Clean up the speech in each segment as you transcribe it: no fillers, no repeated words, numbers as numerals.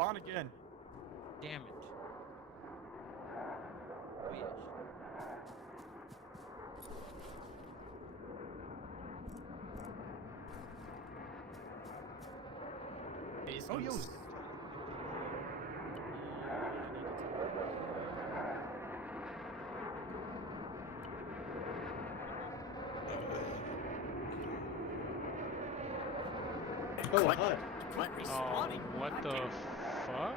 Spawn again. Damn it. Oh, yes. Oh, yo. Oh, a HUD. What respawning? What the fuck?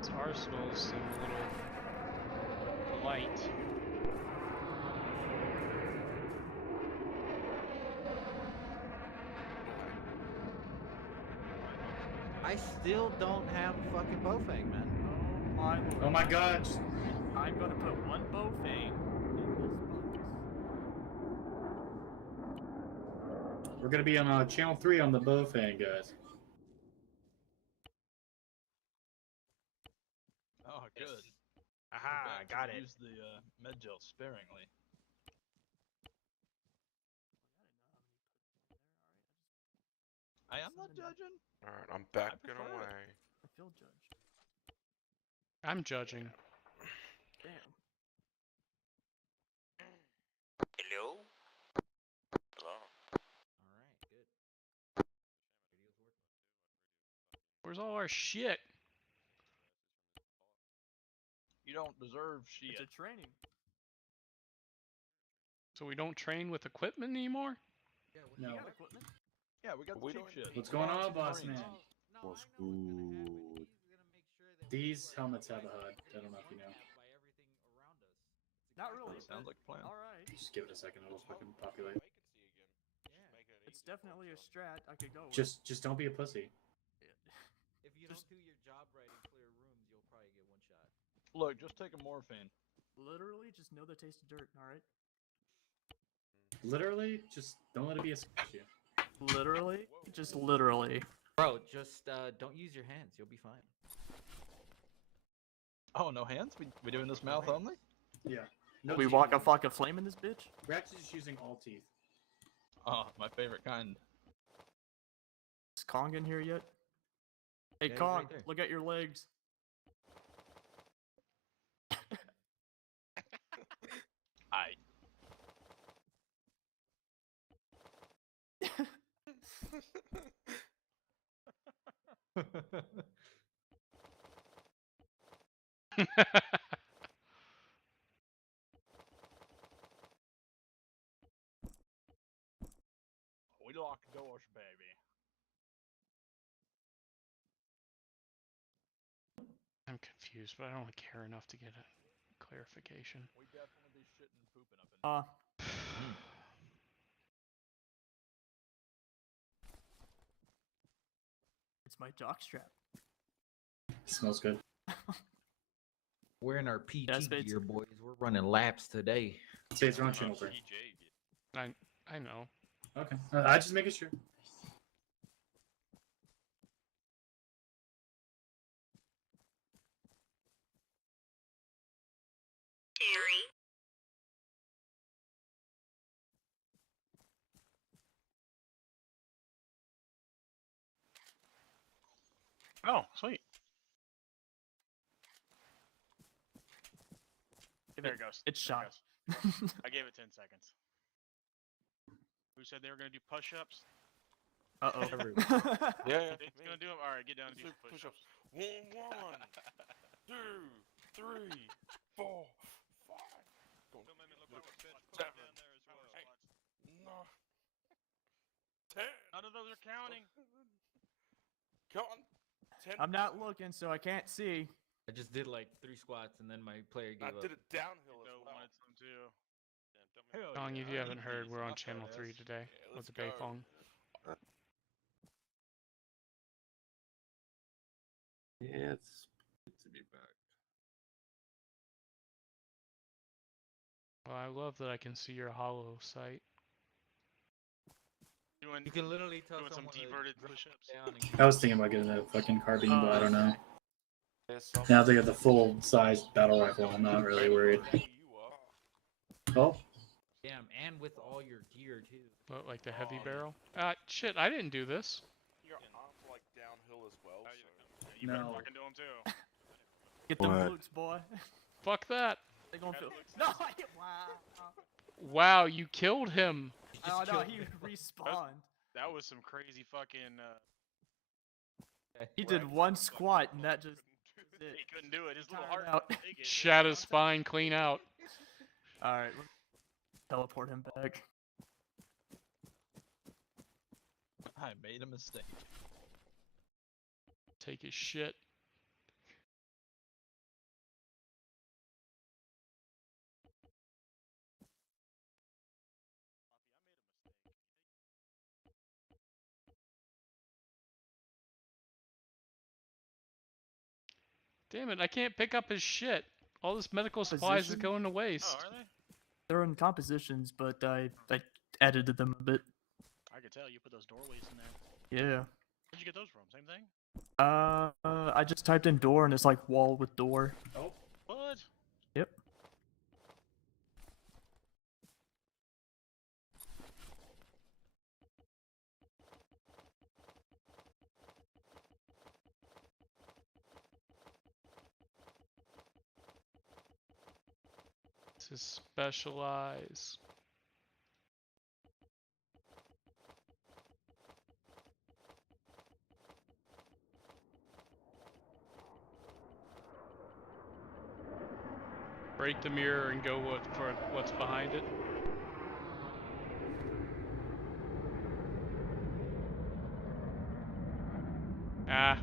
This arsenal seems a little light. I still don't have a fucking bowfang, man. Oh my lord. Oh my god. I'm gonna put one bowfang in this box. We're gonna be on channel 3 on the Bowfang, guys. Oh, good. Aha, got it. Use the med gel sparingly. I am not judging. Alright, I'm backing prefer it. away. I feel judged. I'm judging. Damn. Hello? Hello? Alright, good. Where's all our shit? You don't deserve shit. It's a training. So we don't train with equipment anymore? Yeah, You No. got equipment? Yeah, we got We the cheap don't shit. What's going on, Marines. boss man? What's good? These helmets have a HUD. I don't know if you know. Not really. Sounds like a plan. Alright. Just give it a second, it'll fucking populate. It's definitely a strat I could go with. Just don't be a pussy. If you Just- don't do your job right in clear rooms, you'll probably get one shot. Look, just take a morphine. Literally, just know the taste of dirt, alright? Literally, just don't let it be a issue. Literally? Just literally. Bro, just don't use your hands. You'll be fine. Oh, no hands? We doing this mouth only? Yeah. No We teeth. walk a flock of flame in this bitch? We're actually just using all teeth. Oh, my favorite kind. Is Kong in here yet? Hey Yeah, he's Kong, right there. look at your legs. I. We lock doors, baby. I'm confused, but I don't care enough to get a clarification. We definitely be shitting and pooping up in It's my jockstrap. Smells good. We're in our PT Yeah, Spades. gear, boys. We're running laps today. Spades are on channel 3. I know. Okay. I just making sure. Oh, sweet. There it goes. It's There shot. it goes. I gave it 10 seconds. Who said they were going to do push-ups? Uh-oh. Yeah, It's going to do them? Alright, get down and do some push-ups. 1, 2, 3, 4, 5. Go. 7, 8, 9, 10. None of those are counting. Come on. 10. I'm not looking, so I can't see. I just did like 3 squats and then my player I gave up. did it downhill as No, well. wanted some too. Hell Kong, yeah, if you I haven't need heard, these. we're on My channel fat 3 ass. today Yeah, with let's the go. Bayfong. Yeah, it's good to be back. Well, I love that I can see your hollow sight. Doing, You can literally tell doing some someone to deverted drop push-ups. down and I was thinking about getting a fucking carbine, but I don't know. Yeah, so Now they got the full-size battle rifle. I'm not really worried. You are. Oh, damn, and with all your gear too. What, like the heavy Oh, barrel? Shit, I didn't do this. You your arms like downhill as well. So. Yeah, you better No. fucking do them too. Get them What? boots, boy. Fuck that. They gonna That feel. looks No, nice. wow. Wow, you killed him. Oh no, he respawned. That was some crazy fucking. He did one squat and that just. It. He couldn't do it. His little Tired heart out. couldn't take it. Shadow spine clean out. All right, let's teleport him back. I made a mistake. Take his shit. Damn it, I can't pick up his shit. All this medical supplies is Composition? going to Oh, waste. are they? They're in compositions, but I edited them a bit. I could tell you put those doorways in there. Yeah. Where'd you get those from? Same thing? I just typed in door and it's like wall with door. Oh, What? Yep. To specialize. Break the mirror and go for what's behind it. Ah.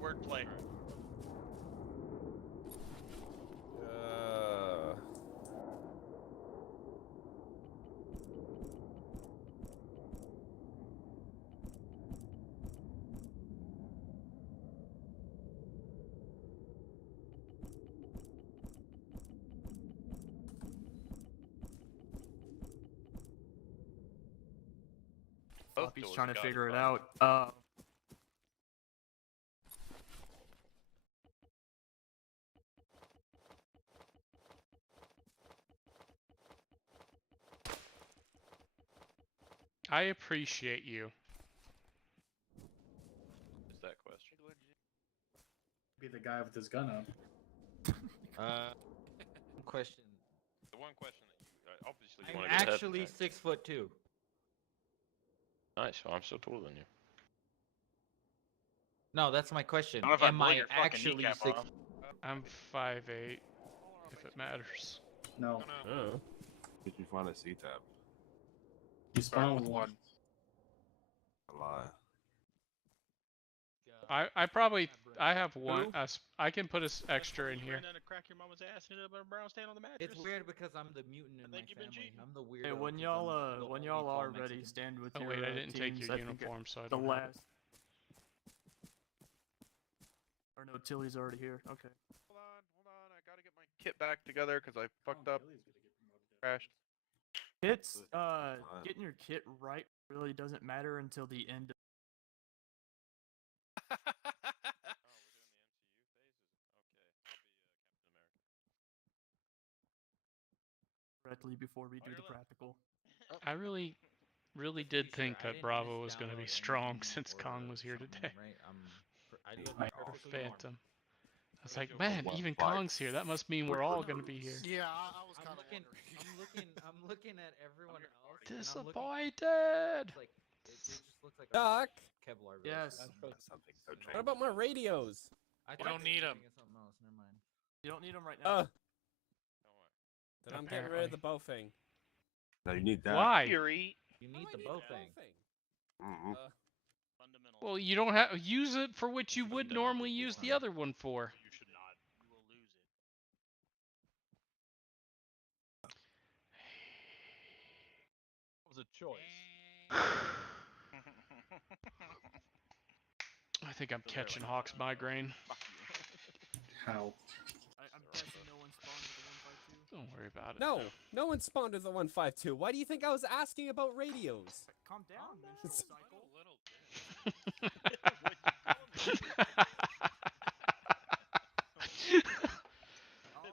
Wordplay. Floppy's doors trying to gotta figure it be out. I appreciate you. Is that question? be the guy with his gun up. Question. The one question that you obviously you I'm want to get ahead. actually 6'2". Nice. Well, I'm still taller than you. No, that's my question. I don't know if Am I blow I your fucking actually kneecap 6? off. I'm 5'8", if it matters. No, Oh. Did you find a C-tab? you spawn with one. A lie. I have one. I can put extra in here. And then crack your mama's ass and a brown stain on the mattress. It's weird because I'm the mutant in my think you've been family. cheating. I'm the weirdo. Hey, when 'cause y'all I'm the when only y'all tall are ready, Mexican. stand with Oh your wait, I didn't take teams. your I think uniform, so I the don't have last. it. Or no, Tilly's already here. Okay. Hold on. I gotta get my kit back together because I fucked up. Crashed. Kits, getting your kit right really doesn't matter until the end. Directly before we do the practical. I really did think that Bravo was going to be strong since Kong was here today. Right? I live Or perfectly normal. Phantom. I was like, man, even Kong's here. That must mean we're all going to be here. Yeah, I was I'm kind of looking, wondering. I'm looking at everyone else. and I'm looking- Disappointed. It's like it just looks like Doc? a Kevlar. Yes. Something so What tragic. about my radios? I You don't need 'em. Something else. Never mind. You don't need them right now. Then I'm getting rid of the bow thing. No, you need that. Why? Fury. You need the bow thing. Mm-mm. Fundamental. Well, you don't have use it for what you would normally use the other one for. You should not. You will lose it. It was a choice. I think I'm catching Hawk's migraine. How? I'm guessing no one spawned with the 152. Don't worry about it. No one spawned with the 152. Why do you think I was asking about radios? Calm down, menstrual cycle.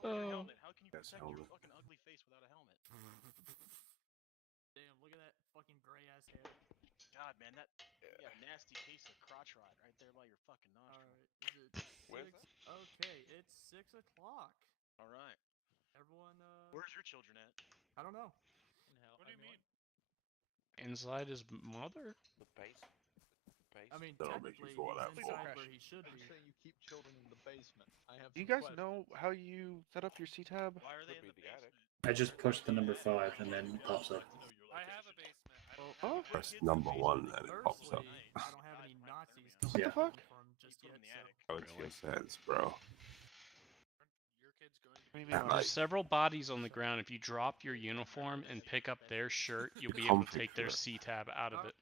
Helmet. How can you Yes, protect your helmet. fucking ugly face without a helmet? Damn, look at that fucking gray ass hair. God, man, that you got a nasty case of crotch rot right there by your fucking nostril. Alright, is it Where's six? Okay, it's 6 o'clock. All right. Everyone, Where's your children at? I don't know. What do you mean? Inside his mother? The base. I mean, That'll make you technically, fall he's that far. inside where he should be. you keep children in the basement. I have Do you guys know how you set up your C-tab? Why are they in Could the be the attic. basement? I just pushed the number 5 and then it pops up. I have a basement. Oh, Press number 1 and it pops up. Firstly, I don't have any Nazis What coming the fuck? looking for him just Put 'em yet, in the so. attic. Go to your sense, bro. Your kid's going to What do you That mean? might- There's several bodies on the ground. If you drop your uniform and pick up their shirt, you'll be able to take their C-tab out of it.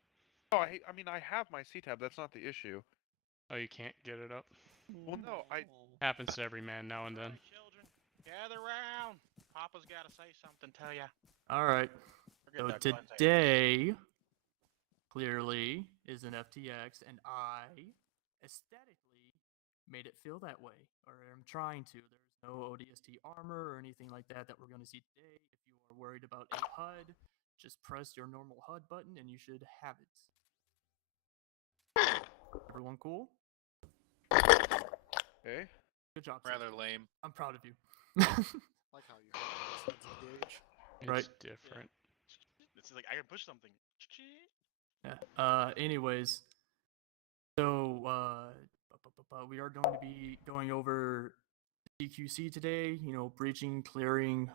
Oh, I mean, I have my C-tab. That's not the issue. Oh, you can't get it up? Well, no, Happens to every man now and then. Alright, children, gather round. Papa's got to say something to ya. Alright, Forget so that Glenn tape. today, clearly, is an FTX, and I aesthetically made it feel that way, or I'm trying to. There's no ODST armor or anything like that we're going to see today. If you are worried about a HUD, just press your normal HUD button and you should have it. Everyone cool? okay. Good job. Rather Sensei. lame. I'm proud of you. Like how you have this engage. It's Right. different. It's like I can push something. Yeah. Anyways, so we are going to be going over DQC today. You know, breaching, clearing,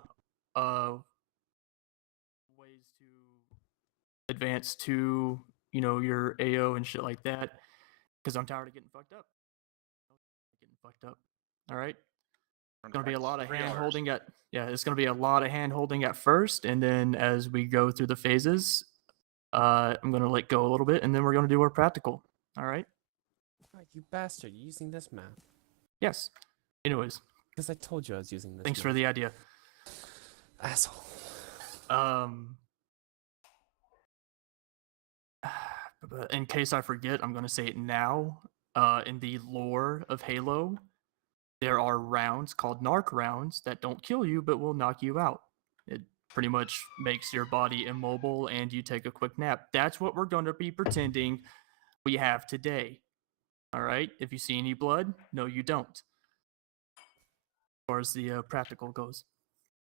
ways to advance to your AO and shit like that. Because I'm tired of getting fucked up. All right. It's gonna be a lot of hand holding at it's gonna be a lot of hand holding at first, and then as we go through the phases, I'm gonna let go a little bit, and then we're gonna do our practical. All right. God, you bastard, you're using this map. Yes. Anyways, Because I told you I was using this thanks map. for the idea. Asshole. But in case I forget, I'm gonna say it now. In the lore of Halo, there are rounds called narc rounds that don't kill you but will knock you out. It pretty much makes your body immobile and you take a quick nap. That's what we're going to be pretending we have today. All right? If you see any blood, no, you don't. As far as the practical goes.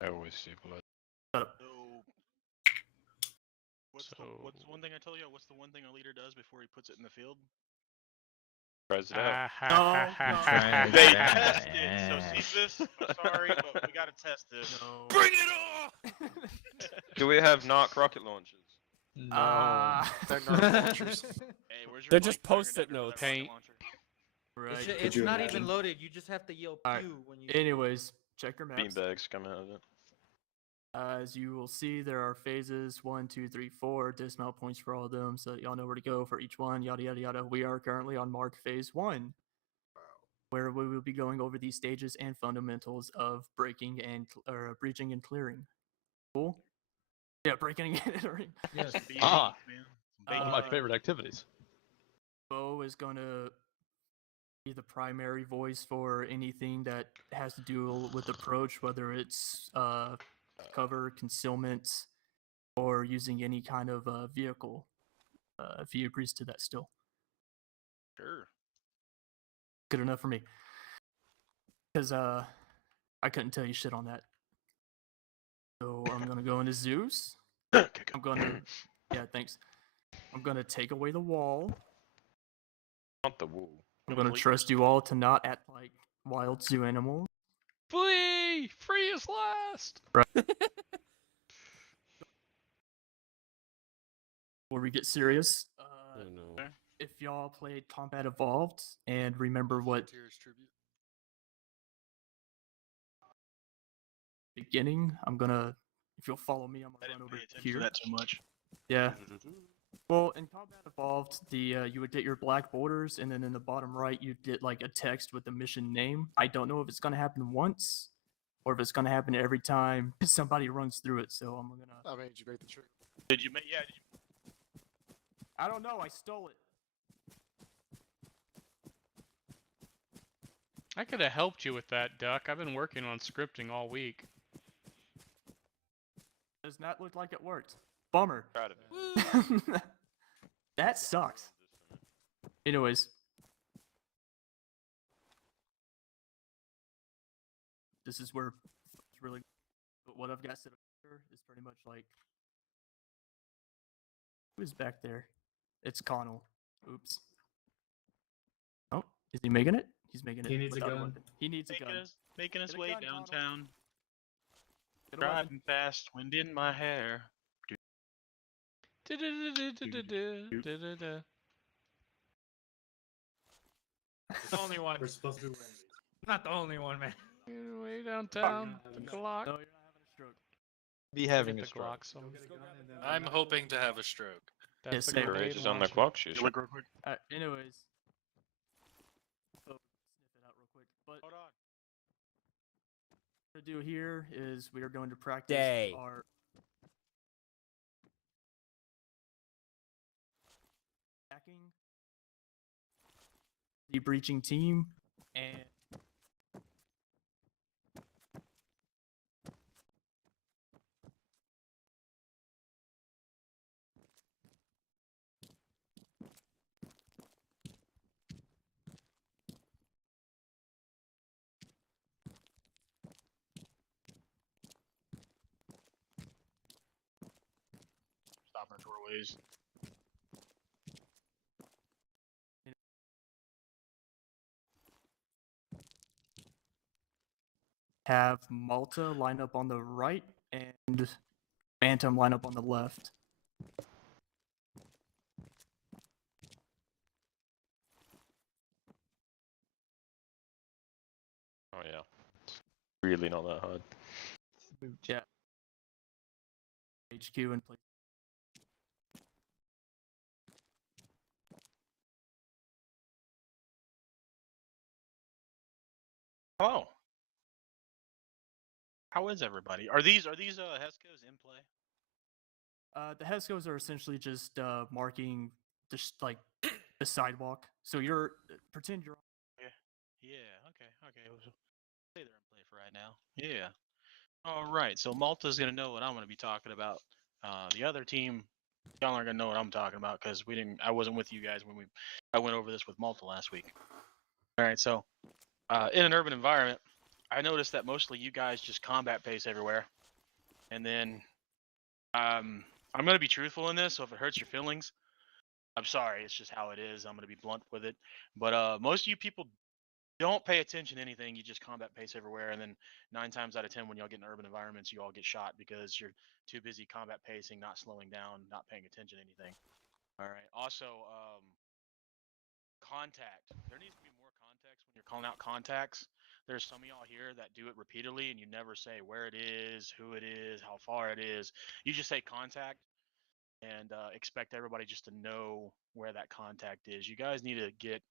I always see blood. Shut up. So, what's the one thing I tell you? What's the one thing a leader does before he puts it in the field? Tries it out. They test it. So see this? I'm sorry, but we gotta test this. No. Bring it on! Do we have narc rocket launchers? No. They're not launchers. Hey, where's your They're mic just pointer post-it down there for notes. that rocket Paint. launcher? Right. Could It's you not imagine? even loaded. You just have to yell Alright. pew when you. Anyways, check your maps. Beanbags come out of it. As you will see, there are phases 1, 2, 3, 4, dismount points for all of them, so y'all know where to go for each one, yada yada yada. We are currently on Mark Phase 1, where we will be going over these stages and fundamentals of breaking and breaching and clearing. Cool? Yeah, breaking and entering. Yes. Ah. One of my favorite activities. Bo is going to be the primary voice for anything that has to do with approach, whether it's cover, concealment, or using any kind of vehicle, if he agrees to that still. Sure. Good enough for me. Because I couldn't tell you shit on that. So I'm going to go into Zeus. I'm going to... Yeah, thanks. I'm going to take away the wall. Not the wool. I'm going to trust you all to not act like wild zoo animals. Flee! Free is last! Before we get serious, Oh no. if y'all played Combat Evolved and remember what beginning, I'm gonna, if you'll follow me, I'm I gonna run didn't over pay attention here. to that too much. Yeah. Well, in Combat Evolved, you would get your black borders, and then in the bottom right, you'd get like a text with the mission name. I don't know if it's gonna happen once, or if it's gonna happen every time somebody runs through it. So I'm gonna. I made you make the trick. Did you make? Yeah. Did you... I don't know. I stole it. I could have helped you with that, Duck. I've been working on scripting all week. Does not look like it worked. Bummer. Proud of it. That sucks. Anyways. This is where it's really. But what I've got set up here is pretty much like. Who's back there? It's Connell. Oops. Oh, is he making it? He's making it. He needs a without gun. weapon. He needs a gun. Making his Get a way gun, Connell. downtown. Get a weapon. Driving fast, wind in my hair. Da-da-da-da-da-da-da-da-da. The only one. We're supposed to be wearing these. Not the only one, man. Way downtown. The Glock. No, you're not having a stroke. Be having Get a the stroke. Glock. Some. I'm hoping to have a stroke. That's Yes, the same. grenade Rage is on the launcher. clock, shoot. Look real quick. Anyways. Oh, sniff it out real quick. But Hold on. what we're going to do here is we are going to practice Day. our attacking the breaching team and Stop our doorways. have Malta line up on the right and Phantom line up on the left. Oh yeah. It's really not that hard. Yeah. HQ and play. Hello. How is everybody? Are these Heskos in play? The Heskos are essentially just marking just like the sidewalk. So you're pretend you're. Yeah. Okay. Well, say they're in play for right now. Yeah. All right. So Malta's gonna know what I'm gonna be talking about. The other team, y'all aren't gonna know what I'm talking about because we didn't. I wasn't with you guys when I went over this with Malta last week. All right. So, in an urban environment, I noticed that mostly you guys just combat pace everywhere, and then I'm gonna be truthful in this. So if it hurts your feelings, I'm sorry. It's just how it is. I'm gonna be blunt with it. But most of you people don't pay attention to anything. You just combat pace everywhere, and then 9 times out of 10, when y'all get in urban environments, you all get shot because you're too busy combat pacing, not slowing down, not paying attention to anything. All right. Also, contact. There needs to be more context when you're calling out contacts. There's some of y'all here that do it repeatedly, and you never say where it is, who it is, how far it is. You just say contact and expect everybody just to know where that contact is. You guys need to get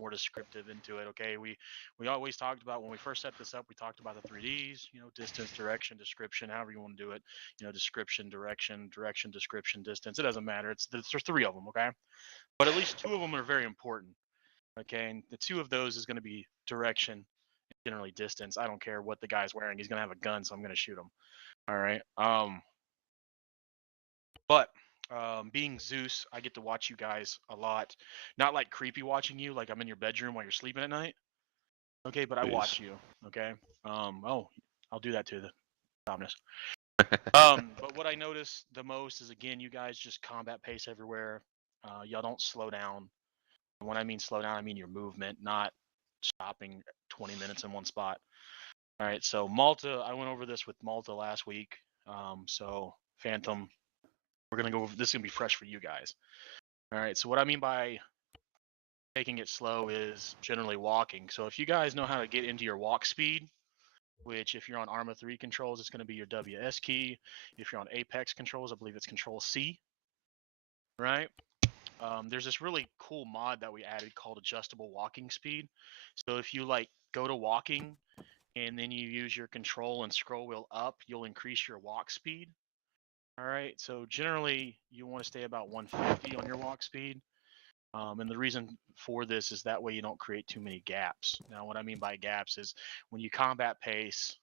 more descriptive into it. Okay, we always talked about when we first set this up, we talked about the 3Ds, distance, direction, description, however you want to do it. Description, direction, description, distance. It doesn't matter. There's 3 of them. Okay, but at least 2 of them are very important. Okay, and the 2 of those is going to be direction and generally distance. I don't care what the guy's wearing. He's going to have a gun, so I'm going to shoot him. All right. But being Zeus, I get to watch you guys a lot. Not like creepy watching you, like I'm in your bedroom while you're sleeping at night. Okay, but I watch you. Okay. Oh, I'll do that to the Dominus. But what I notice the most is, again, you guys just combat pace everywhere. Y'all don't slow down. And when I mean slow down, I mean your movement, not stopping 20 minutes in one spot. All right. So Malta, I went over this with Malta last week. So Phantom, we're gonna go over this. Is gonna be fresh for you guys. All right. So what I mean by taking it slow is generally walking. So if you guys know how to get into your walk speed, which if you're on ARMA 3 controls, it's going to be your WS key. If you're on Apex controls, I believe it's Control C. Right? There's this really cool mod that we added called adjustable walking speed. So if you go to walking and then you use your control and scroll wheel up, you'll increase your walk speed. All right. So generally you want to stay about 150 on your walk speed. And the reason for this is that way you don't create too many gaps. Now, what I mean by gaps is when you combat pace,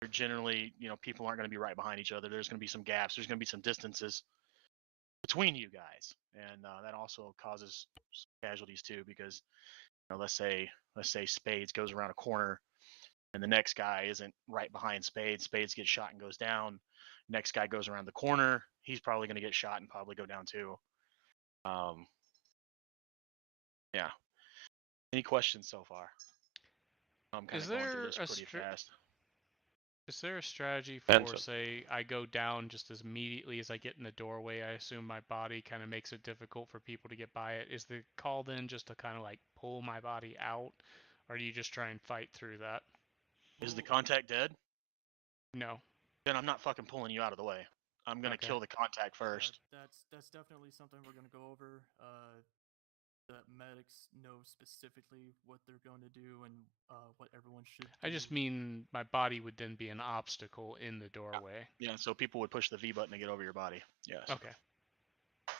you're generally, people aren't going to be right behind each other. There's going to be some gaps. There's going to be some distances between you guys, and that also causes some casualties too, because let's say Spades goes around a corner, and the next guy isn't right behind Spades. Spades gets shot and goes down. Next guy goes around the corner. He's probably going to get shot and probably go down too. Yeah. Any questions so far? I'm kind of going through this pretty fast. Is there a strategy Depends for, on- say, I go down just as immediately as I get in the doorway? I assume my body kind of makes it difficult for people to get by it. Is the call then just to kind of like pull my body out, or do you just try and fight through that? Is the contact dead? No. Then I'm not fucking pulling you out of the way. I'm gonna Okay. kill the contact first. That's definitely something we're gonna go over. The medics know specifically what they're going to do and what everyone should do. I just mean my body would then be an obstacle in the doorway. Yeah, so people would push the V button to get over your body. Yes. Okay.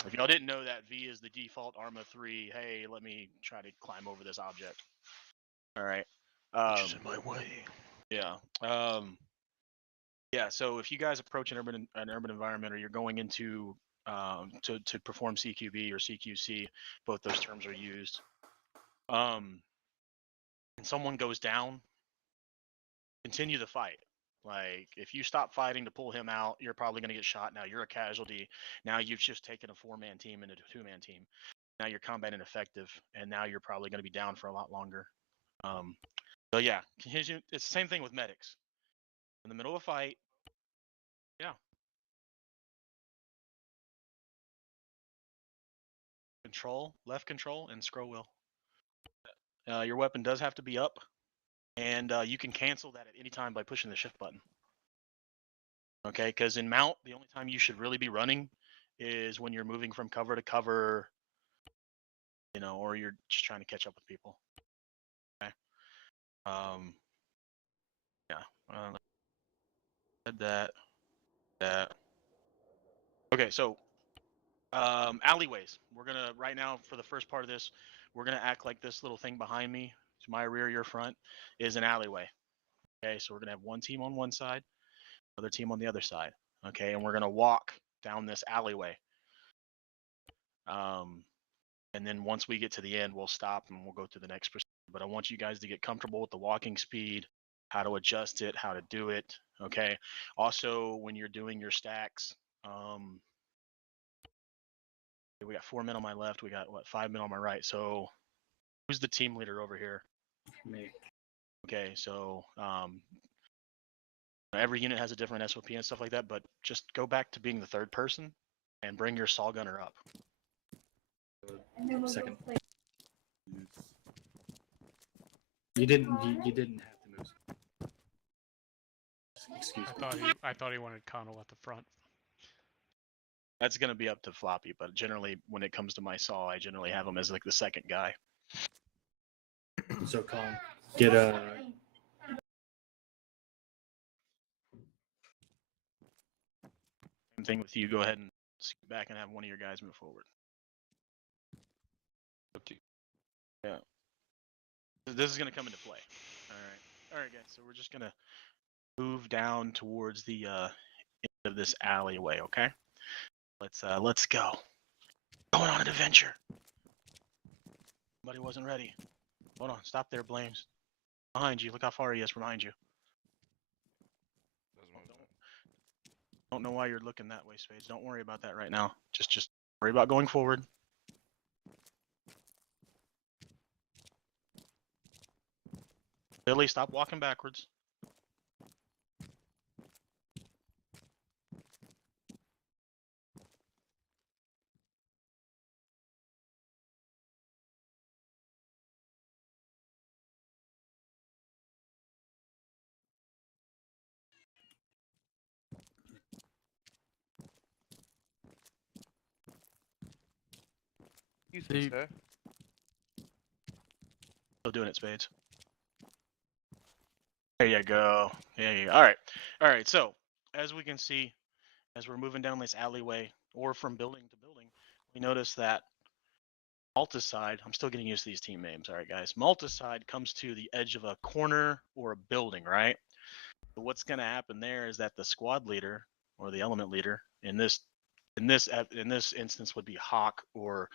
If y'all didn't know that, V is the default ARMA 3. Hey, let me try to climb over this object. All right. Which is in my way. Yeah. Yeah. So if you guys approach an urban environment, or you're going into to perform CQB or CQC, both those terms are used. And someone goes down, continue the fight. Like, if you stop fighting to pull him out, you're probably going to get shot. Now you're a casualty. Now you've just taken a 4-man team into a 2-man team. Now you're combat ineffective, and now you're probably going to be down for a lot longer. So yeah, it's the same thing with medics. In the middle of a fight, yeah. Control, left control, and scroll wheel. Your weapon does have to be up, and you can cancel that at any time by pushing the shift button. Okay, because in mount, the only time you should really be running is when you're moving from cover to cover, or you're just trying to catch up with people. Okay. Yeah. Said that. Okay, so alleyways. We're gonna right now for the first part of this, we're gonna act like this little thing behind me, to my rear, your front, is an alleyway. Okay, so we're gonna have one team on one side, other team on the other side. Okay, and we're gonna walk down this alleyway. And then once we get to the end, we'll stop and we'll go to the next procedure. But I want you guys to get comfortable with the walking speed, how to adjust it, how to do it. Okay. Also, when you're doing your stacks, we got 4 men on my left. We got 5 men on my right. So who's the team leader over here? Me. Okay. So every unit has a different SOP and stuff like that, but just go back to being the third person and bring your saw gunner up. Second. You didn't have to move. Excuse me. I thought he wanted Connell at the front. That's gonna be up to Floppy, but generally, when it comes to my saw, I generally have him as like the second guy. So Colin, get a. Same thing with you. Go ahead and scoot back and have one of your guys move forward. Okay. Yeah. This is gonna come into play. All right, guys. So we're just gonna move down towards the end of this alleyway. Okay. Let's go. Going on an adventure. Somebody wasn't ready. Hold on. Stop there, Blames. Behind you. Look how far he is from behind you. Don't know why you're looking that way, Spades. Don't worry about that right now. Just worry about going forward. Billy, stop walking backwards. Excuse me, sir. Still doing it, Spades. There you go. There you go. All right. So as we can see, as we're moving down this alleyway or from building to building, we notice that Malta's side, I'm still getting used to these team names. All right, guys. Malta's side comes to the edge of a corner or a building, right? So what's going to happen there is that the squad leader or the element leader in this In this instance would be Hawk or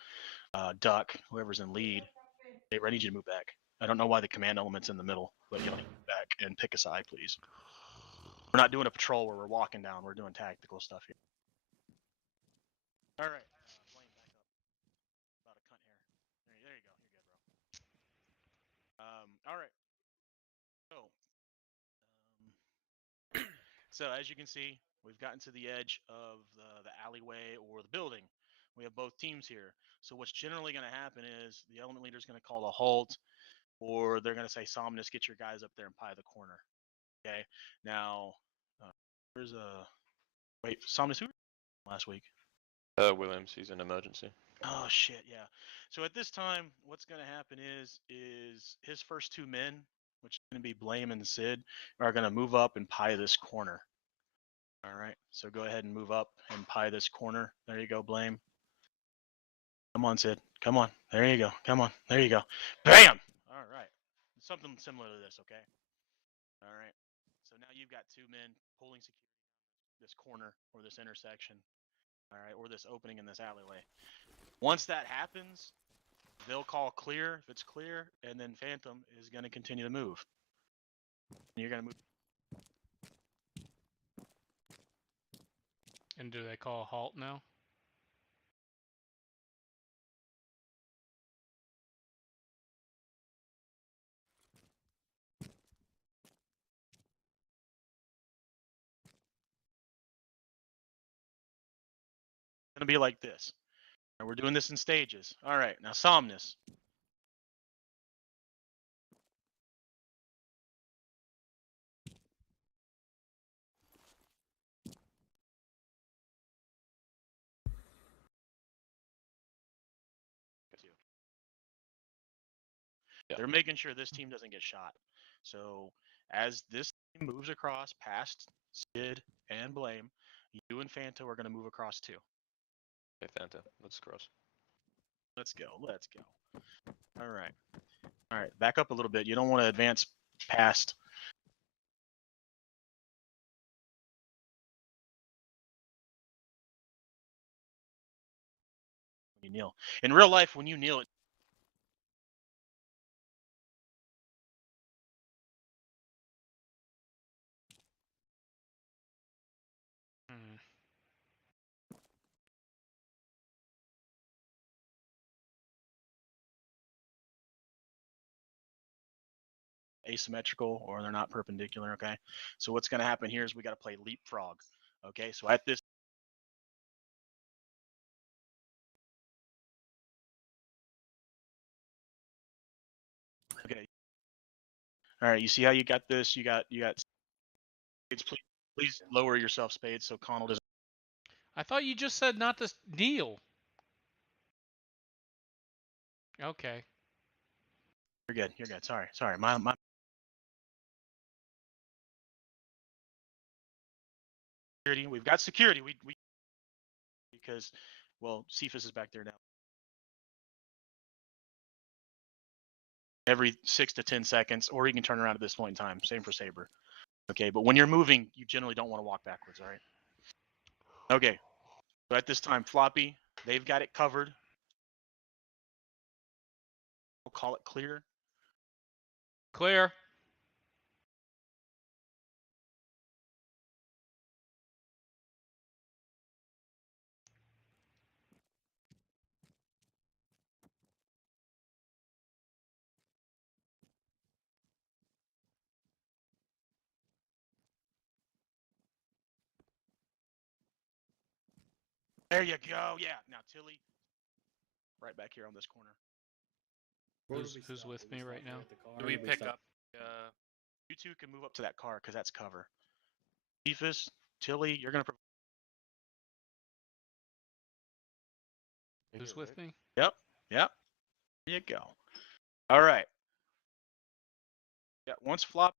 Duck, whoever's in lead. Hey, I need you to move back. I don't know why the command element's in the middle, but you know, move back and pick a side, please. We're not doing a patrol where we're walking down. We're doing tactical stuff here. All right. Blaine, back up. About a cunt here. There you go. You're good, bro. All right. So as you can see, we've gotten to the edge of the alleyway or the building. We have both teams here. So what's generally going to happen is the element leader is going to call a halt, or they're going to say, Somnus, get your guys up there and pie the corner. Okay. Now, there's a wait. Somnus, who last week? Williams, he's an emergency. Oh shit, yeah. So at this time, what's going to happen is his first two men, which is going to be Blame and Sid, are going to move up and pie this corner. All right. So go ahead and move up and pie this corner. There you go, Blame. Come on, Sid. Come on. There you go. Come on. There you go. Bam! All right. Something similar to this, okay? All right. So now you've got two men pulling security this corner or this intersection. All right, or this opening in this alleyway. Once that happens, they'll call clear if it's clear, and then Phantom is going to continue to move. And you're going to move. And do they call a halt now? It's going to be like this. And we're doing this in stages. All right, now Somnus. Yeah. They're making sure this team doesn't get shot. So as this team moves across past Sid and Blame, you and Phantom are going to move across too. Okay, Phantom, let's cross. Let's go. Let's go. All right. All right. Back up a little bit. You don't want to advance past. You kneel. In real life, when you kneel, it Hmm. asymmetrical or they're not perpendicular. Okay. So what's going to happen here is we got to play leapfrog. Okay. So at this. Okay. All right. You see how you got this? You got Spades. Please lower yourself, Spades, so Connell doesn't. I thought you just said not to kneel. Okay. You're good. You're good. Sorry. My security. We've got security. We because well, Cephas is back there now. Every 6 to 10 seconds, or he can turn around at this point in time. Same for Saber. Okay, but when you're moving, you generally don't want to walk backwards. All right. Okay. So at this time, Floppy, they've got it covered. We'll call it clear. Clear. There you go. Yeah. Now Tilly, right back here on this corner. Who's with me right now? Do we pick up? You two can move up to that car because that's cover. Cephas, Tilly, you're gonna. Who's with me? Yep. There you go. All right. Yeah. Once flop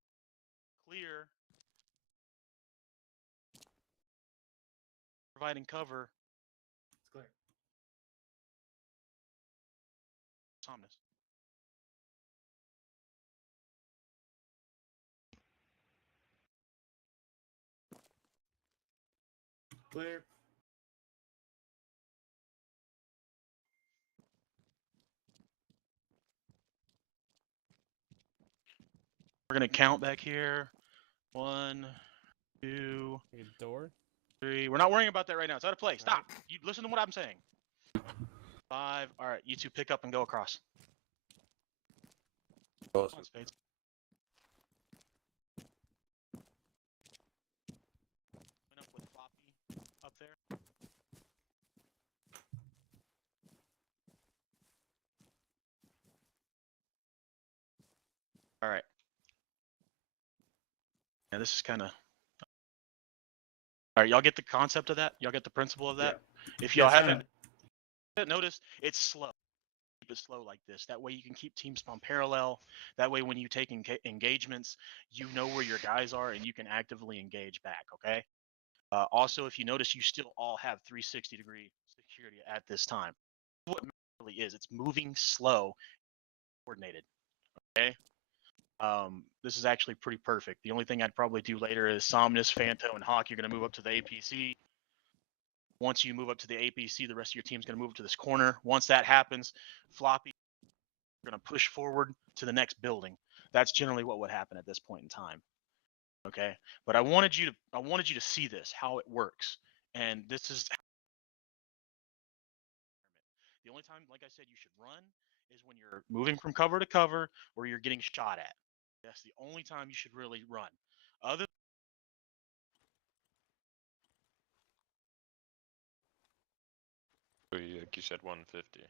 clear, providing cover. It's clear. Somnus. Clear. We're gonna count back here. 1, 2, Okay, door. 3. We're not worrying about that right now. It's out of play. Stop. Right. You listen to what I'm saying. 5. All right, you two pick up and go across. Come on, Spades. Line up with Floppy up there. All right. Yeah, this is kind of. All right, y'all get the concept of that? Y'all get the principle of that? If y'all haven't noticed, it's slow. Keep it slow like this. That way you can keep teams on parallel. That way when you take engagements, you know where your guys are and you can actively engage back, okay? Also, if you notice, you still all have 360-degree security at this time. What really is, it's moving slow, coordinated, okay? This is actually pretty perfect. The only thing I'd probably do later is Somnus, Phanto, and Hawk. You're going to move up to the APC. Once you move up to the APC, the rest of your team's going to move to this corner. Once that happens, Floppy, you're going to push forward to the next building. That's generally what would happen at this point in time. Okay, but I wanted you to see this, how it works, and this is the only time, like I said, you should run is when you're moving from cover to cover or you're getting shot at. That's the only time you should really run. Other Like you said, 150.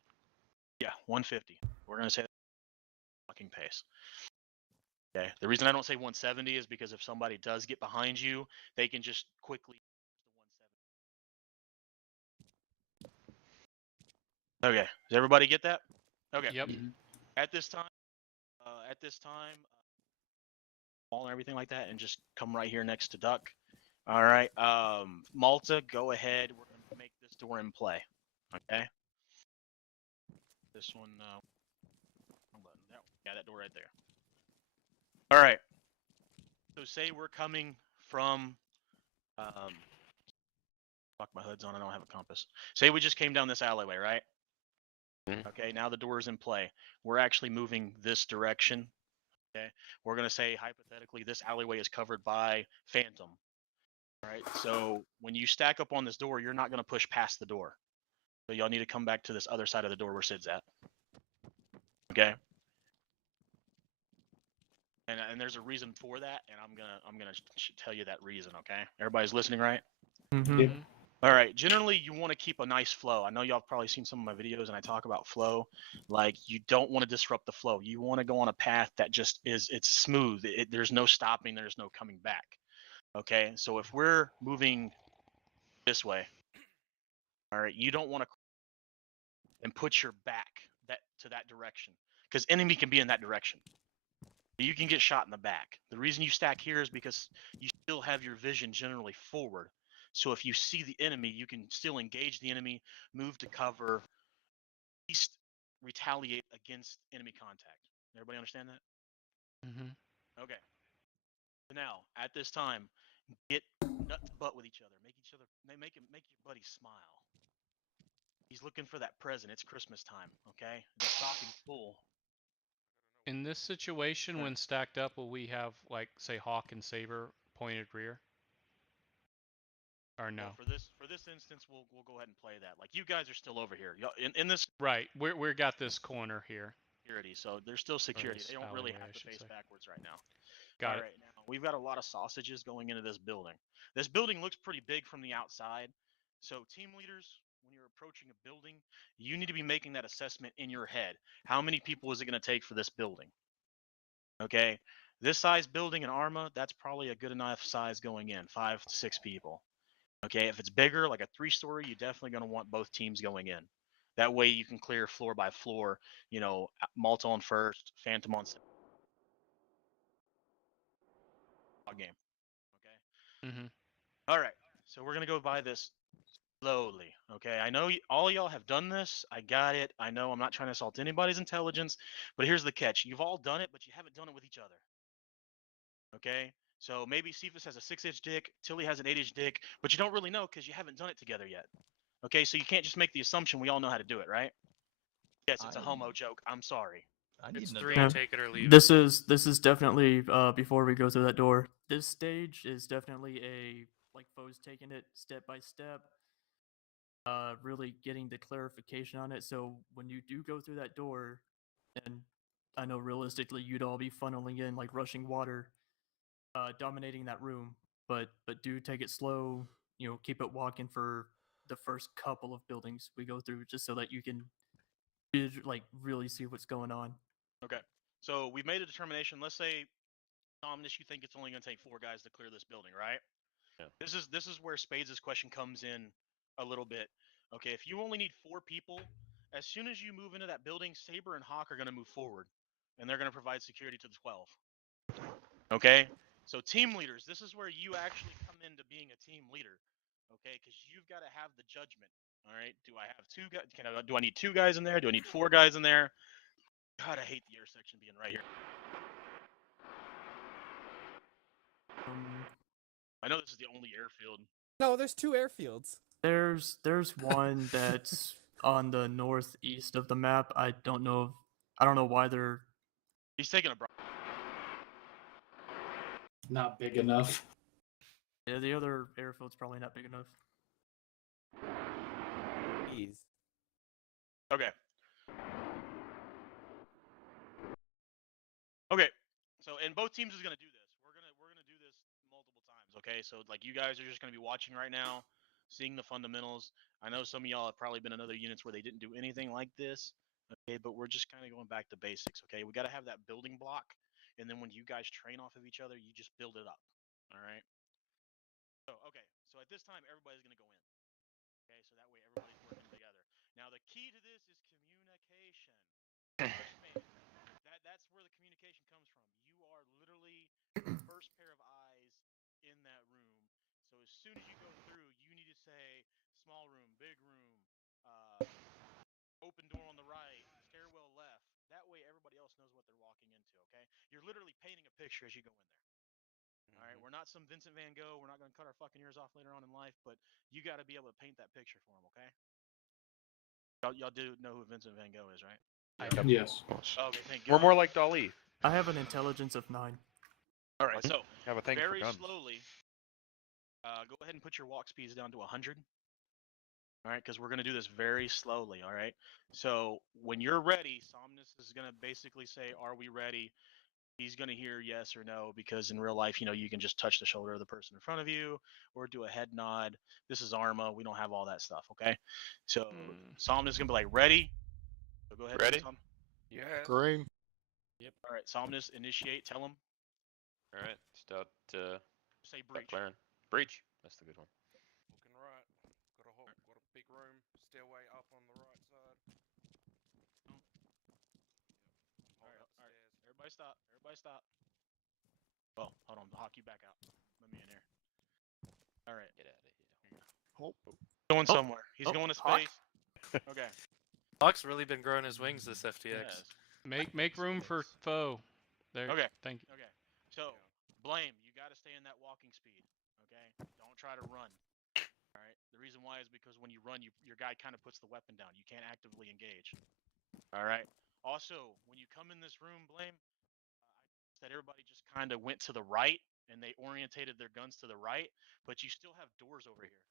yeah, 150. We're gonna say fucking pace. Okay. The reason I don't say 170 is because if somebody does get behind you, they can just quickly. Okay. Does everybody get that? Okay. Yep. At this time, wall and everything like that, and just come right here next to Duck. All right. Malta, go ahead. We're gonna make this door in play. Okay. This one. Yeah, that door right there. All right. So say we're coming from. Fuck, my hood's on. I don't have a compass. Say we just came down this alleyway, right? Okay. Now the door is in play. We're actually moving this direction. Okay. We're gonna say hypothetically this alleyway is covered by Phantom. All right. So when you stack up on this door, you're not gonna push past the door. So y'all need to come back to this other side of the door where Sid's at. Okay. And there's a reason for that, and I'm gonna tell you that reason. Okay. Everybody's listening, right? Mm-hmm. All right. Generally, you want to keep a nice flow. I know y'all have probably seen some of my videos, and I talk about flow. Like you don't want to disrupt the flow. You want to go on a path that just it's smooth. There's no stopping. There's no coming back. Okay. So if we're moving this way, all right, you don't want to and put your back to that direction because enemy can be in that direction. You can get shot in the back. The reason you stack here is because you still have your vision generally forward. So if you see the enemy, you can still engage the enemy, move to cover, at least retaliate against enemy contact. Everybody understand that? Mm-hmm. Okay. So now, at this time, get nut to butt with each other. Make your buddy smile. He's looking for that present. It's Christmas time, okay? The stocking's full. In this situation, when stacked up, will we have, like, say, Hawk and Saber pointed rear? Or no? Well, for this instance, we'll go ahead and play that. Like you guys are still over here. Y'all in this Right. We got this corner here. security, so there's still security. this They don't really alleyway, have I to should face say. backwards right now. Got All it. right, now we've got a lot of sausages going into this building. This building looks pretty big from the outside. So team leaders, when you're approaching a building, you need to be making that assessment in your head. How many people is it going to take for this building? Okay, this size building in ARMA, that's probably a good enough size going in, 5 to 6 people. Okay, if it's bigger, like a 3-story, you're definitely going to want both teams going in. That way you can clear floor by floor, you know, Malta on first, Phantom on second. Game. Okay? Mm-hmm. All right, so we're going to go by this slowly, okay? I know all y'all have done this. I got it. I know I'm not trying to assault anybody's intelligence, but here's the catch. You've all done it, but you haven't done it with each other. Okay? So maybe Cephas has a 6-inch dick, Tilly has an 8-inch dick, but you don't really know because you haven't done it together yet. Okay, so you can't just make the assumption we all know how to do it, right? Yes, it's a homo joke. I'm sorry. I need It's an 3, adult. take it or leave This it. is definitely before we go through that door. This stage is definitely a like Foe's taking it step by step, really getting the clarification on it. So when you do go through that door, and I know realistically you'd all be funneling in like rushing water, dominating that room, but do take it slow. You know, keep it walking for the first couple of buildings we go through, just so that you can like really see what's going on. Okay. So we've made a determination. Let's say, Omnis, you think it's only going to take 4 guys to clear this building, right? Yeah. This is where Spades' question comes in a little bit. Okay, if you only need 4 people, as soon as you move into that building, Saber and Hawk are going to move forward, and they're going to provide security to the 12. Okay. So team leaders, this is where you actually come into being a team leader. Okay, because you've got to have the judgment. All right. Do I have 2 guys? Do I need 2 guys in there? Do I need 4 guys in there? God, I hate the air section being right here. I know this is the only airfield. No, there's 2 airfields. There's one that's on the northeast of the map. I don't know why they're. He's taking a. Not big enough. Yeah, the other airfield's probably not big enough. Jeez. Okay. Okay. So, and both teams is gonna do this. We're gonna do this multiple times. Okay. So, like, you guys are just gonna be watching right now, seeing the fundamentals. I know some of y'all have probably been in other units where they didn't do anything like this. Okay, but we're just kind of going back to basics. Okay, we got to have that building block, and then when you guys train off of each other, you just build it up. All right. So, okay. So at this time, everybody's gonna go in. Okay, so that way everybody's working together. Now the key to this is communication. Man, that's where the communication comes from. You are literally the first pair of eyes in that room. So as soon as you go through, you need to say small room, big room, open door on the right, stairwell left. That way everybody else knows what they're walking into, okay? You're literally painting a picture as you go in there. All right, we're not some Vincent Van Gogh. We're not going to cut our fucking ears off later on in life, but you got to be able to paint that picture for them, okay? Y'all do know who Vincent Van Gogh is, right? Yes. Oh, okay, thank We're God. more like Dali. I have an intelligence of 9. All right, so Have a thing for very guns. slowly, go ahead and put your walk speeds down to 100. All right, because we're going to do this very slowly. All right. So when you're ready, Somnus is going to basically say, "Are we ready?" He's going to hear yes or no, because in real life, you can just touch the shoulder of the person in front of you or do a head nod. This is ARMA. We don't have all that stuff. Okay. So Somnus is going to be like, "Ready?" So go ahead. Ready? Yes. Green. All right, Somnus, initiate. Tell him. All right. Start. Say Start breach. clearing. Breach. That's the good one. Looking right. Got a big room. Stairway up on the right side. All right. Everybody stop. Everybody stop. Well, hold on. Hawk you back out. Let me in here. All right. Get out of here. Going somewhere. He's going to Hawk? space. Okay. Hawk's really been growing his wings this FTX. Yes. Make room for foe. There. Okay. Thank you. Okay. So, Blame, you got to stay in that walking speed. Okay. Don't try to run. All right. The reason why is because when you run, your guy kind of puts the weapon down. You can't actively engage. All right. Also, when you come in this room, Blame, I said everybody just kind of went to the right and they orientated their guns to the right, but you still have doors over here.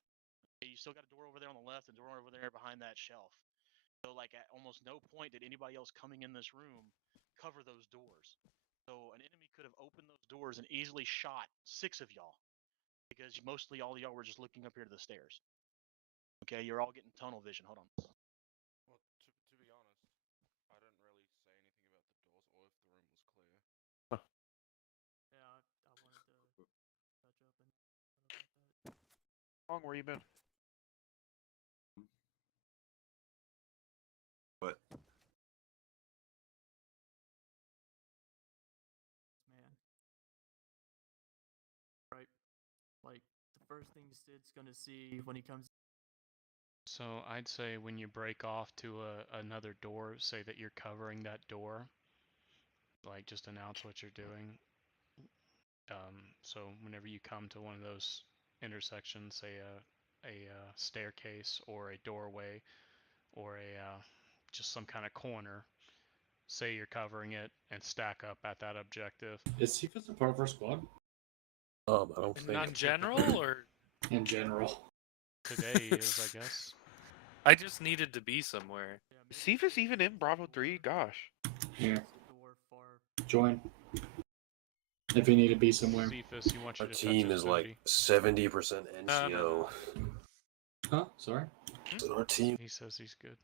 Okay? You still got a door over there on the left and a door over there behind that shelf. So, like, at almost no point did anybody else coming in this room cover those doors. So an enemy could have opened those doors and easily shot 6 of y'all, because mostly all of y'all were just looking up here to the stairs. Okay, you're all getting tunnel vision. Hold on. Well, to be honest, I didn't really say anything about the doors or if the room was clear. Yeah, I wanted to touch up and about that. How long where you been? But Man. Right. Like, the first thing Sid's gonna see when he comes. So I'd say when you break off to another door, say that you're covering that door. Like, just announce what you're doing. So whenever you come to one of those intersections, say a staircase or a doorway or a just some kind of corner, say you're covering it, and stack up at that objective. Is Cephas a part of our squad? I don't And think. not in general, or In general. Today is, I guess. I just needed to be somewhere. Is Cephas even in Bravo 3? Gosh. Here. Join. If you need to be somewhere. Cephas, you want you Our to team touch his is like booty. 70% NCO. Huh? Sorry? So our team, He says he's good.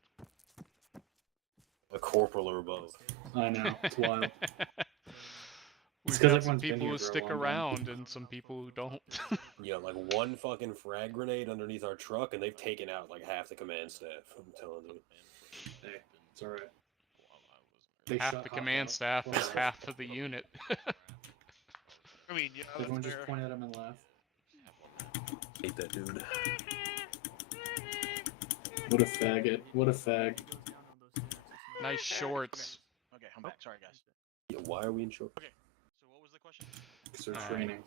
a corporal or above. I know. It's wild. We've 'cause got some everyone's been people here who for a stick long time. around and some people who don't. Yeah, like one fucking frag grenade underneath our truck, and they've taken out like half the command staff. I'm telling you. Hey, it's alright. They Half shut the Hawk command out. staff Well, is half of the unit. I mean, yeah, Everyone that's just fair. point at him and laugh. Hate that dude. What a faggot. What a fag. Nice shorts. Okay, I'm back. Sorry, guys. Yeah, why are we in short? Okay, so what was the question? Because they're Alright. training.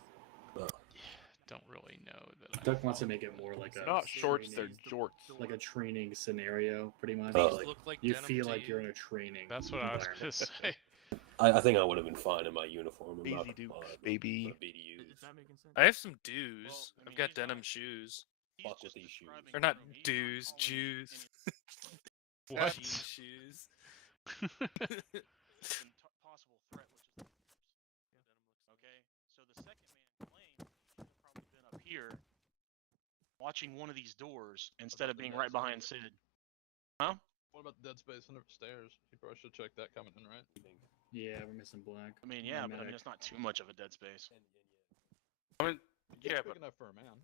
Don't really know that. I Duck wants to make it more like a Not shorts, they're training- jorts. like a training scenario, pretty much. Oh. Like, Look like you denim feel to like you. you're in a training. That's what I was gonna environment. say. I think I would have been fine in my uniform. I'm not Easy gonna Dukes, lie, baby. but BDUs. Is that making sense? I have some dues. Well, I mean, I've got he's denim not- shoes. He's Fuck with just these shoes. describing Or the not room. He's not dues, calling you Jews. What? Jean shoes. any possible threat, which is the doors. Okay, so the second man claimed he should have probably been up here watching one of these doors instead of being right behind Sid. Huh? What about the dead space under the stairs? You probably should check that coming in, right? Yeah, we're missing black. I mean, yeah, but I mean, Medic. it's not too much of a dead space. I mean, Yeah, it's big but- enough for a man.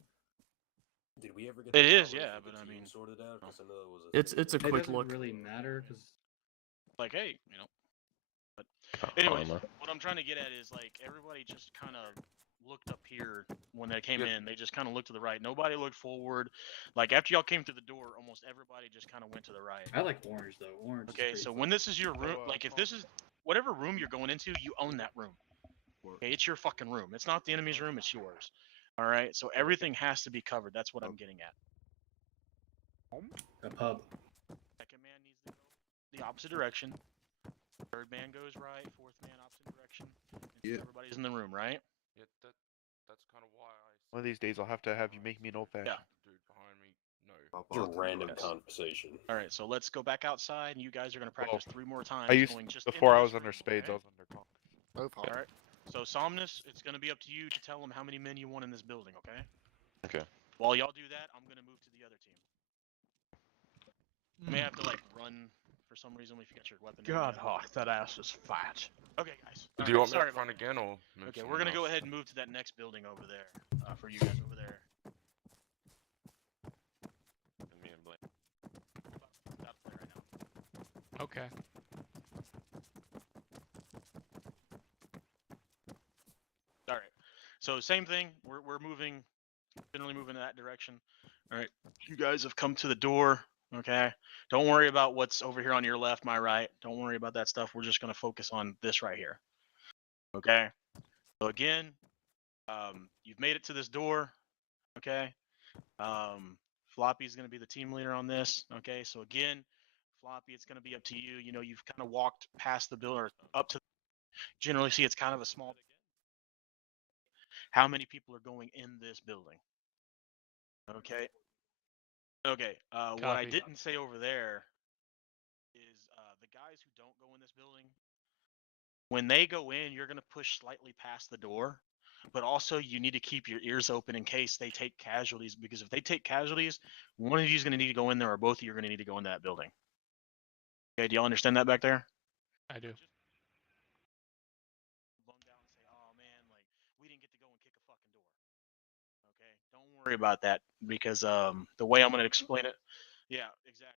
Did we ever get? It the is, colors yeah, of the but I team mean- sorted out. 'Cause I know it was a It's thing. a It quick doesn't look. really matter because Like, hey, you know. But anyways, ARMA. what I'm trying to get at is like everybody just kind of looked up here when they came in. They just kind of looked to the right. Nobody looked forward. Like after y'all came through the door, almost everybody just kind of went to the right. I like orange though. Orange. Okay, is so pretty when fun. this is your room, like if this is whatever room you're going into, you own that room. Okay, it's your fucking room. It's not the enemy's room. It's yours. All right. So everything has to be covered. That's what I'm getting at. A pub. Second man needs to go the opposite direction. Third man goes right. Fourth man opposite direction. Until Yeah. everybody's in the room, right? Yeah, that's kind of why I. One of these days, I'll have to have you make me an old fashioned. Yeah. Dude behind me, no. It's a random Yes. conversation. All right. So let's go back outside, and you guys are gonna practice 3 more times. I used going just before into I this was under room, Spades, okay? I was under Conk. All right. So Somnus, it's gonna be up to you to tell them how many men you want in this building, okay? Okay. While y'all do that, I'm gonna move to the other team. You may have to like run for some reason if you got your weapon. in God, hand. Hawk, that ass is fat. Okay, guys. Do you want me sorry up front about that. again, or? move Okay, we're someone gonna go else? ahead and move to that next building over there for you guys over there. And me and Blake. About to play right now. Okay. All right. So same thing. We're moving, generally moving in that direction. All right. You guys have come to the door. Okay. Don't worry about what's over here on your left, my right. Don't worry about that stuff. We're just gonna focus on this right here. Okay. So again, you've made it to this door. Okay. Floppy's gonna be the team leader on this. Okay. So again, Floppy, it's gonna be up to you. You know, you've kind of walked past the building or up to. Generally, see it's kind of a small. How many people are going in this building? Okay. Okay. What I Copy. didn't say over there is the guys who don't go in this building, when they go in, you're going to push slightly past the door, but also you need to keep your ears open in case they take casualties, because if they take casualties, one of you is going to need to go in there or both of you are going to need to go in that building. Okay. Do y'all understand that back there? I do. Bummed out and say, "Oh man, like we didn't get to go and kick a fucking door." Okay, don't worry about that because the way I'm gonna explain it, yeah, exactly.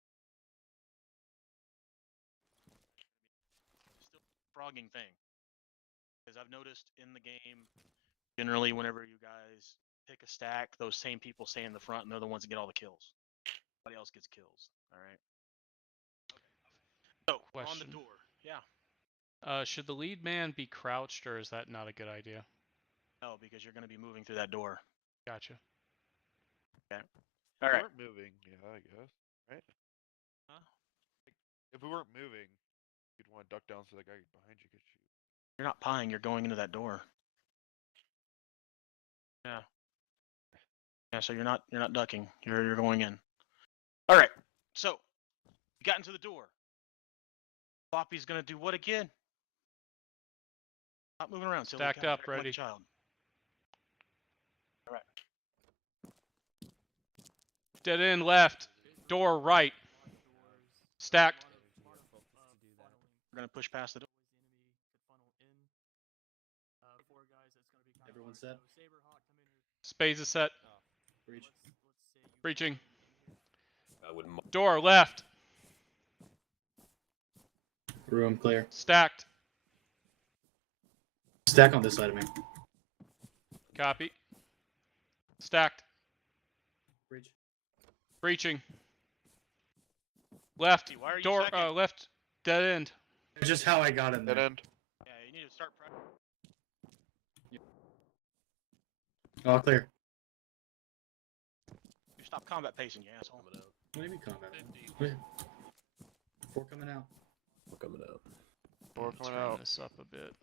Still a frogging thing because I've noticed in the game, generally whenever you guys pick a stack, those same people stay in the front and they're the ones that get all the kills. Nobody else gets kills. All right. So on Question. the door, yeah. Should the lead man be crouched, or is that not a good idea? No, because you're gonna be moving through that door. Gotcha. All If we right. weren't moving, yeah, I guess, right? Huh? If we weren't moving, You'd want to duck down so the guy behind you gets you. You're not pieing. You're going into that door. Yeah. Yeah. So you're not ducking. You're going in. All right. So you got into the door. Floppy's gonna do what again? Stop moving around, silly. Stacked God, up, you're acting like a ready. child. All right. Dead end left. Door right. Stacked. We're gonna push past the door. Everyone set? Spades is set. Breach. Breaching. I would. Door left. Room clear. Stacked. Stack on this side of me. Copy. Stacked. Breach. Breaching. Left. Why are you Door. second? Left. Dead end. It's just how I got in there. Dead end. Yeah, you need to start prep. All clear. You stop combat pacing, you asshole. Coming out. What do you mean combat? Wait. 4 coming out. We're coming out. Door Turn coming out. this up a bit.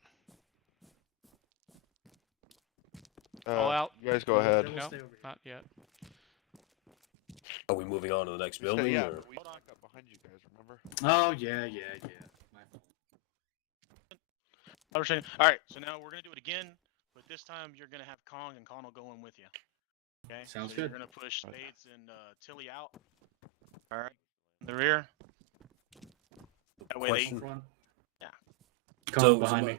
Uh, All out. You guys go ahead. We'll No, stay over here. not yet. Are we moving on to the next We stay- building? yeah, or? but we stack up behind you guys. Remember? Oh, yeah. My fault. All right, so now we're gonna do it again, but this time you're gonna have Kong, and Kong will go in with you. Okay. Sounds so good. You're gonna push Spades and Tilly out. All right. In the rear. That way Question. Front. Yeah. Come behind me.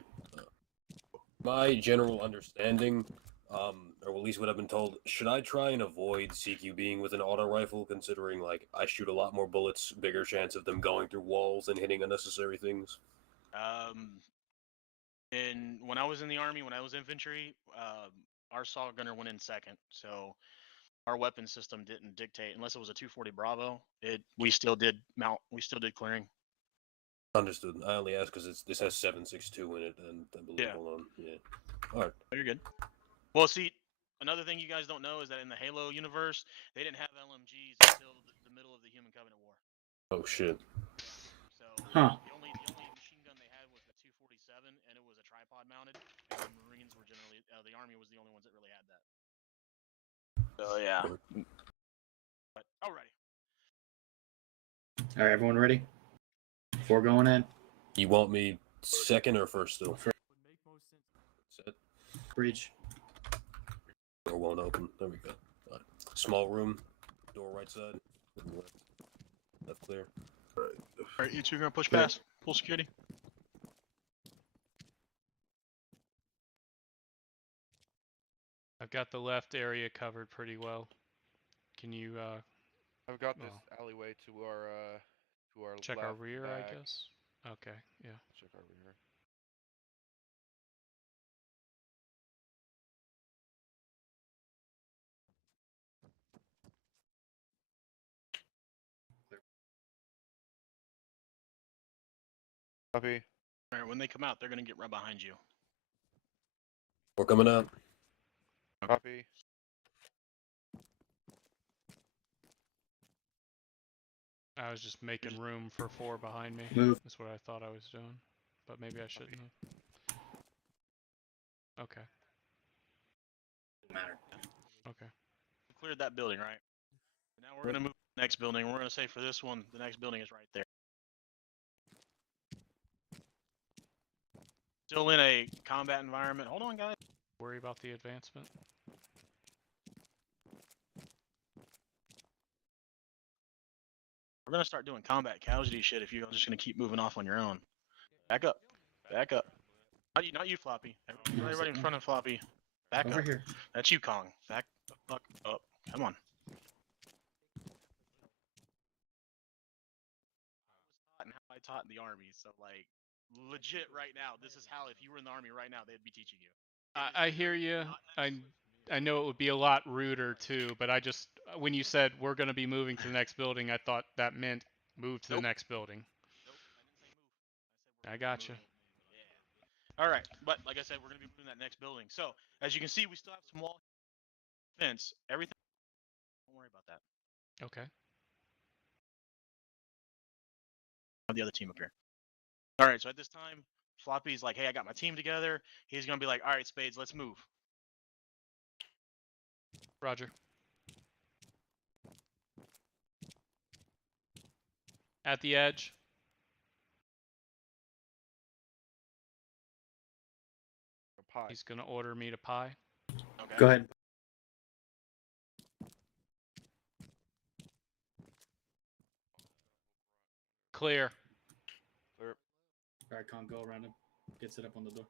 My general understanding, or at least what I've been told, should I try and avoid CQ being with an auto rifle, considering like I shoot a lot more bullets, bigger chance of them going through walls and hitting unnecessary things? And when I was in the army, when I was infantry, our saw gunner went in second, so our weapon system didn't dictate unless it was a 240 Bravo. We still did clearing. Understood. I only asked because this has 7.62 in it, and I believe. Yeah. Hold on. Yeah. All right. Oh, you're good. Well, see, another thing you guys don't know is that in the Halo universe, they didn't have LMGs until the middle of the Human Covenant War. Oh shit. So Huh. the only machine gun they had was the 247, and it was a tripod mounted. And the Marines were generally, the Army was the only ones that really had that. So yeah. But alrighty. All right, everyone ready? 4 going in. You want me second or first still? Set. Breach. Door won't open. There we go. All right. Small room. Door right side. Left clear. Alright, you two are gonna push Clear. past. Full security. I've got the left area covered pretty well. Can you I've got this Oh. alleyway to our check left our rear, I back. guess? Okay, yeah. Check our rear. Copy. Alright, when they come out, they're gonna get right behind you. We're coming out. Copy. I was just making room for 4 behind me. Move. That's what I thought I was doing. But maybe I shouldn't have. Okay. Matter. Okay. We cleared that building, right? Now we're gonna move to the next building. We're gonna say for this one, the next building is right there. Still in a combat environment. Hold on, guys. Worry about the advancement. We're gonna start doing combat casualty shit if you're just gonna keep moving off on your own. Back up. Back up. Not you, Floppy. Everybody in front of Floppy. Back Over up. here. That's you, Kong. Back the fuck up. Come on. And how I taught in the army, so like legit right now, this is how if you were in the army right now, they'd be teaching you. I hear you. I know it would be a lot ruder too, but I just when you said we're going to be moving to the next building, I thought that meant move to the Nope. next building. Nope, I didn't say move. I said I gotcha. Yeah. All right, but like I said, we're gonna be moving that next building. So as you can see, we still have some wall fence. Everything. Don't worry about that. Okay. Have the other team up here. All right, so at this time, Floppy's like, hey, I got my team together. He's going to be like, all right, Spades, let's move. Roger. At the edge. Pie. He's gonna order me to pie. Okay. Go ahead. Clear. Clear. All right, Con, go around him. Get set up on the door.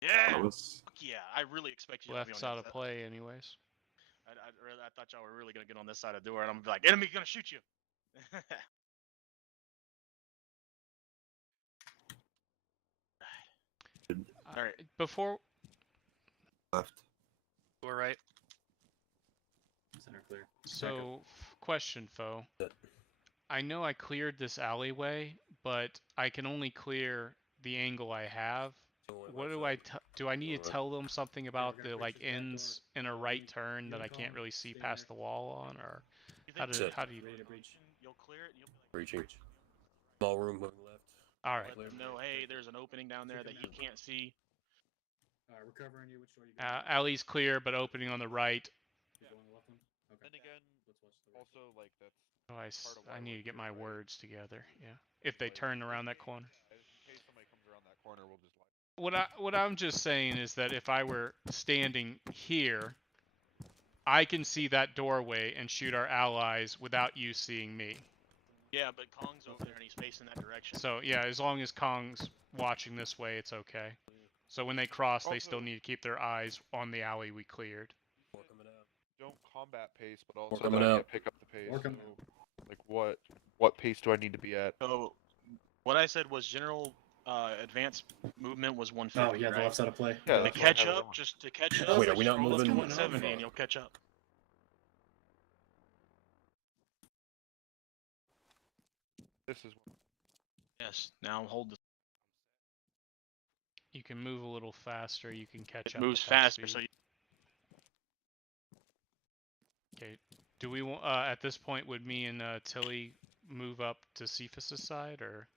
Yeah. Fuck yeah. I really expected you to be Left on side that of side. play, anyways. I thought y'all were really going to get on this side of the door, and I'm gonna be like, enemy going to shoot you. All right. Before Left. We're right. Center clear. So, question, Foe. Yeah. I know I cleared this alleyway, but I can only clear the angle I have. What do I do? I need to tell them something about the like ends in a right turn that I can't really see past the wall on, or how do you? Ready to breach. You'll clear it, and you'll be like, Breaching. Small room moving left. All right. let them know, hey, there's an opening down there that you can't see. All right, we're covering you. Which door you going? Alley's clear, but opening on the right. You're going the left one. Okay. Then again, Let's watch the right. also like that's Oh, part of why I need we're to get here, my right? words together. Yeah. If they turn around that corner. In case somebody comes around that corner, we'll just like. What I'm just saying is that if I were standing here, I can see that doorway and shoot our allies without you seeing me. Yeah, but Kong's over there and he's facing that direction. So yeah, as long as Kong's watching this way, it's okay. So when they cross, they still need to keep their eyes on the alley we cleared. More coming out. Don't combat pace, but also coming then I out. can't pick up the pace. More coming So, like what pace do I need to be at? So what I said was general advanced movement was 150. Oh yeah, the right? left side of play. Yeah, To that's why I catch have it up, on. just to catch up. Wait, are we not scroll up to moving? 170 and you'll catch up. This is Yes. Now hold the. You can move a little faster. You can catch It up. moves at that faster, so speed. you. Okay. Do we want at this point? Would me and Tilly move up to Cephas's side, or?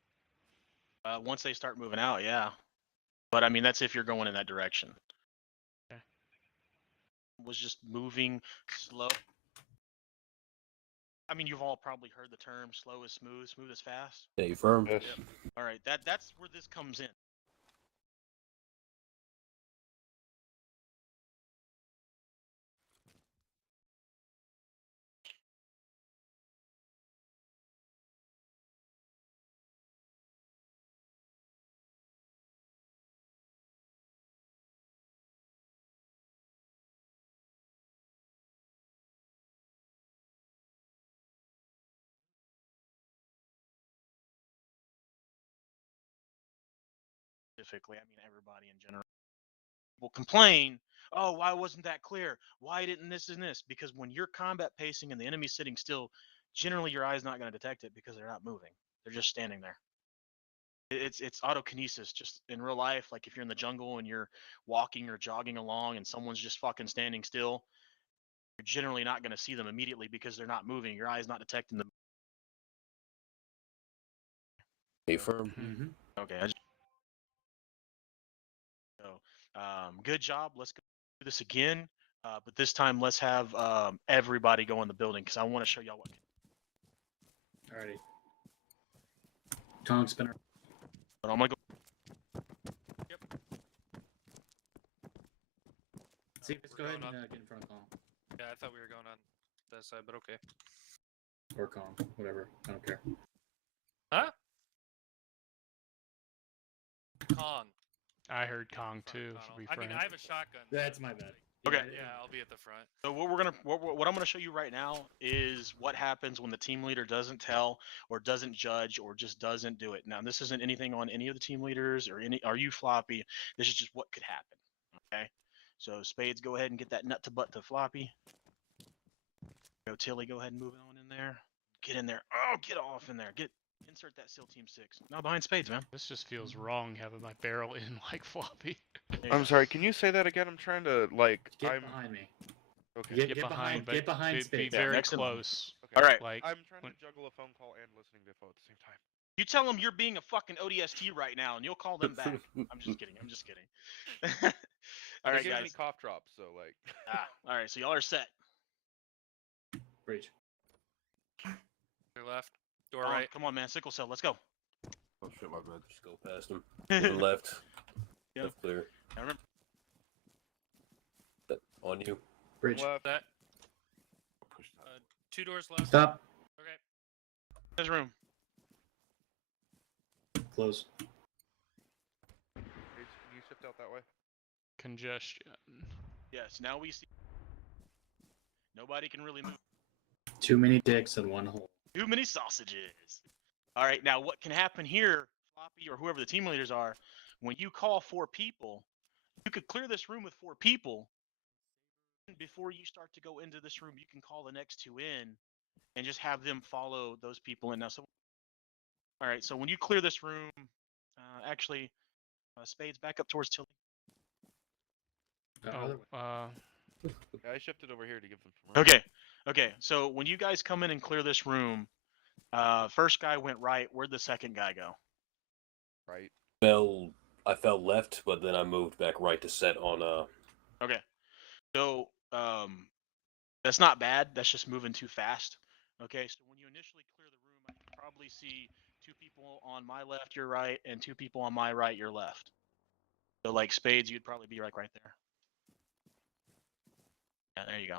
Once they start moving out, yeah. But I mean, that's if you're going in that direction. Okay. Was just moving slow. I mean, you've all probably heard the term "slow is smooth, smooth is fast." Yeah, you firm? yes. Yep. All right, that's where this comes in. Specifically, I mean everybody in general. Will complain, oh, why wasn't that clear? Why didn't this and this? Because when you're combat pacing and the enemy's sitting still, generally your eye's not going to detect it because they're not moving. They're just standing there. It's autokinesis. Just in real life, like if you're in the jungle and you're walking or jogging along and someone's just fucking standing still, you're generally not going to see them immediately because they're not moving. Your eye's not detecting them. You firm? Mm-hmm. Okay. So, good job. Let's go do this again. But this time, let's have everybody go in the building because I want to show y'all what. Alrighty. Tongue spinner. But I'm gonna go. See, let's go ahead and going on. get in front of Kong. Yeah, I thought we were going on that side, but okay. Or Kong, whatever. I don't care. Huh? Kong. I heard Kong Front, too. Connell. To be I mean, frank. I have a shotgun. That's my bad. Okay. Yeah, I'll be at the front. So what I'm gonna show you right now is what happens when the team leader doesn't tell or doesn't judge or just doesn't do it. Now, this isn't anything on any of the team leaders or you Floppy. This is just what could happen. Okay. So Spades, go ahead and get that nut to butt to Floppy. Go Tilly, go ahead and move on in there. Get in there. Oh, get off in there. Get Insert that SEAL Team 6. No, behind Spades, man. This just feels wrong having my barrel in like floppy. There you I'm go. sorry, can you say that again? I'm trying to, like, Get behind me. Okay. Get behind, but get behind be Spades. very next in line. close. Okay. All right. Like I'm trying when- to juggle a phone call and listening to a phone at the same time. You tell them you're being a fucking ODST right now, and you'll call them back. I'm just kidding. I'm just kidding. All They're right, giving me guys. cough drops, so, like... All right. So y'all are set. Breach. Your left. Door Come on, right. come on, man. Sickle cell. Let's go. Oh shit, my bad. Just go past him. To the left. Yeah. Left clear. I remember. On you. Breach. Left. That. Push that. 2 doors left. Stop. Okay. There's room. Close. Can you shift out that way? congestion. Yes. Now we see. Nobody can really move. Too many dicks in one hole. Too many sausages. All right. Now what can happen here, Floppy or whoever the team leaders are, when you call 4 people, you could clear this room with 4 people. Before you start to go into this room, you can call the next 2 in and just have them follow those people in. Now, so, all right, so when you clear this room, actually, Spades back up towards Tilly. Oh, Yeah, I shifted over here to give them some room. Okay, okay. So when you guys come in and clear this room, first guy went right. Where'd the second guy go? Right. I fell left, but then I moved back right to set on Okay, so that's not bad. That's just moving too fast. Okay, so when you initially clear the room, I can probably see 2 people on my left, your right, and 2 people on my right, your left. So like Spades, you'd probably be like right there. Yeah, there you go.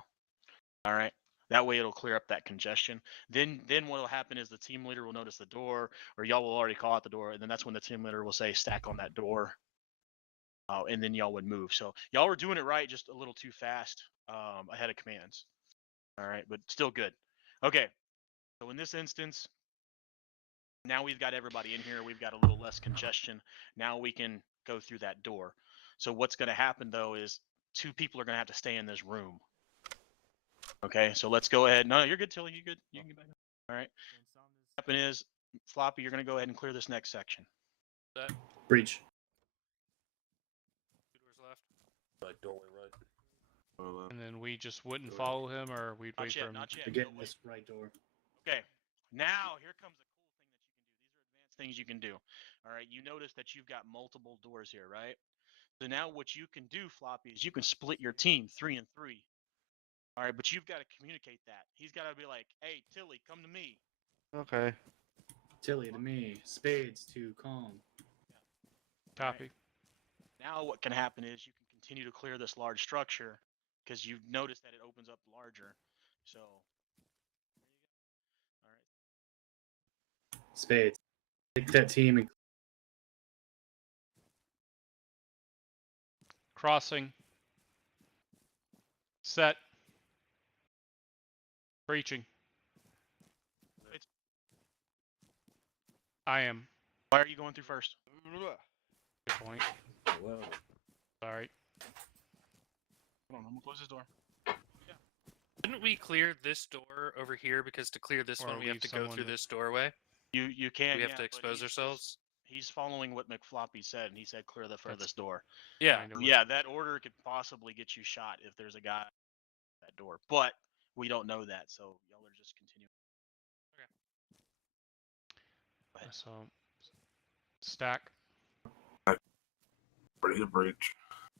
All right. That way it'll clear up that congestion. Then what'll happen is the team leader will notice the door, or y'all will already call out the door, and then that's when the team leader will say stack on that door. And then y'all would move. So y'all were doing it right, just a little too fast ahead of commands. All right, but still good. Okay. So in this instance, now we've got everybody in here. We've got a little less congestion. Now we can go through that door. So what's going to happen though is 2 people are going to have to stay in this room. Okay, so let's go ahead. No, you're good, Tilly. You good? You can get back up. All right. What happen is, Floppy, you're going to go ahead and clear this next section. That. Breach. 2 doors left. right doorway right. and then we just wouldn't follow him, or we'd wait Not for yet, him. not yet. Again, Go wait. this right door. Okay, now here comes a cool thing that you can do. These are advanced things you can do. All right, you notice that you've got multiple doors here, right? So now what you can do, Floppy, is you can split your team 3 and 3. All right, but you've got to communicate that. He's got to be like, hey, Tilly, come to me. Okay. Tilly to me. Spades to calm. Copy. Now what can happen is you can continue to clear this large structure because you've noticed that it opens up larger. So, all right. Spades. Take that team and Crossing. Set. Breaching. It's, I am. why are you going through first? Good point. Wow. Sorry. Hold on, I'm gonna close this door. Couldn't we clear this door over here? Because to clear this Or one, we have leave to go someone through to- this doorway. You can. We have yeah, to but expose he's ourselves. He's following what McFloppy said, and he said clear the furthest door. Yeah. Kinda what- Yeah, that order could possibly get you shot if there's a guy at that door, but we don't know that, so y'all are just continuing. So, stack. Ready to breach.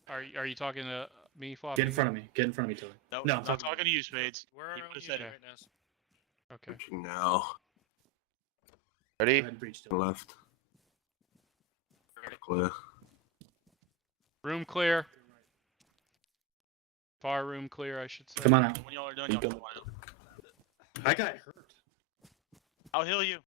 Are you talking to me, Floppy? get in front of me. Get in front of me, Tilly. No, No, I'm not talking to you, Spades. Where are He on would've you said it. right now? Okay. Now. Go Ready? ahead and breach, Tilly. Left. Clear. Room clear. Far room clear, I should say. Come on out. When y'all are done, You y'all come- come on out. I got hurt. I'll heal you.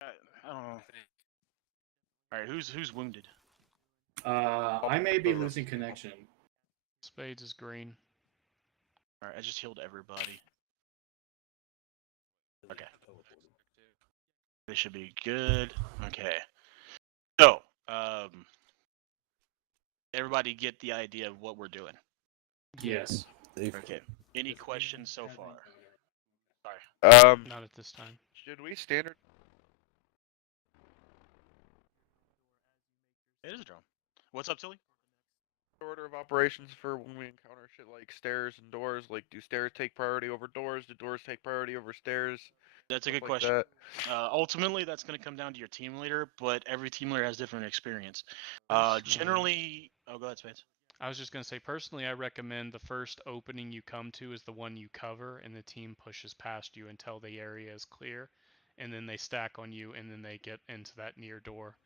I don't know. All right, who's wounded? I may be losing connection. Spades is green. All right, I just healed everybody. Okay. They should be good. Okay. So, everybody get the idea of what we're doing. Yes. Okay. Any questions so far? Sorry. Not at this time. Should we standard It is a drone. What's up, Tilly? order of operations for when we encounter shit like stairs and doors? Like, do stairs take priority over doors? Do doors take priority over stairs? That's a Stuff good like question. that. Ultimately, that's going to come down to your team leader, but every team leader has different experience. Generally, oh, go ahead, Spades. I was just going to say, personally, I recommend the first opening you come to is the one you cover, and the team pushes past you until the area is clear, and then they stack on you, and then they get into that near door,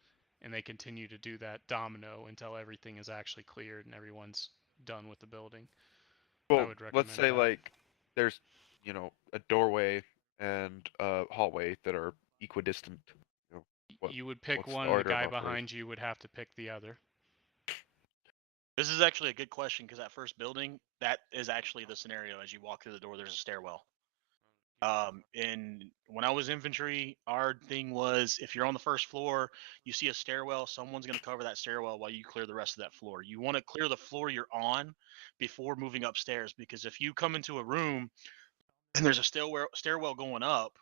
and they continue to do that domino until everything is actually cleared and everyone's done with the building. I Well, would let's recommend say that. like there's, you know, a doorway and a hallway that are equidistant. You know, You would pick what's the one, and the order of guy operation? behind you would have to pick the other. This is actually a good question because that first building, that is actually the scenario. As you walk through the door, there's a stairwell. And when I was infantry, our thing was if you're on the first floor, you see a stairwell, someone's going to cover that stairwell while you clear the rest of that floor. You want to clear the floor you're on before moving upstairs, because if you come into a room and there's a stairwell going up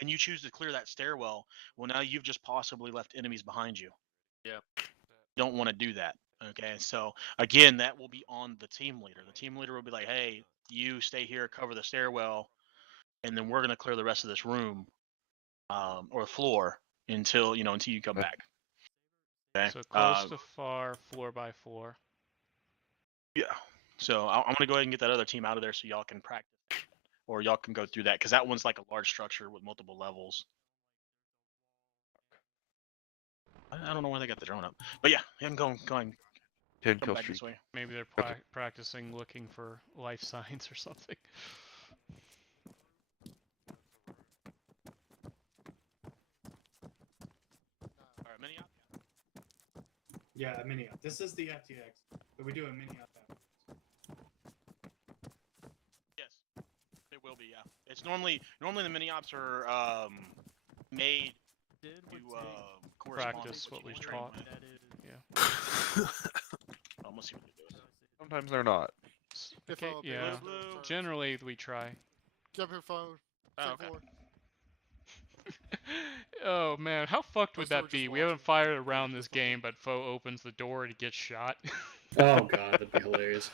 and you choose to clear that stairwell, well, now you've just possibly left enemies behind you. Yeah. You don't want to do that. Okay, so again, that will be on the team leader. The team leader will be like, hey, you stay here, cover the stairwell, and then we're going to clear the rest of this room or floor until you come back. Okay. So close to far, floor by floor. Yeah. So I'm gonna go ahead and get that other team out of there so y'all can practice, or y'all can go through that because that one's like a large structure with multiple levels. I don't know where they got the drone up, but yeah, I'm going. 10 Come kill back streak. this way. Maybe they're practicing looking for life signs or something. All right, mini op. Yeah, a mini op. This is the FTX, but we do a mini op after. Yes, it will be. Yeah, it's normally the mini ops are made to correspond Practice with what you we've train taught. with. Yeah. Let's see what they do. Sometimes they're not. Okay, I'll be yeah. listening first. Generally, we try. Jump your phone. Oh, Check okay. forward. Oh man, how fucked would Those that two are be? just We haven't watching. fired around this game, but foe opens the door and gets shot. Oh god, that'd be hilarious.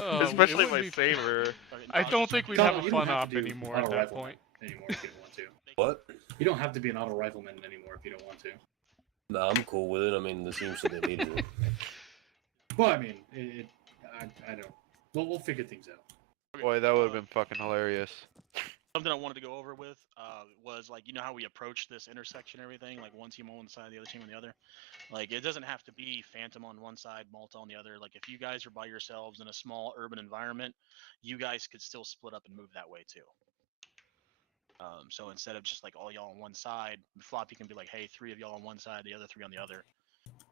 Oh, it Especially would my be- saver. I don't think we'd have a You don't fun have op to do anymore at auto that rifleman point. anymore if you don't want to. What? You don't have to be an auto rifleman anymore if you don't want to. Nah, I'm cool with it. I mean, this seems to be needed it. Well, I mean, I don't. Well, we'll figure things out. Boy, that would have been fucking hilarious. Something I wanted to go over with was like, how we approach this intersection and everything, like one team on one side, the other team on the other. Like, it doesn't have to be Phantom on one side, Malta on the other. Like, if you guys are by yourselves in a small urban environment, you guys could still split up and move that way too. So instead of just like all y'all on one side, Floppy can be like, hey, 3 of y'all on one side, the other 3 on the other,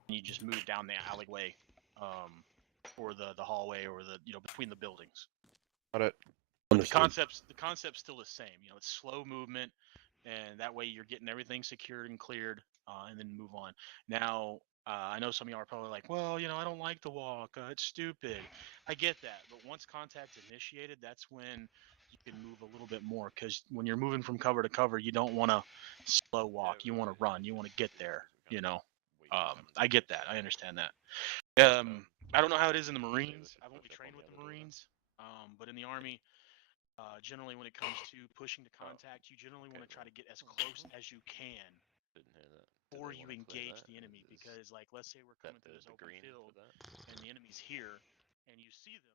and you just move down the alleyway, or the hallway, or the between the buildings. Got it. The concept's still the same. It's slow movement, and that way you're getting everything secured and cleared, and then move on. Now, I know some of y'all are probably like, well, I don't like the walk. It's stupid. I get that, but once contact's initiated, that's when you can move a little bit more. Because when you're moving from cover to cover, you don't want to slow walk. You want to run. You want to get there. I get that. I understand that. I don't know how it is in the Marines. I've only trained with the Marines, but in the Army. Generally, when it comes to pushing to contact, you generally want to try to get as close as you can before you engage the enemy. Because, like, let's say we're coming through this open field and the enemy's here, and you see them,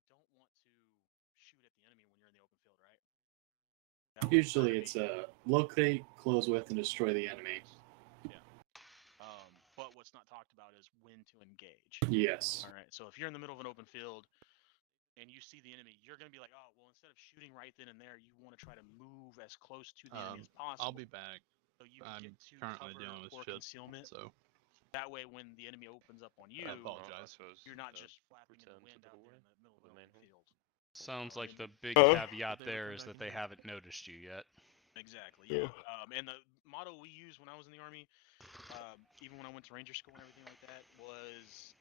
you don't want to shoot at the enemy when you're in the open field, right? Usually, it's locate, close with, and destroy the enemy. Yeah. But what's not talked about is when to engage. Yes. All right. So if you're in the middle of an open field and you see the enemy, you're going to be like, oh, well, instead of shooting right then and there, you want to try to move as close to the enemy as possible. I'll be back. So you I'm get to currently cover dealing with or shit, concealment. so That way, when the enemy opens up on you, I apologize. you're not just flapping in the return to wind the out there doorway in the middle of of the the main open hall. field. Sounds like the big Uh, caveat They would there come is back that in they here. haven't noticed you yet. Exactly. Yeah. And the motto we used when I was in the Army, even when I went to Ranger School and everything like that, was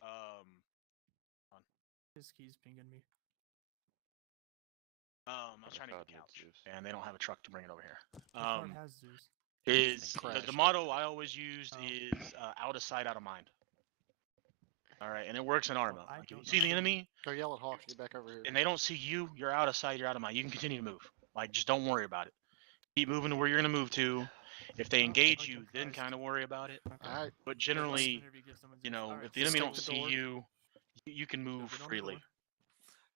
His keys pinging me. I was trying to get a couch, and they don't have a truck to bring it over here. The card has Zeus. Is the Crashed motto into I it. always used Oh. is out of sight, out of mind. All right, and it works in ARMA. I Like, if you don't see the know. enemy Go yell at Hawk. Get back over here. and they don't see you, you're out of sight, you're out of mind. You can continue to move. Like, just don't worry about it. Keep moving to where you're gonna move to. If they Oh, engage okay, you, then Christ. kind of worry about it. Okay. All right. But Let's generally, whenever you give someone you Zeus. know, Alright, if the enemy so don't the see door. you can move get on the freely. door.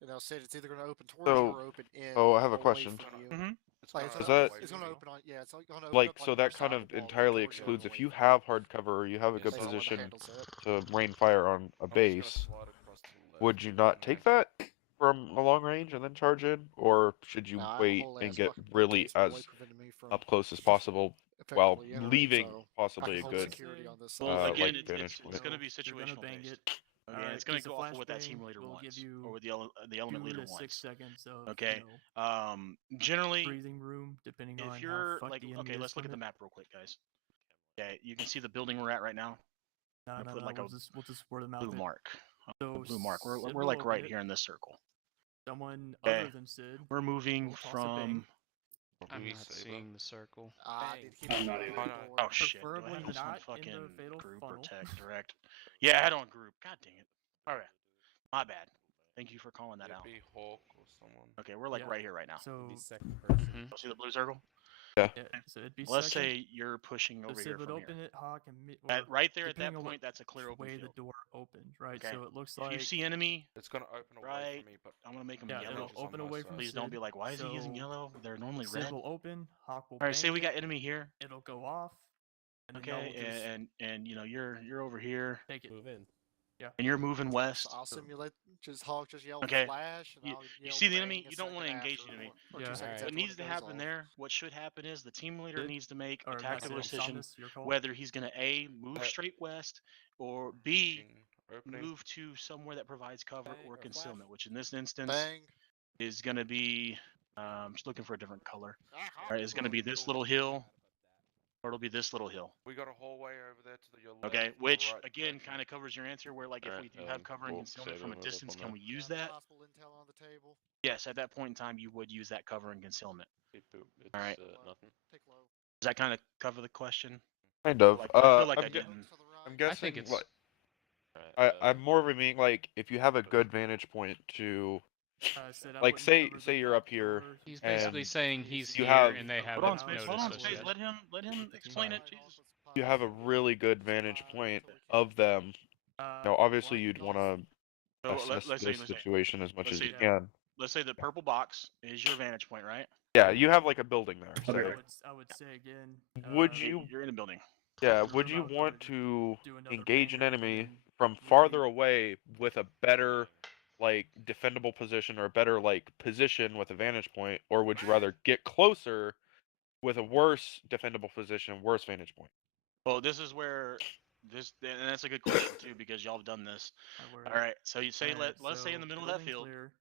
And they'll say it's either going to open towards So- you or open in. oh, I have a away question. from you. Mhm. Like, Is that- it's going to open on? Yeah, it's going to open Like, up on so your that side kind of of the wall, entirely towards you, excludes if away you from have hard cover or you have a good Based on where the position handles at. to rain fire on a base, would you not take that from a long range and then charge in, or should you Nah, I have a wait whole and ass get fucking really base wall as preventing me from up close as possible while effectively entering, leaving so I possibly can a hold good security on this Well, side. again, like, vantage it's going to be You're gonna situational bang based. it. Okay, Alright, it's going piece to of go off of what that team flashbang leader will wants, give you or what the element 2 leader to 6 wants. seconds of Okay. you know, Generally, breathing room, depending if on you're how fucked like, the enemy okay, is let's look at from the it. map real quick, guys. Okay, you can see the building we're at right now. No, I no, put no. like We'll a just word of mouth blue it. mark. So Blue mark. We're Sid we're will like open right it. here in this circle. Someone Okay. other than Sid. We're moving will toss a bang. from. I'm not seeing the circle. Dude, keep I'm it not on even. the door. Oh shit! Do I Preferably have this on not in fucking the fatal group funnel. or tech direct? Yeah, I don't group. God dang it! All right, my bad. Thank you for calling that out. Hawk or someone. Okay, we're like Yeah. right here right now. So Be second person. See the blue circle? yeah, so it'd be Let's second. say you're pushing So over Sid here would from open here. it, Hawk, and Right there at that depending on point, that's a clear which open way field. the door opens, right? Okay. So it looks If like you see enemy, It's gonna open away right, from me, but I'm gonna make them yeah, yellow. it'll open away from Please Sid. don't be like, why is he using So yellow? They're normally Sid red. will open, Hawk will All right, bang say we it, got enemy here. it'll go off, and then y'all Okay, will just and you know you're over here, take it. Move in. and you're moving west. So I'll simulate Hawk just yell Okay. flash, and You- I'll you yell see the bang enemy, a you don't wanna second engage after, the enemy. or Yeah. 2 seconds Alright. What after needs it to goes happen off. there, what should happen is the team leader Sid? needs to make Or a not tactical Sid, decision Somnus, your call. whether he's gonna A, move straight west, or B, opening. move to somewhere that provides cover Bang or or flash. concealment, which in this instance Bang. is gonna be just looking for a different color. Ah, Alright, it's gonna be this little hill, or it'll be this little hill. We got a hallway over there to your left. Okay, and which right again direction. kind of covers your answer where like if we Alright, do have cover and we'll concealment save from a everyone up distance, on can that. we use the that? possible intel on the table. Yes, at that point in time you would use that cover and concealment. It's Alright. nothing. Take low. Does that kind of cover the question? kind of. Like, I feel like I I'm, didn't. To the right. I'm I guessing think it's like Alright, I'm more of a meaning like if you have a good vantage point to Sid, I like wouldn't say cover the say you're up back here door. He's and basically saying he's you here have- and they Hold haven't on, Spades. Hold on, noticed us Spades. yet. Let him With the explain team. it. Jesus. you have a really good vantage point of them. Now, obviously, you'd want to So assess let's this say, situation as much let's as you say- can. let's say the purple box is your vantage point, right? Yeah, you have like a building there. Okay. So I would say again. Would you- You're in a building. yeah, Cover would room, you I would want do to another engage an bang enemy and from repeat. farther away with a better like defendable position or a better like position with a vantage point, or would you rather get closer with a worse defendable position, worse vantage point? Well, this is where and that's a good question too because y'all have done this. I word All it. right, so you say Alright, let's say in the so middle of that building field clear.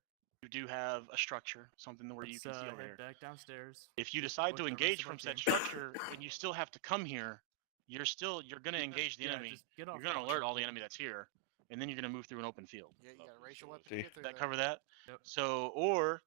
you do have a structure, something where you Let's can see over head here. back downstairs. If you with- decide to with the rest engage of our from said team. structure and you still have to come here, you're gonna engage the Yeah, enemy. just get off You're gonna Hawk, alert no all the problem. enemy that's here, and then you're gonna move through an open field. Yeah, you got a racial weapon See. to get through Does that there. cover that? Yep. So, or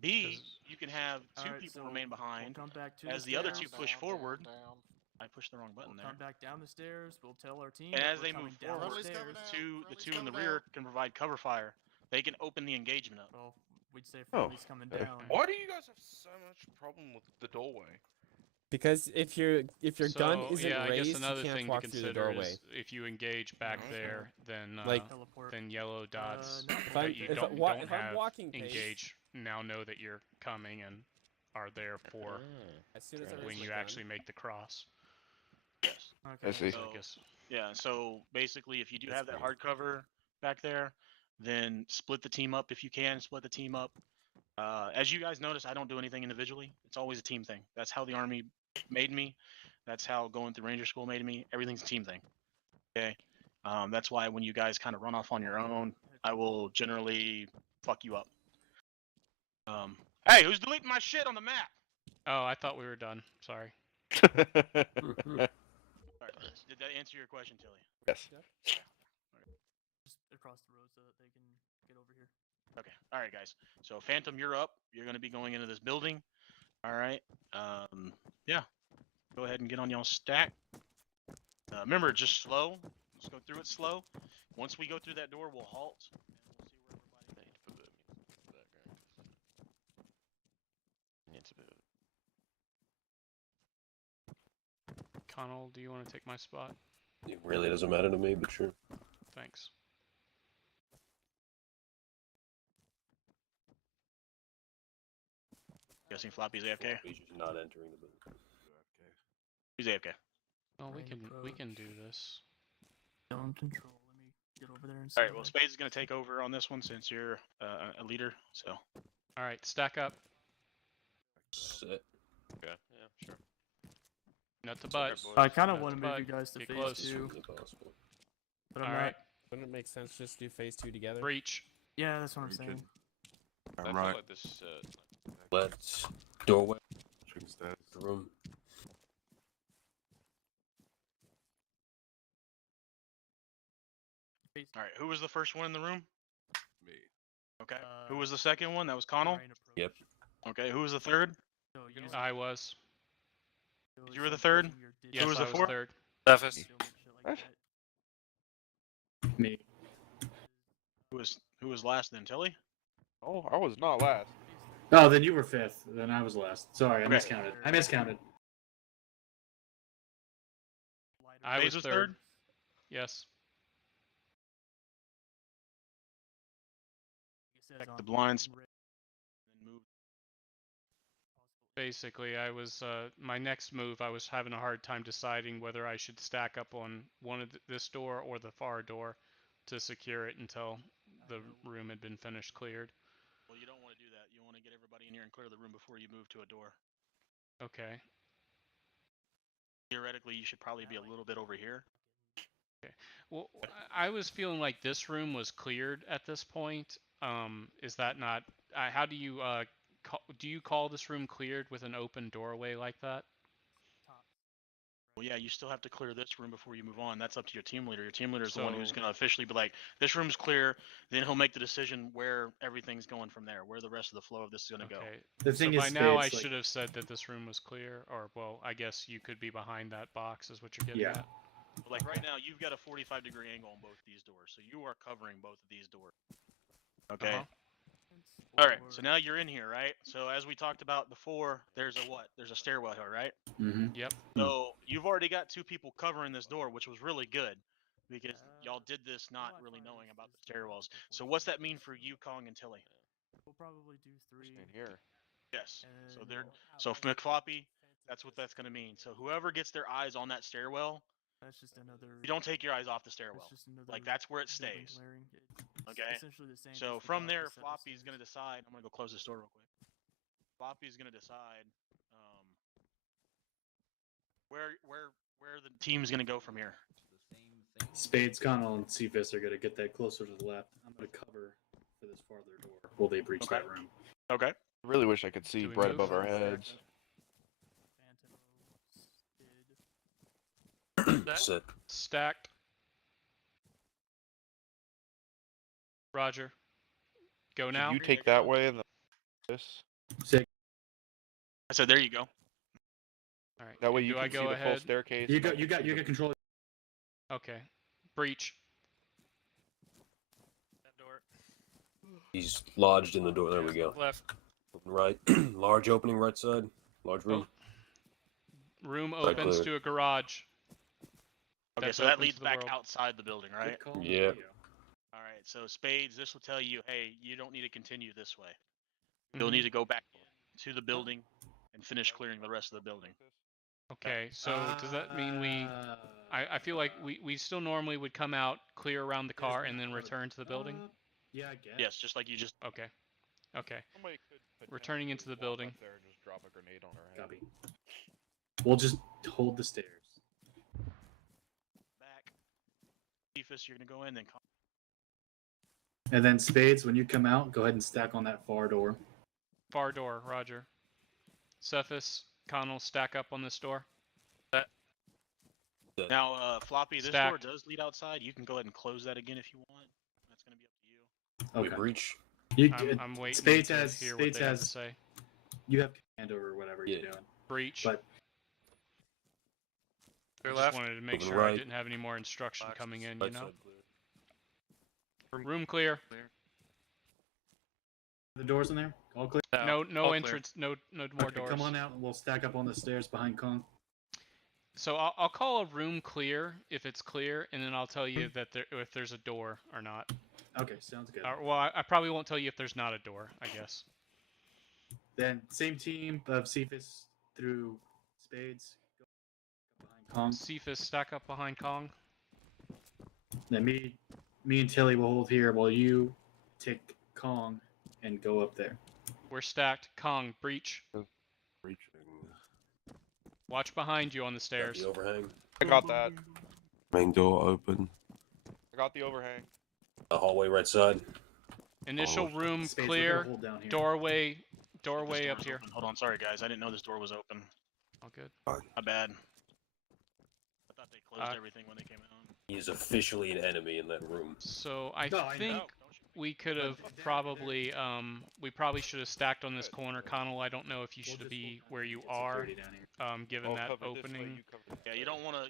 B, 'Cause- you can have two Alright, people so remain we'll behind. come back to as the the other stairs. two push forward. Down. I pushed the wrong button We'll there. come back down the stairs. We'll tell our team. And that as we're they coming move down the forward, Friendly's coming stairs. down. the Friendly's two in the coming rear down. can provide cover fire. They can open the engagement up. Well, we'd say Oh, friendly's coming okay. down. Why do you guys have so much problem with the doorway? Because if your gun So, isn't yeah, I raised, guess another you can't thing walk to through the consider doorway. is if you engage back Yeah, there, then Like- Teleport. then yellow dots no, If that I'm you if, don't, I wa- don't if I'm have walking pace, engage now know that you're coming and are there for as soon as I When raise when my you gun, actually make the cross. Yes. Okay. see. So So- I guess Yeah. So basically, if you do That's have that weird. hard cover back there, then split the team up if you can. Split the team up. As you guys notice, I don't do anything individually. It's always a team thing. That's how the Army made me. That's how going through Ranger School made me. Everything's a team thing. Okay. That's why when you guys kind of run off on your own, I will generally fuck you up. Hey, who's deleting my shit on the map? Oh, I thought we were done. Sorry. Sorry, did that answer your question, Tilly? Yes. Just across the road so that they can get over here. Okay. All right, guys. So Phantom, you're up. You're gonna be going into this building. All right. Yeah. Go ahead and get on y'all stack. Remember, just slow. Let's go through it slow. Once we go through that door, we'll halt. And we'll see where everybody. Connell, do you want to take my spot? It really doesn't matter to me, but sure. Thanks. Guessing Floppy's AFK. He's just not entering the building. He's AFK. Well, we Right can approach. do this. Zone control. Let me get over there and see. All right. Well, Spades is gonna take over on this one since you're a leader. So. All right, stack up. Set. Okay. Yeah, sure. Nut to butt. I kind of Nut want to to move you butt. guys to Get phase close. 2, Possible. but I'm All not. right. Wouldn't it make sense just to do phase 2 together? Breach. Yeah, that's what I'm saying. I feel like this. Let's doorway. The room. All right. Who was the first one in the room? Me. Okay. Who was the second one? That was Connell. Line approach. Yep. Okay. Who was the third? So use I was. those You were the and third? using your Yes, Who was I the was fourth? third. Surface. shield and shit like What? that. Me. Who was last then? Tilly. Oh, I was not last. Oh, then you were 5th. Then I was last. Sorry, I Okay. miscounted. I miscounted. I Spades was was third. Yes. Check the blinds. Then move. Basically, I was my next move. I was having a hard time deciding whether I should stack up on one of this door or the far door to secure it until the room had been finished cleared. Well, you don't want to do that. You want to get everybody in here and clear the room before you move to a door. Okay. Theoretically, you should probably be a little bit over here. Okay. Well, I was feeling like this room was cleared at this point. Is that not? How do you do you call this room cleared with an open doorway like that? Well, yeah, you still have to clear this room before you move on. That's up to your team leader. Your team leader is the one who's So- going to officially be like, this room's clear. Then he'll make the decision where everything's going from there, where the rest of the flow of this is going to go. Okay. The So thing by is, now I Spades, like, should have said that this room was clear, or well, I guess you could be behind that box, is what you're getting Yeah. at. But like right now, you've got a 45-degree angle on both these doors, so you are covering both of these doors. Okay. Uh-huh. All right. So now you're in here, right? So as we talked about before, there's a what? There's a stairwell here, right? Mm-hmm. Yep. So you've already got 2 people covering this door, which was really good because y'all did this not really knowing about the stairwells. So what's that mean for you, Kong, and Tilly? We'll probably do 3. In here. Yes. So and they're we'll so have McFloppy, that's what that's gonna mean. So whoever gets their eyes on that stairwell, That's just another. you don't take your eyes off the stairwell. That's just another. Like that's where it building stays. clearing. It's Okay. Essentially the same. So just from without there, the set of Floppy's stairs. gonna decide. I'm gonna go close this door real quick. Floppy's gonna decide where the team's gonna go from here. Spades, Connell, and Cephas are going to get that closer to the left. I'm going to cover for this farther door while they breach Okay. that room. Okay. I really wish I could see Do we right move? above our heads. Phantom Set. Stacked. Roger. Go Should now. you take that way and this? Sick. I said there you go. All right. That way and you do can I go see the full ahead? staircase. You and I got, you can got, see you the- got control. Okay. Breach. That door. He's lodged in the door. There we go. Left. Right. Large opening right side. Large room. Room Right opens clear. to a garage. Okay, That's so that open to leads the back world. outside the building, right? Good call. Yeah. There you go. All right. So Spades, this will tell you, hey, you don't need to continue this way. You'll Mhm. need to go back to the building and finish clearing the rest of the building. Okay, so does that mean we... I feel like we still normally would come out, clear around the car, and then return to the building? Yeah, I guess. Yes, just like you just. Okay. Okay. Somebody could Returning into the potentially walk building. up there and just drop a grenade on our head. Copy. We'll just hold the stairs. Back. Cephas, you're gonna go in, then And then Spades, when you come out, go ahead and stack on that far door. Far door, Roger. Cephas, Connell, stack up on this door. now, Floppy, this door Stacked. does lead outside. You can go ahead and close that again if you want. That's gonna be up to you. Okay. We breach. I'm waiting Spades to has hear Spades what they have to has. say. You have command over whatever you're doing. Breach. But I Clear just left. wanted to make Moving sure I right. didn't have any more instruction Boxes. coming in, you Right know? side clear. Room clear. the doors in there, all clear. No all clear. entrance, no more Okay, doors. come on out, and we'll stack up on the stairs behind Kong. So I'll call a room clear if it's clear, and then I'll tell you that if there's a door or not. Okay, sounds good. Well, I probably won't tell you if there's not a door, I guess. Then same team of Cephas through Spades. Go behind Kong. Cephas, stack up behind Kong. Then me and Tilly will hold here while you take Kong and go up there. We're stacked. Kong, breach. Breaching. Watch behind you on the Got stairs. the overhang. I got that. Main door open. I got the overhang. The hallway right side. Initial room Spades, we're clear. gonna hold down here. Doorway This door up is here. open. Hold on, sorry guys, I didn't know this door was open. All good. My bad. I thought they closed Uh, everything when they came out. He is officially an enemy in that room. So I No, I think know. we could have probably we probably should have stacked on this corner. Connell, I don't know if you We'll should just be hold where down you and get are, security down here. given I'll that cover this way, opening. you cover Yeah, you don't wanna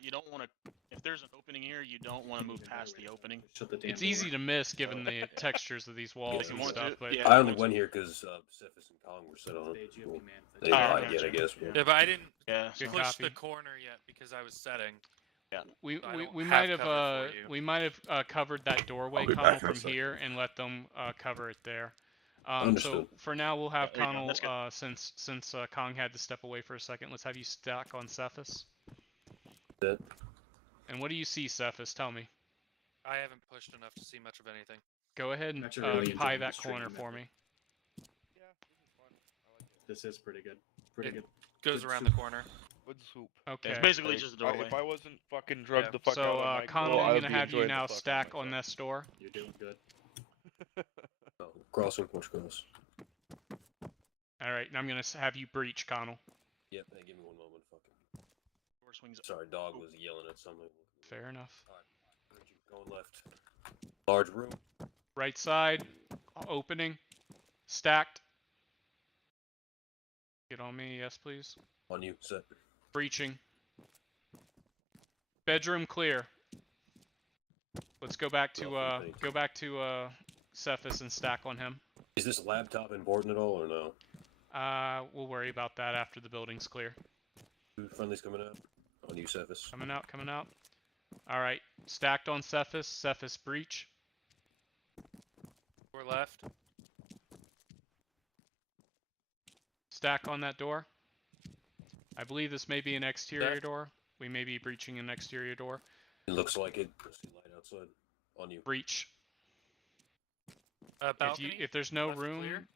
if there's an opening here, you don't wanna move past the opening. Shut the damn It's easy door. to miss given the textures of these walls If you and want stuff, to, but yeah. I only went here because Cephas and Kong were set on. Spades, you have command. They Oh, lied okay. yet, I guess. Yeah. Yeah, but I didn't Yeah. Good push copy. the corner yet because I was setting. We So I we, don't we have might have cover for you. we might have covered that doorway, I'll be Connell, back in a from second. here and let them cover it there. So Understood. for now we'll have Yeah, there you go. Connell That's good. since Kong had to step away for a second. Let's have you stack on Cephas. That. And what do you see, Cephas? Tell me. I haven't pushed enough to see much of anything. Go ahead and Not sure really pie enjoying that this tricky corner method. for me. Yeah, this is fun. I like it. This is pretty good. Pretty It good. Goes Good around soup. the corner. Good soup. Okay. It's basically Like, just a doorway. if I wasn't fucking drugged Yeah. the fuck So out on my Connell, I I'm would gonna be have you enjoying the now fuck out of stack on myself. this door. You're doing good. Oh, crossing, push cross. All right, and I'm gonna have you breach, Connell. Yep, hey, give me one moment. Fucking. Door swings up. Sorry, dog was yelling at something. Fair enough. Breaching, going left. Large room. Right side, opening, stacked. Get on me, yes please. On you, set. Breaching. Bedroom clear. Let's go back to Cephas and stack on him. Is this laptop important at all or no? We'll worry about that after the building's clear. Two friendlies coming out. On you, Cephas. Coming out. All right, stacked on Cephas. Cephas breach. We're left. Stack on that door. I believe this may be an exterior Stack. door. We may be breaching an exterior door. It looks like it. I see light outside. On you. Breach. Balcony. If there's no left room, clear.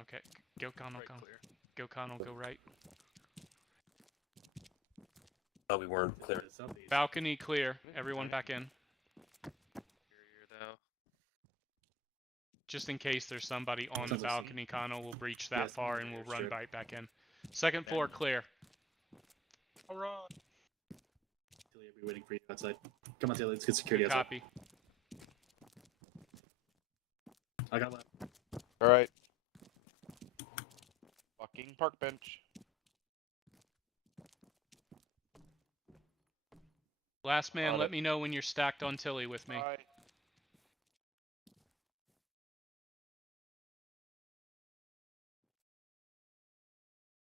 okay, go Connell, Right go. clear. Go Connell, go right. Thought we weren't clear. It's up easy. Balcony clear. Everyone back in. Interior, though. Just in case there's somebody on the Sounds like balcony, Connell will breach that Yes, far I'm and we'll there, run strip. right back in. Second floor clear. Alright. Tilly, I'll be waiting for you outside. Come on, Tilly, let's get security Good outside. copy. I got left. Alright. Fucking park bench. Last man, Got let it. me know when you're stacked on Tilly with me. Alright.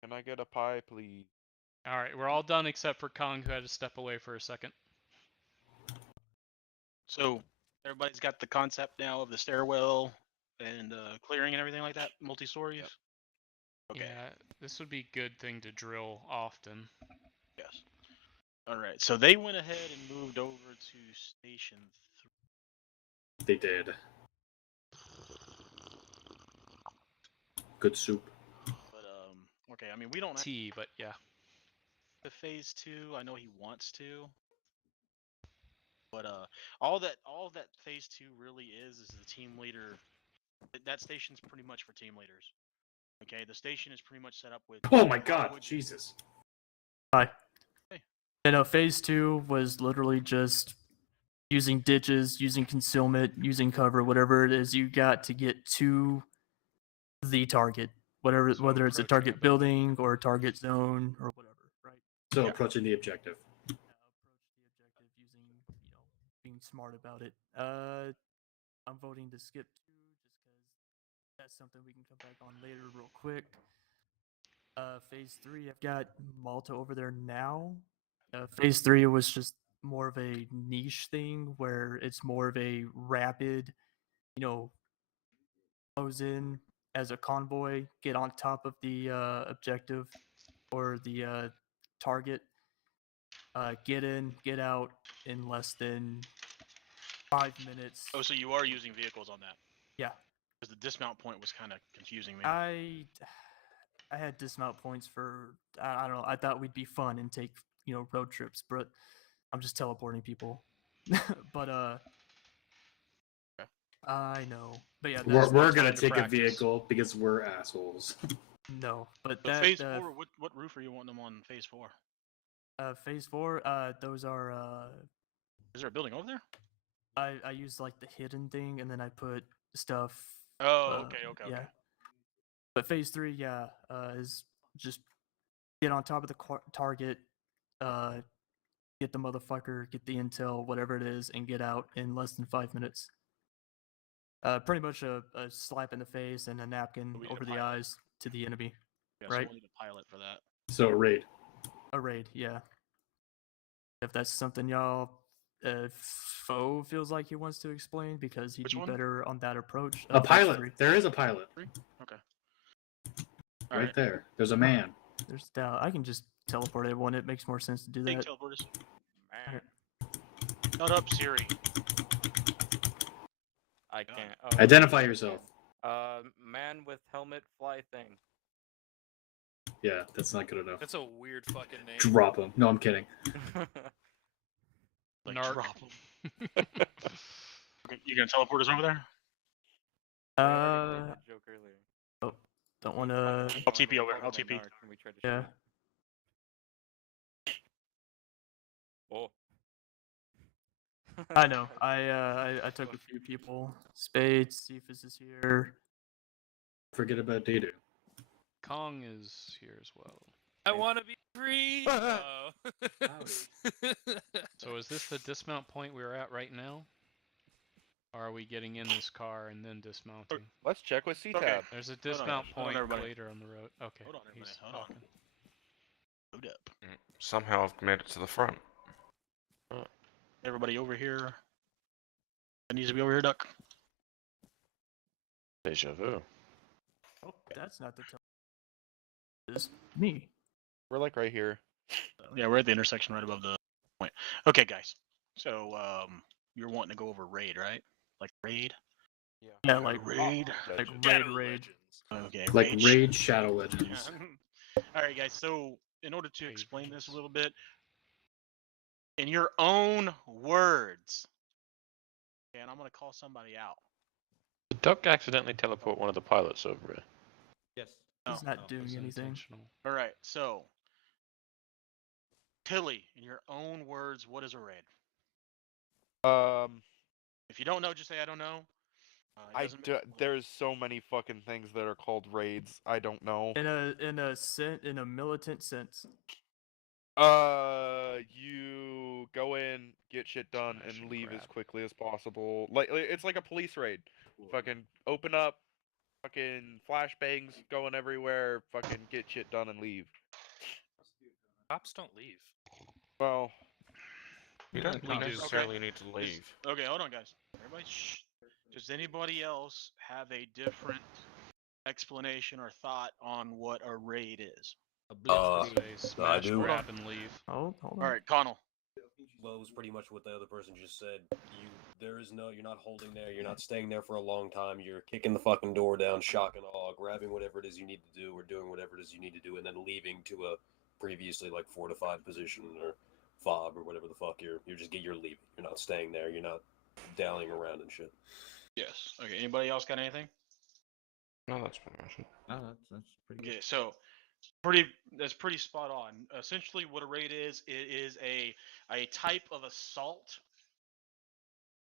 Can I get a pie, please? Alright, we're all done except for Kong who had to step away for a second. So everybody's got the concept now of the stairwell and clearing and everything like that, multi-stories. Okay. Yeah, this would be a good thing to drill often. Yes. All right. So they went ahead and moved over to station 3. They did. Good soup. But okay. I mean, we don't have T, but yeah. to phase 2. I know he wants to. But all that phase 2 really is the team leader. That station's pretty much for team leaders. Okay, the station is pretty much set up with. Oh my god, Jesus. Hi. Hey. And phase 2 was literally just using ditches, using concealment, using cover, whatever it is you got to get to the target, whether it's a approaching target a building. building or a target zone or whatever, right? So approaching the objective. Approach the objective using, being smart about it. I'm voting to skip 2 just because that's something we can come back on later real quick. Phase 3, I've got Malta over there now. Phase 3 was just more of a niche thing where it's more of a rapid, close in as a convoy, get on top of the objective or the target, get in, get out in less than 5 minutes. Oh, so you are using vehicles on that? Yeah. Because the dismount point was kind of confusing me. I had dismount points for I don't know. I thought we'd be fun and take road trips, but I'm just teleporting people. But I know. But yeah, We're gonna time to take a practice. vehicle because we're assholes. no. But So that phase 4, what roof are you wanting them on phase 4? phase 4, those are Is there a building over there? I use like the hidden thing, and then I put stuff. Oh, okay. Yeah. But phase 3, yeah, is just get on top of the target, get the motherfucker, get the intel, whatever it is, and get out in less than 5 minutes. Pretty much a slap in the face and a napkin We need over a the pilot. eyes to the enemy. Yeah, right? so we'll need a pilot for that. So a raid. A raid, yeah. If that's something y'all, Foe feels like he wants to explain because he'd Which be one? better on that approach. A phase pilot. 3. There is a pilot. Okay. Right there. There's a man. There's doubt. I can just teleport everyone. It makes more sense to do Take that. teleporters. Okay. Shut up, Siri. I can't. Identify yourself. Man with helmet fly thing. Yeah, that's not good enough. That's a weird fucking name. Drop him. No, I'm kidding. Like, Narc. drop him. You gonna teleport us over there? Joke earlier. Oh, don't want to. I'll TP over. I'll TP. Yeah. Oh. I know. I took a few people. Spades, Cephas is here. Forget about Data. Kong is here as well. I want to be free. Oh. So is this the dismount point we're at right now? Or are we getting in this car and then dismounting? Let's check with CTAB. Okay. There's a Hold on, dismount hold on, point everybody. later on the road. Okay. Hold on, everybody. he's Hold on. talking. Load up. Somehow I've made it to the front. Everybody over here. It needs to be over here, Duck. Deja vu. Oh, that's not the. It's me. We're like right here. Yeah, we're at the intersection right above the point. Okay, guys. So, you're wanting to go over raid, right? Like raid? Yeah, like raid. Like Shadow raid. Okay. Like Raid Shadow Legends. All right, guys. So, in order to explain this a little bit, in your own words, and I'm gonna call somebody out. Did Duck accidentally teleport one of the pilots over here? Yes. He's not doing It's anything. intentional. All right. So, Tilly, in your own words, what is a raid? If you don't know, just say I don't know. There's so many fucking things that are called raids. I don't know. In a militant sense. You go in, get shit done, Smash and and leave as grab. quickly as possible. Like it's like a police raid. Fucking open up, fucking flashbangs going everywhere. Fucking get shit done and leave. Cops don't leave. Well, You don't We do. necessarily need to leave. Okay, hold on, guys. Everybody, shh. Does anybody else have a different explanation or thought on what a raid is? A blitzkrieg. Smash, I do. grab, and leave. Hold on. All right, Connell. Well, it was pretty much what the other person just said. You're not holding there. You're not staying there for a long time. You're kicking the fucking door down, shock and awe, grabbing whatever it is you need to do, or doing whatever it is you need to do, and then leaving to a previously like fortified position or fob or whatever the fuck you're leaving. You're not staying there. You're not dallying around and shit. Yes. Okay. Anybody else got anything? No, that's pretty much it. No, that's pretty good. Okay, so that's pretty spot on. Essentially, what a raid is, it is a type of assault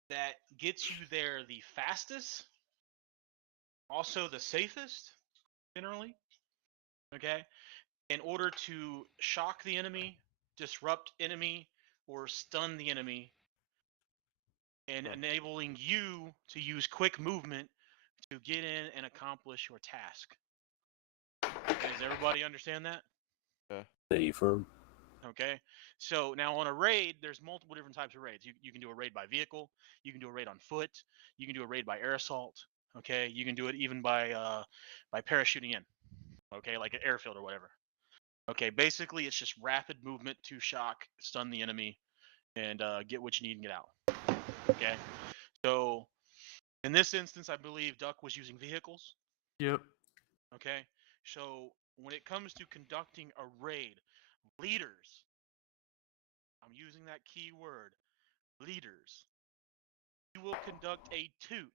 that gets you there the fastest, also the safest, generally. Okay, in order to shock the enemy, disrupt enemy, or stun the enemy, and enabling you to use quick movement to get in and accomplish your task. Does everybody understand that? Stay firm. Okay, so now on a raid, there's multiple different types of raids. You can do a raid by vehicle, you can do a raid on foot, you can do a raid by air assault. Okay, you can do it even by parachuting in. Okay, like an airfield or whatever. Okay, basically it's just rapid movement to shock, stun the enemy, and get what you need and get out. Okay, so in this instance, I believe Duck was using vehicles. Yep. Okay, so when it comes to conducting a raid, leaders, I'm using that key word, leaders, you will conduct a toot.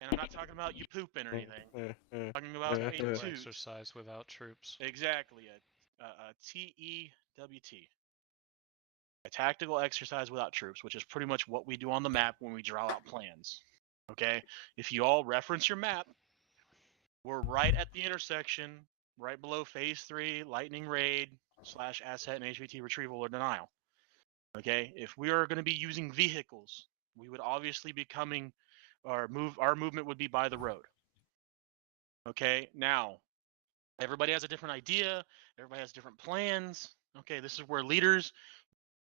And I'm not talking about you pooping or anything. I'm talking about a Tactical toot. exercise without troops. Exactly, a TEWT. A tactical exercise without troops, which is pretty much what we do on the map when we draw out plans. Okay? If you all reference your map, we're right at the intersection, right below Phase 3, Lightning Raid, / asset and HVT retrieval or denial. Okay? If we are going to be using vehicles, we would obviously be coming, our movement would be by the road. Okay? Now, everybody has a different idea, everybody has different plans. Okay, this is where leaders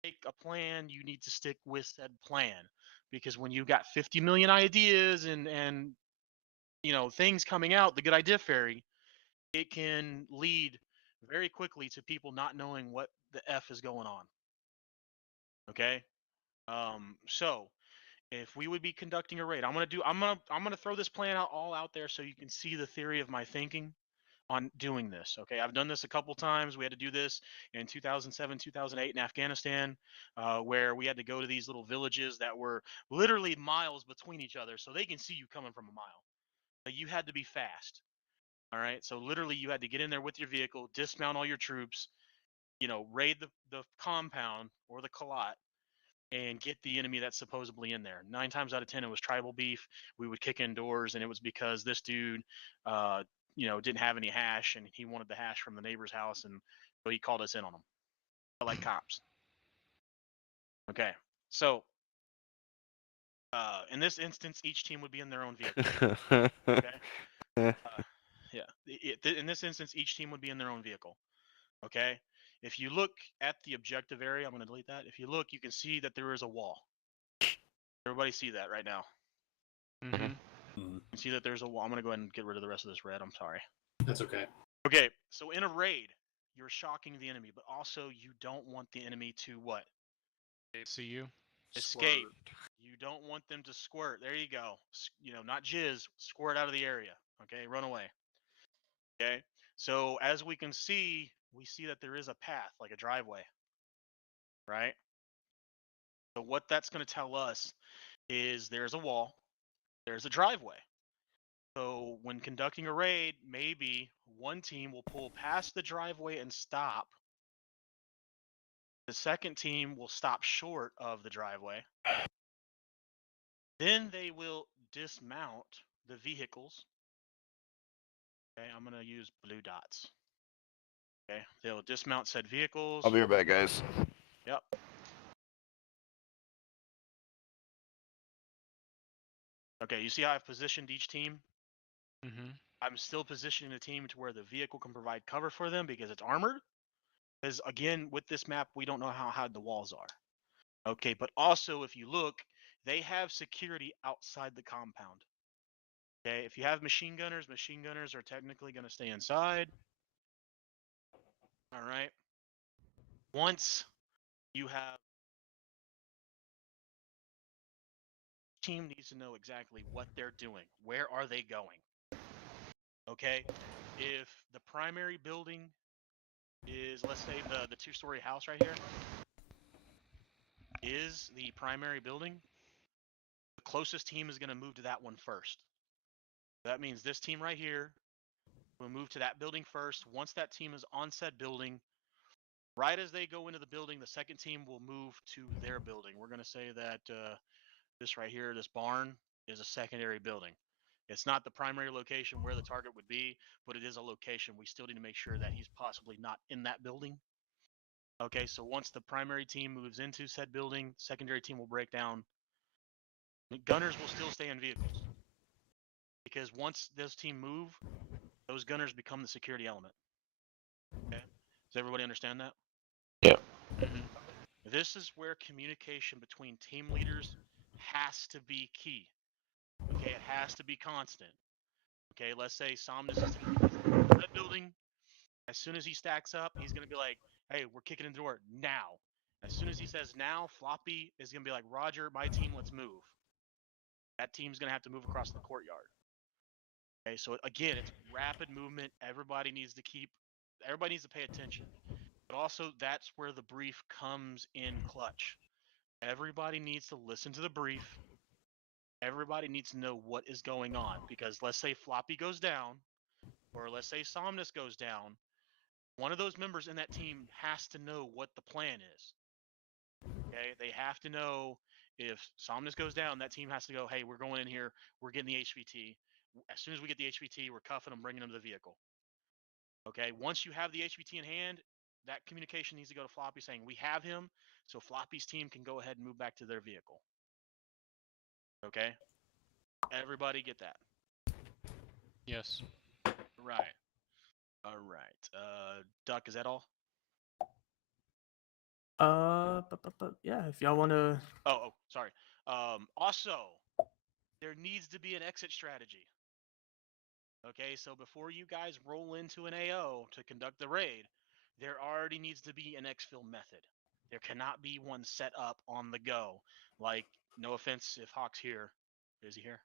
make a plan, you need to stick with said plan. Because when you got 50 million ideas and things coming out, the good idea fairy, it can lead very quickly to people not knowing what the F is going on. Okay? So if we would be conducting a raid, I'm gonna throw this plan all out there so you can see the theory of my thinking on doing this. Okay, I've done this a couple times. We had to do this in 2007, 2008 in Afghanistan, where we had to go to these little villages that were literally miles between each other, so they can see you coming from a mile. Like, you had to be fast. All right, so literally you had to get in there with your vehicle, dismount all your troops, raid the compound or the colot, and get the enemy that's supposedly in there. 9 times out of 10, it was tribal beef. We would kick in doors, and it was because this dude, didn't have any hash, and he wanted the hash from the neighbor's house, and so he called us in on him, like cops. Okay, so in this instance, each team would be in their own vehicle. Okay. In this instance, each team would be in their own vehicle. Okay. If you look at the objective area, I'm going to delete that. If you look, you can see that there is a wall. Everybody see that right now? Mm-hmm. You can see that there's a wall. I'm going to go ahead and get rid of the rest of this red. I'm sorry. That's okay. Okay, so in a raid, you're shocking the enemy, but also you don't want the enemy to what? See you? Escape. You don't want them to squirt. There you go. Not jizz, squirt out of the area. Okay, run away. Okay, so as we can see, we see that there is a path, like a driveway, right? So what that's going to tell us is there's a wall, there's a driveway. So when conducting a raid, maybe one team will pull past the driveway and stop. The second team will stop short of the driveway. Then they will dismount the vehicles. Okay, I'm going to use blue dots. Okay, they'll dismount said vehicles. I'll be right back, guys. Yep. Okay, you see how I've positioned each team? Mm-hmm. I'm still positioning the team to where the vehicle can provide cover for them because it's armored. Because again, with this map, we don't know how high the walls are. Okay, but also if you look, they have security outside the compound. Okay, if you have machine gunners are technically going to stay inside. All right. Once you have, team needs to know exactly what they're doing. Where are they going? Okay, if the primary building is, let's say the 2-story house right here is the primary building. The closest team is going to move to that one first. That means this team right here will move to that building first. Once that team is on said building, right as they go into the building, the second team will move to their building. We're going to say that this right here, this barn, is a secondary building. It's not the primary location where the target would be, but it is a location. We still need to make sure that he's possibly not in that building. Okay, so once the primary team moves into said building, secondary team will break down. Gunners will still stay in vehicles. Because once this team move, those gunners become the security element. Okay? Does everybody understand that? Yeah. This is where communication between team leaders has to be key. Okay, it has to be constant. Okay, let's say Somnus is in that building. As soon as he stacks up, he's going to be like, hey, we're kicking in the door now. As soon as he says now, Floppy is going to be like, Roger, my team, let's move. That team's going to have to move across the courtyard. Okay, so again, it's rapid movement. Everybody needs to pay attention. But also, that's where the brief comes in clutch. Everybody needs to listen to the brief. Everybody needs to know what is going on. Because let's say Floppy goes down, or let's say Somnus goes down, one of those members in that team has to know what the plan is. Okay, they have to know if Somnus goes down, that team has to go, hey, we're going in here, we're getting the HVT. As soon as we get the HVT, we're cuffing them, bringing them to the vehicle. Okay, once you have the HVT in hand, that communication needs to go to Floppy saying, we have him, so Floppy's team can go ahead and move back to their vehicle. Okay? Everybody get that? Yes. Right. All right. Duck, is that all? Yeah, if y'all want to. Oh, sorry. Also, there needs to be an exit strategy. Okay, so before you guys roll into an AO to conduct the raid, there already needs to be an exfil method. There cannot be one set up on the go. Like, no offense if Hawk's here. Is he here?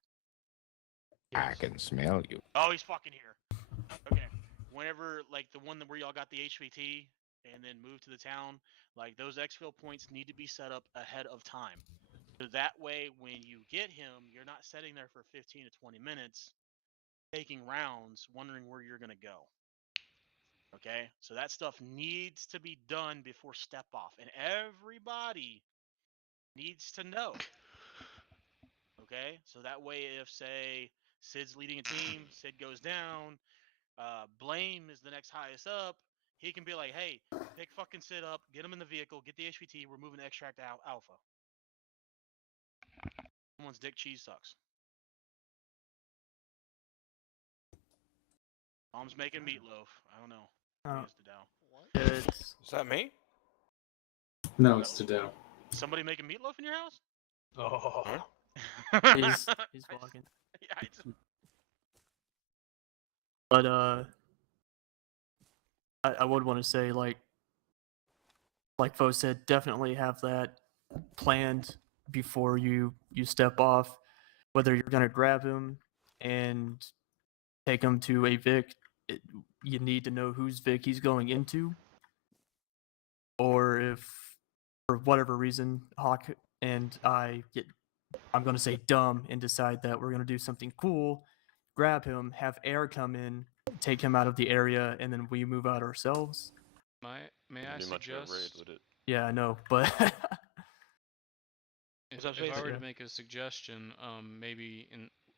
I can smell you. Oh, he's fucking here. Okay. Whenever, like, the one where y'all got the HVT and then moved to the town, like, those exfil points need to be set up ahead of time. So that way, when you get him, you're not sitting there for 15 to 20 minutes taking rounds, wondering where you're going to go. Okay? So that stuff needs to be done before step off. And everybody needs to know. Okay? So that way, if, say, Sid's leading a team, Sid goes down, Blame is the next highest up, he can be like, hey, pick fucking Sid up, get him in the vehicle, get the HVT, we're moving to extract alpha. Someone's dick cheese sucks. Mom's making meatloaf. I don't know. Oh. It's Is that me? No, it's Tadeo. somebody making meatloaf in your house? Oh. He's walking. Yeah, I just... But I would want to say like Fo said, definitely have that planned before you step off. Whether you're gonna grab him and take him to a Vic, you need to know whose Vic he's going into. Or if, for whatever reason, Hawk and I get, I'm going to say dumb, and decide that we're going to do something cool, grab him, have air come in, take him out of the area, and then we move out ourselves. May I Be much of a raid, suggest? would it? Yeah, I know, but If up, I were Yeah. to make a suggestion, maybe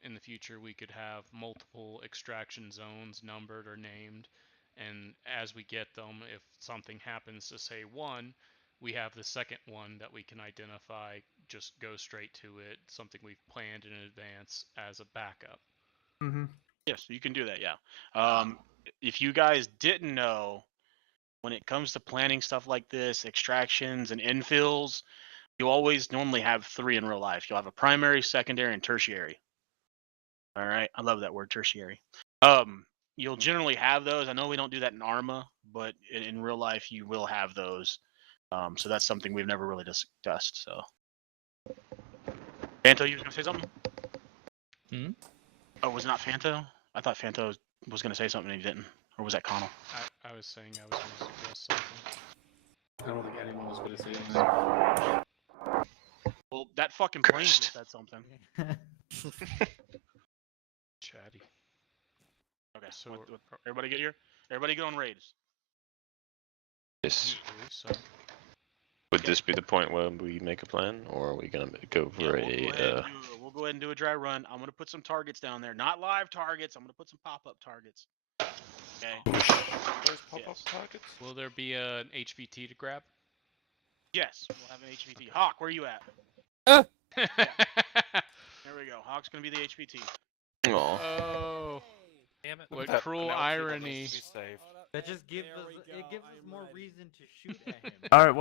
in the future we could have multiple extraction zones numbered or named, and as we get them, if something happens to say one, we have the second one that we can identify, just go straight to it, something we've planned in advance as a backup. Mm-hmm. Yes, you can do that, yeah. If you guys didn't know, when it comes to planning stuff like this, extractions and infills, you always normally have 3 in real life. You'll have a primary, secondary, and tertiary. All right, I love that word, tertiary. You'll generally have those. I know we don't do that in ARMA, but in real life you will have those. So that's something we've never really discussed. So, Fanto, you was gonna say something? Hmm? Oh, was it not Fanto? I thought Fanto was gonna say something and he didn't. Or was that Connell? I was saying I was going to suggest us something. I don't think anyone was going to say anything. Well, that fucking plane just said something. Chatty. Okay, So everybody get here? Everybody get on raids. Yes. So Would this be the point where we make a plan, or are we gonna go for We'll go ahead and do a dry run. I'm gonna put some targets down there, not live targets. I'm gonna put some pop-up targets. Okay. There's pop-up targets. will there be an HVT to grab? Yes, we'll have an HVT. Hawk, where you at? There we go. Hawk's gonna be the HVT. Oh, damn it! What That cruel penalty that irony! needs to be saved. That just gives us more reason to shoot at him. All right,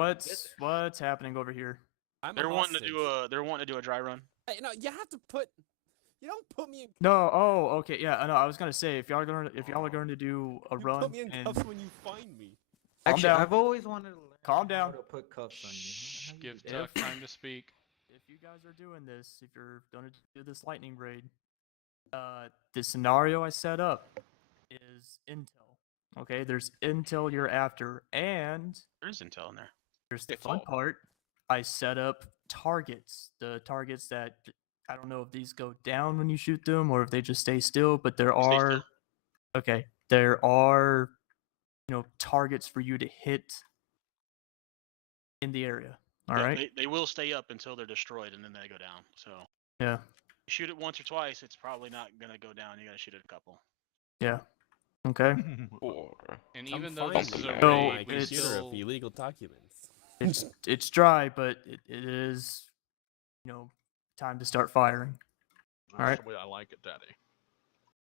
what's happening over here? I'm They're a wanting hostage. to do a dry run. Hey, no, you have to put. You don't put me in. No, oh, okay, yeah, I know. I was gonna say if y'all are going to do a You run, put me in and cuffs when you find me. calm Actually, down. I've always wanted to learn Calm how down. to put cuffs on you. Shh, How do you give do that? Duck time to speak. If you guys are doing this, if you're going to do this lightning raid, the scenario I set up is intel. Okay, there's intel you're after, and There's intel in there. there's the It's fun all. part. I set up targets. The targets that I don't know if these go down when you shoot them or if they just stay still, but there Stay are still. okay. There are targets for you to hit in the area. All Yeah, right. They will stay up until they're destroyed, and then they go down. So Yeah. you shoot it once or twice, it's probably not gonna go down. You gotta shoot it a couple. Yeah. Okay. And Come even though find this is me. a I So, have raid, my we computer still of illegal documents. it's dry, but it is time to start firing. All right. That's the way I like it, Daddy.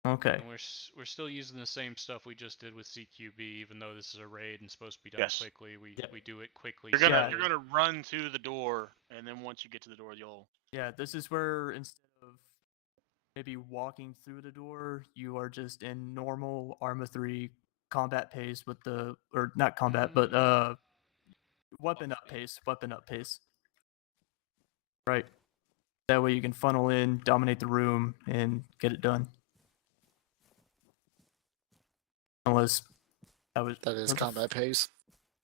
Okay. and we're still using the same stuff we just did with CQB, even though this is a raid and supposed to be done Yes. quickly. We do it quickly. You're so gonna Yeah. you're gonna run to the door, and then once you get to the door, you'll. Yeah, this is where instead of maybe walking through the door, you are just in normal ARMA 3 combat pace with or not combat, but weapon up pace. Right. That way you can funnel in, dominate the room, and get it done. Unless that is combat pace.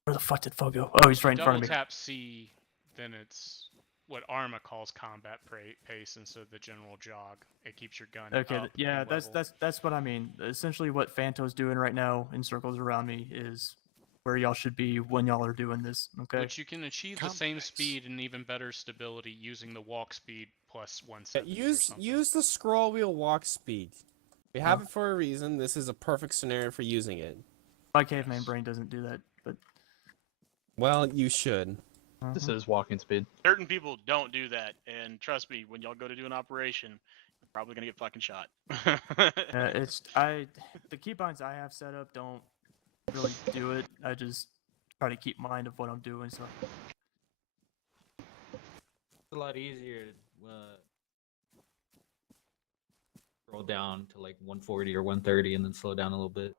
Where the fuck did Fo go? Oh, he's right in front of double me. tap C, then it's what ARMA calls combat pace instead of the general jog. It keeps your gun Okay, up. yeah, and level. that's what I mean. Essentially, what Fanto's doing right now in circles around me is where y'all should be when y'all are doing this. Okay. Which you can achieve the same speed and even better stability using the walk speed plus 170 or something. Use the scroll wheel walk speed. We have it for a reason. This is a perfect scenario for using it. My caveman brain doesn't do that, but well, you should. This is walking speed. Certain people don't do that, and trust me, when y'all go to do an operation, you're probably gonna get fucking shot. the keybinds I have set up don't really do it. I just try to keep mind of what I'm doing. So It's a lot easier to scroll down to like 140 or 130 and then slow down a little bit.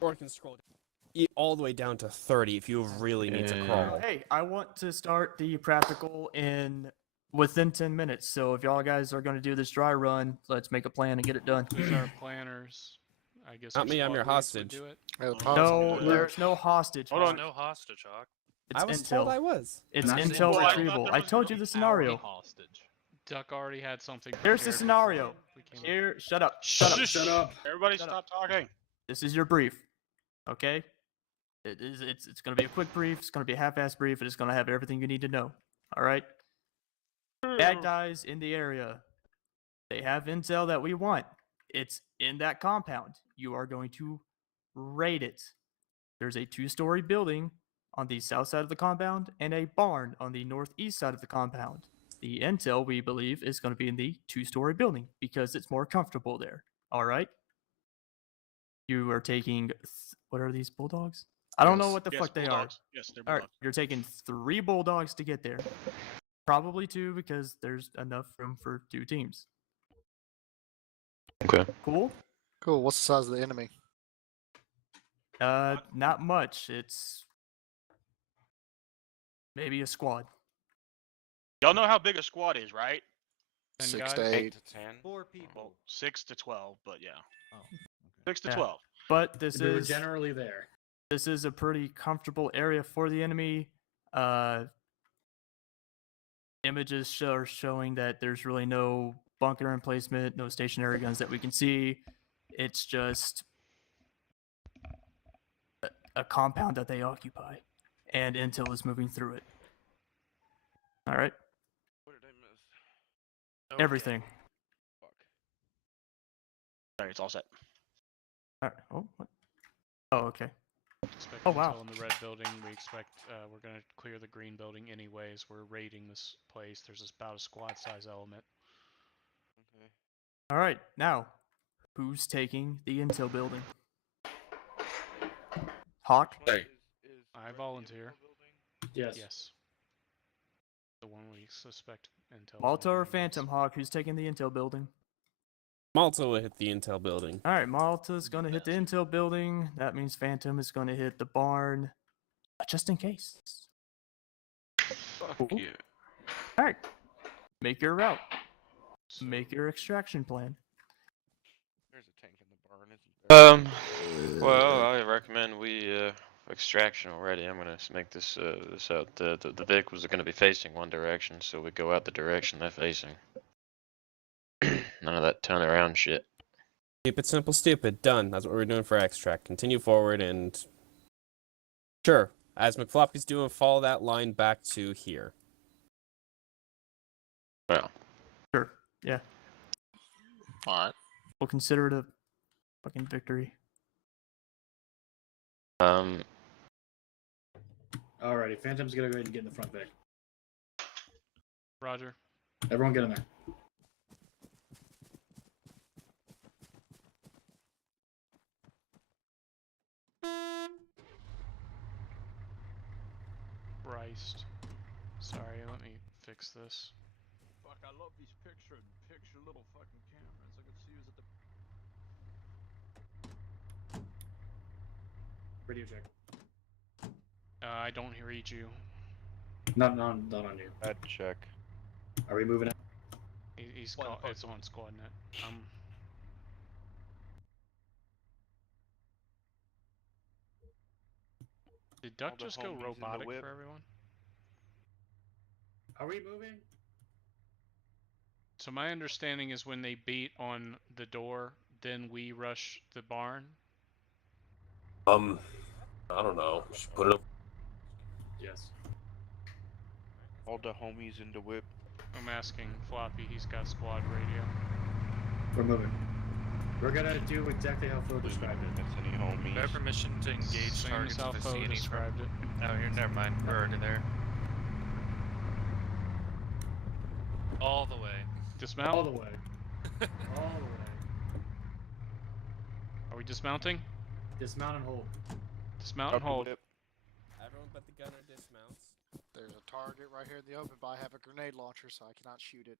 Or you can scroll all the way down to 30 if you really need to crawl. hey, I want to start the practical within 10 minutes. So if y'all guys are going to do this dry run, let's make a plan and get it done. Who's our planners? I guess. Not me, I'm your squad leads would hostage. do it. No, there's no hostage. Hold on. No hostage, Hawk. It's I was intel. told I was. It's Not intel intel. retrieval. I told you the scenario. Hostage. Duck already had something. Here's the prepared scenario. before we came up. Here, shut up. Shut up. Everybody, Shut stop talking. This is your brief. Okay? It's going to be a quick brief. It's going to be a half-assed brief, and it's going to have everything you need to know. All right? Bad guys in the area. They have intel that we want. It's in that compound. You are going to raid it. There's a 2-story building on the south side of the compound and a barn on the northeast side of the compound. The intel, we believe, is going to be in the 2-story building because it's more comfortable there. All right? You are taking... what are these, bulldogs? I don't know what the fuck they are. bulldogs. Yes, they're All right, bulldogs. you're taking 3 bulldogs to get there. Probably 2 because there's enough room for 2 teams. Okay. Cool? Cool. What's the size of the enemy? Not much. It's maybe a squad. Y'all know how big a squad is, right? 6 to 8. 4 people. Well, 6 to 12, but yeah. Oh. 6 to Yeah. 12. But this They were is generally there. This is a pretty comfortable area for the enemy. Images are showing that there's really no bunker emplacement, no stationary guns that we can see. It's just a compound that they occupy, and intel is moving through it. All right. What did I miss? Everything. Fuck. Alright, it's all set. All right. Oh, what? Oh, okay. Expect Oh, wow. intel in the red building. We expect we're gonna clear the green building anyways. We're raiding this place. There's about a squad size element. Okay. All right. Now, who's taking the intel building? Hawk. Which one is I red the volunteer. intel building? Yes. Yes. The one we suspect intel. Malta on or anyways. Phantom Hawk? Who's taking the intel building? Malta will hit the intel building. All right. Malta's gonna hit the intel building. That means Phantom is gonna hit the barn, just in case. Fuck Cool. you. All right. Make your route. So, Make your extraction plan. There's a tank in the barn, isn't there? Well, I recommend we extraction already. I'm gonna make this this out. The vehicles are gonna be facing one direction, so we go out the direction they're facing. None of that turn around shit. Keep it simple, stupid. Done. That's what we're doing for extract. Continue forward and... Sure. As McFloppy's doing, follow that line back to here. Well, Sure. Yeah. Alright. We'll consider it a fucking victory. Alrighty, Phantom's gonna go ahead and get in the front back. Roger. Everyone get in there. Christ. Sorry, let me fix this. Fuck, I love these picture little fucking cameras. I could see who's at the. Radio check. I don't read you. Not on you. Bad check. Are we moving out? He's What the fuck it's do we- on squad net. Did Duck All the just go homies in the robotic whip. for everyone? Are we moving? So my understanding is when they beat on the door, then we rush the barn. I don't know. Just put it up. Yes. All the homies in the whip. I'm asking Floppy, he's got squad radio. We're moving. We're gonna do exactly how Phil We described didn't it. miss any homies. Do I have permission to engage Same targets as how if I Fo see any from... described it. Oh, here, never mind. We're already there. All the way. Dismount? All the way. All the way. Are we dismounting? Dismount and hold. Dismount Up and the hold. whip. Everyone but the gunner dismounts. There's a target right here in the open, but I have a grenade launcher, so I cannot shoot it.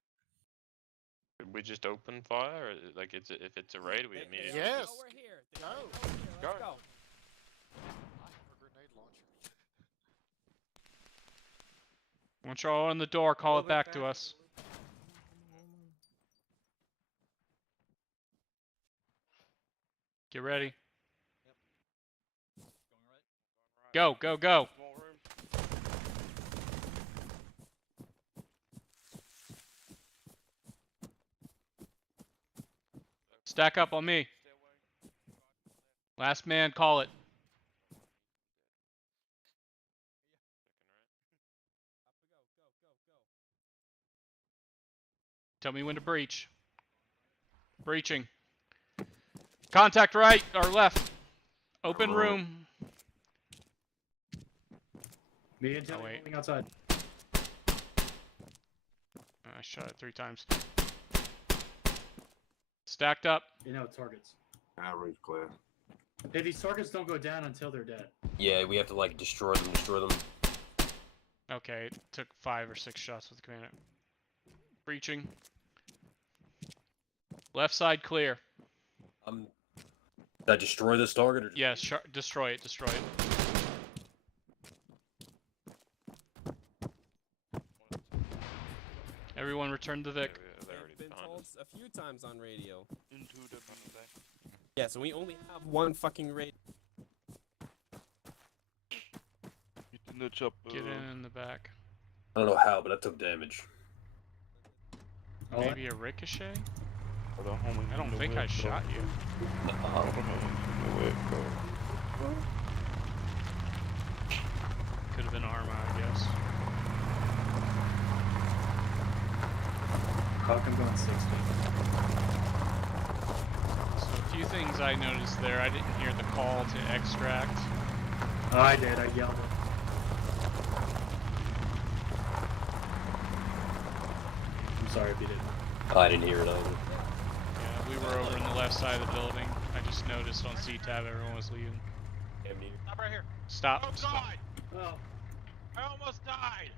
Should we just open fire? Or, like, if it's a raid, we immediately. Yes. Oh, we're here. Go. Let's go. I have a grenade launcher. Once you're all on the door, call it back to us. Get ready. Go, go, go. Small room. Stack up on me. Last man, call it. Tell me when to breach. Breaching. Contact right or left. Open room. Me and Oh, Tilly wait. holding outside. I shot it 3 times. Stacked up. You know, targets. Average clear. Hey, these targets don't go down until they're dead. Yeah, we have to like destroy them. Okay, it took 5 or 6 shots with the commander. Breaching. Left side clear. Did I destroy this target or just... Yes, destroy it, destroy it. Everyone return to Vic. They've been told a few times on radio. Into the Yeah, so we only have one fucking radio. in the chopper. Get in the back. I don't know how, but I took damage. Maybe a ricochet? Hold on, homie, I don't no think way, I shot you. Hold on, no way, bro. Could have been ARMA, I guess. Cock, I'm going 60. So a few things I noticed there. I didn't hear the call to extract. Oh, I did. I yelled it. I'm sorry if you didn't. I didn't hear it either. Yeah, we were over on the left side of the building. I just noticed on C-Tab everyone was leaving. Stop right here. Stop. Oh Stop. God! Oh. I almost died.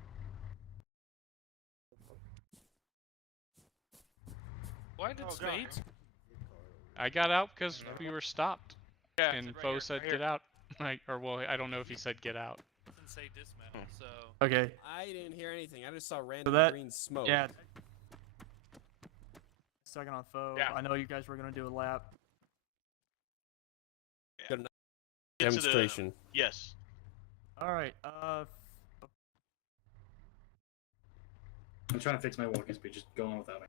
Why did Oh, God. Spades? I got out because we were stopped. Yeah, And right Foe here, said right get here. out. Like, or well, I don't know if he said get out. Doesn't say dismount, so. Okay. I didn't hear anything. I just saw random that- green smoke. Yeah. Second on foe. Yeah. I know you guys were gonna do a lap. Good enough. Get to the- Demonstration. Yes. All right. I'm trying to fix my walking speed. Just go on without me.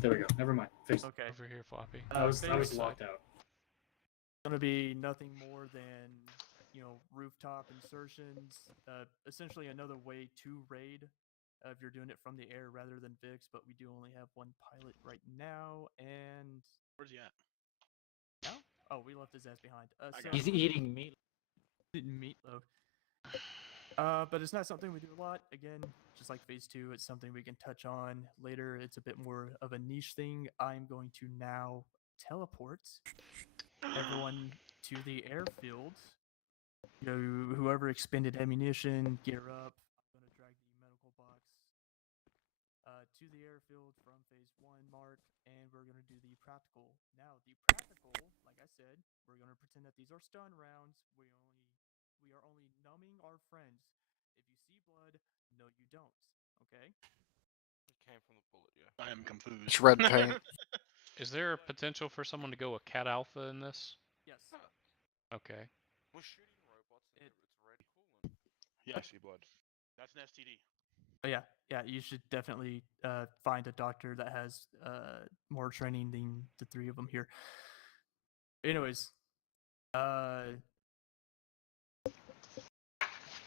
There we go. Never mind. Fixed. Okay. Over here, Floppy. I was phase locked out. Gonna be nothing more than, you know, rooftop insertions. Essentially another way to raid. If you're doing it from the air rather than Vix, but we do only have one pilot right now. And where's he at? Now? Oh, we left his ass behind. So He's eating meat. meatloaf. But it's not something we do a lot. Again, just like phase 2, it's something we can touch on later. It's a bit more of a niche thing. I'm going to now teleport everyone to the airfield. You know, whoever expended ammunition, gear up. I'm going to drag the medical box to the airfield from phase 1 mark, and we're going to do the practical. Now, the practical, like I said, we're going to pretend that these are stun rounds. We are only numbing our friends. If you see blood, no you don't. Okay? It came from the bullet, yeah. I am confused. It's red paint. Is there a potential for someone to go a cat alpha in this? Yes. Okay. We're shooting robots and it's already cooling. Yeah. I see blood. That's an STD. Oh, yeah, you should definitely find a doctor that has more training than the 3 of them here. Anyways,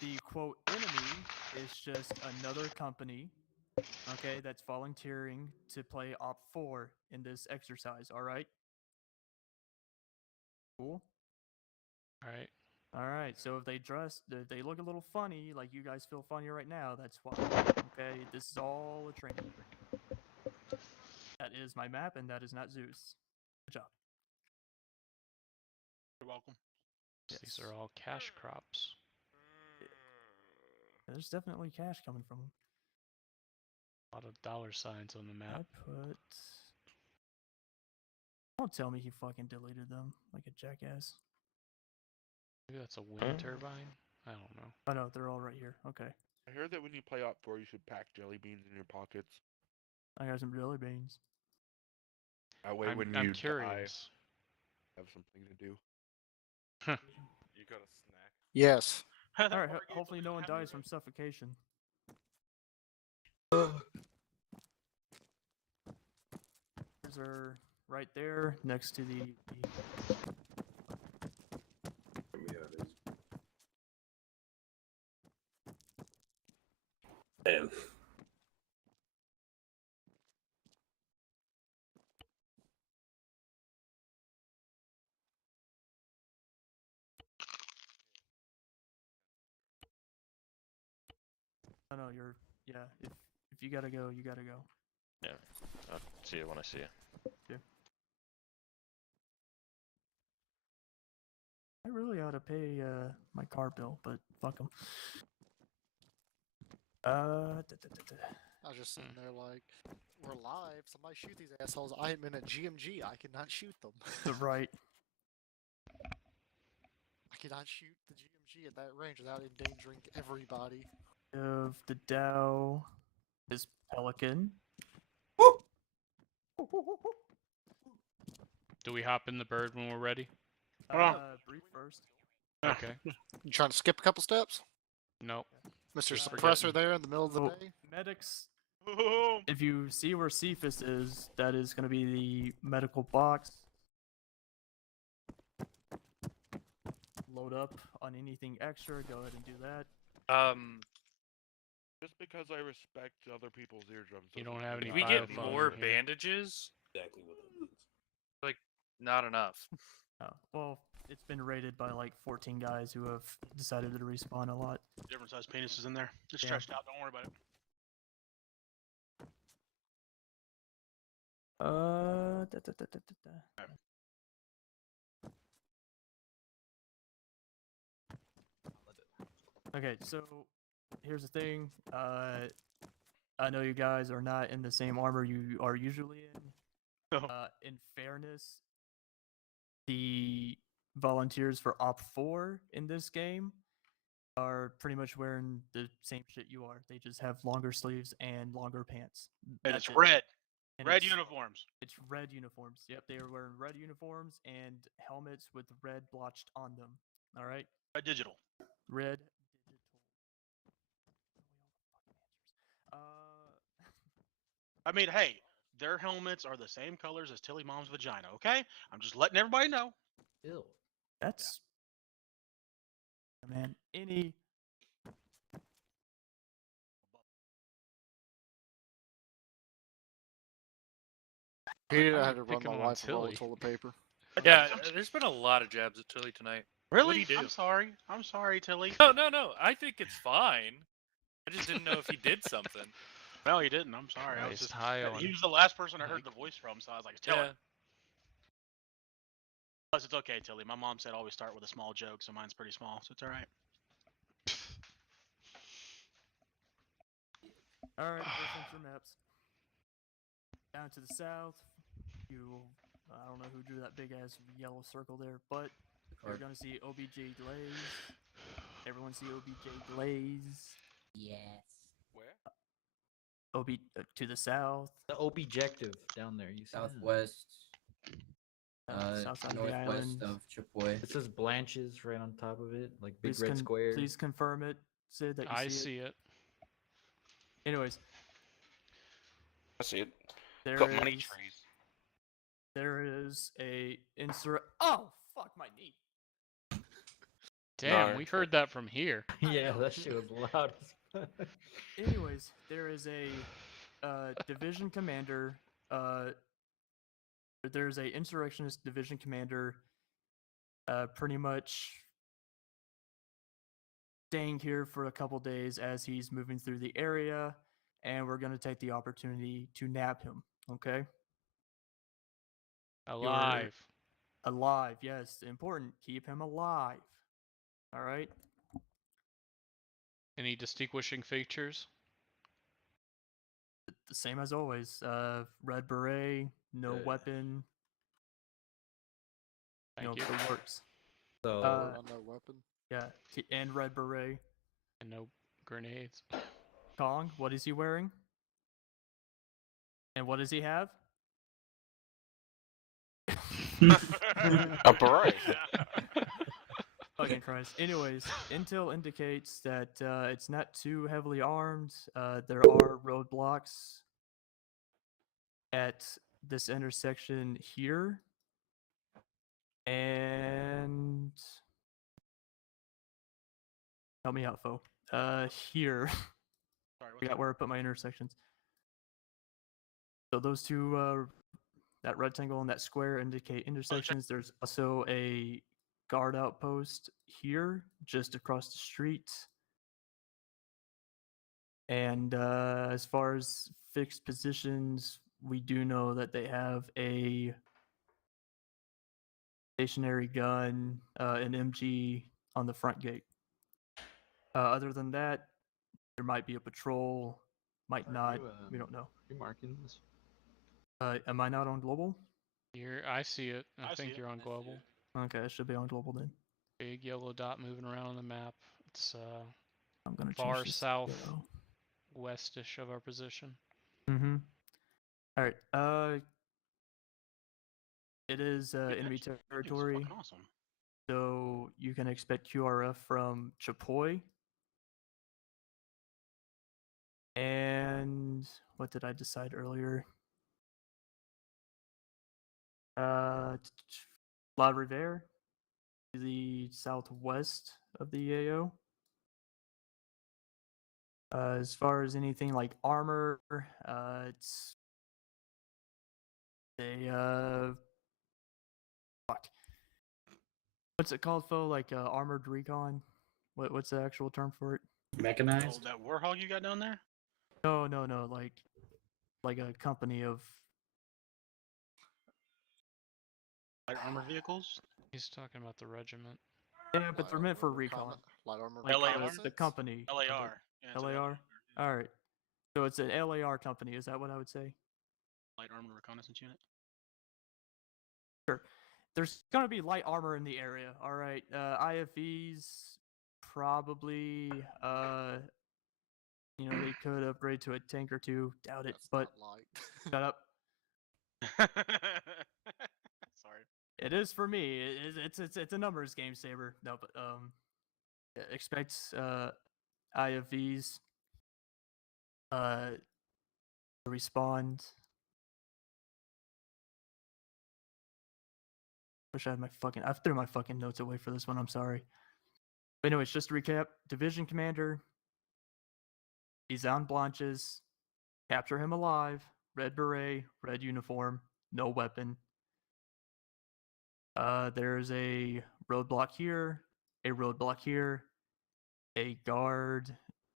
the quote enemy is just another company, okay, that's volunteering to play Op 4 in this exercise, alright? Cool? Alright. Alright, so if they look a little funny, like you guys feel funny right now, that's why. Okay, this is all a training. That is my map, and that is not Zeus. Good job. You're welcome. These are all cash crops. There's definitely cash coming from them. A lot of dollar signs on the map. Don't tell me he fucking deleted them like a jackass. Maybe that's a wind turbine? I don't know. Oh no, they're all right here. Okay. I heard that when you play Op 4, you should pack jelly beans in your pockets. I got some jelly beans. That way, when I'm you curious. die, have something to do. You got a snack. Yes. Alright, hopefully no one dies from suffocation. These are right there next to the Damn. Oh no, if you gotta go, you gotta go. Yeah. I'll see you when I see you. Yeah. I really ought to pay my car bill, but fuck them. I was just sitting there like, we're live. Somebody shoot these assholes. I am in a GMG. I cannot shoot them. Right. I cannot shoot the GMG at that range without endangering everybody. Of the Dow is Pelican. Do we hop in the bird when we're ready? Brief first. Okay. You trying to skip a couple steps? Nope. Mr. Just Suppressor forgetting. there in the middle of the So, day. medics, Boom. if you see where Cephas is, that is going to be the medical box. Load up on anything extra, go ahead and do that. Just because I respect other people's eardrums. You doesn't don't have mean any We I get need biofoam more in here. bandages? Exactly what that means. Like, not enough. Oh, well, it's been raided by like 14 guys who have decided to respawn a lot. Different size penises in there. Just Yeah. stretched out. Don't worry about it. Okay, so here's the thing. I know you guys are not in the same armor you are usually in. In fairness, the volunteers for Op 4 in this game are pretty much wearing the same shit you are. They just have longer sleeves and longer pants. And That's it's it. red. And Red it's- uniforms. It's red uniforms. Yep, they are wearing red uniforms and helmets with red blotched on them. All right? Red digital. Red digital. I mean, hey, their helmets are the same colors as Tilly Mom's vagina, okay? I'm just letting everybody know. Ew. That's man. Any Here, I I'm had to run picking my on wife a roll Tilly. of toilet paper. Yeah, there's been a lot of jabs at Tilly tonight. Really? What'd he do? I'm sorry. I'm sorry, Tilly. No. I think it's fine. I just didn't know if he did something. No, he didn't. I'm sorry. I was Christ, just high on he was the last person I heard the voice from, so I was like, tell Yeah. it. Plus, it's okay, Tilly. My mom said always start with a small joke, so mine's pretty small, so it's all right. All right, reference your maps. Down to the south, I don't know who drew that big ass yellow circle there, but you're gonna see OBJ Glaze. Everyone see OBJ Glaze. Yes. Where? To the south. The objective down there. You see that? Southwest, south side of the northwest island. of Chipoy. It says Blanches right on top of it, like big Please red square. Please confirm it, Sid, that you I see see it. Anyways, I see it. there Got money is- trees. there is a Oh, fuck my knee. Damn, No. we heard that from here. Yeah, that shit was loud as fuck. Anyways, there is a division commander. There's a insurrectionist division commander. Pretty much staying here for a couple days as he's moving through the area, and we're gonna take the opportunity to nab him. Okay. Alive. Alive, yes, important. Keep him alive. All right. Any distinguishing features? The same as always. Red beret, no Good. weapon. Thank you. The works. So No weapon. Yeah, and red beret. And no grenades. Kong, what is he wearing? And what does he have? A beret. Fucking Christ. Anyways, intel indicates that it's not too heavily armed. There are roadblocks at this intersection here. And help me out, Fo. Here. Sorry, I got where I put my intersections. So those two, that rectangle and that square indicate intersections. There's also a guard outpost here, just across the street. And as far as fixed positions, we do know that they have a stationary gun, an MG on the front gate. Other than that, there might be a patrol, might not. We don't know. You marking this? Am I not on global? I see it. I I see think it. you're on global. Okay, I should be on global then. Big yellow dot moving around on the map. It's I'm gonna far change this to south yellow. westish of our position. Mm-hmm. All right. It is enemy It's territory, fucking awesome. so you can expect QRF from Chapoy And what did I decide earlier? La Riviere, to the southwest of the AO. As far as anything like armor, it's a fuck. What's it called, Fo? Like armored recon? What's the actual term for it? Oh, Mechanized. that warhog you got down there? No, like a company of Light armor vehicles? He's talking about the regiment. yeah, but they're meant for recon. Light armor Like LAR? the company. of it. LAR. Yeah, it's a LAR. All right. So it's an LAR company. Is that what I would say? Light armor reconnaissance unit. Sure. There's gonna be light armor in the area. All right. IFVs probably. They could upgrade to a tank or two. Doubt it. But shut up. Sorry. It is for me. It's a numbers game, Saber. No, but expect IFVs to respond. Wish I had I threw my fucking notes away for this one. I'm sorry. But anyways, just to recap: Division Commander. He's on Blanches. Capture him alive. Red beret, red uniform, no weapon. There's a roadblock here, a roadblock here, a guard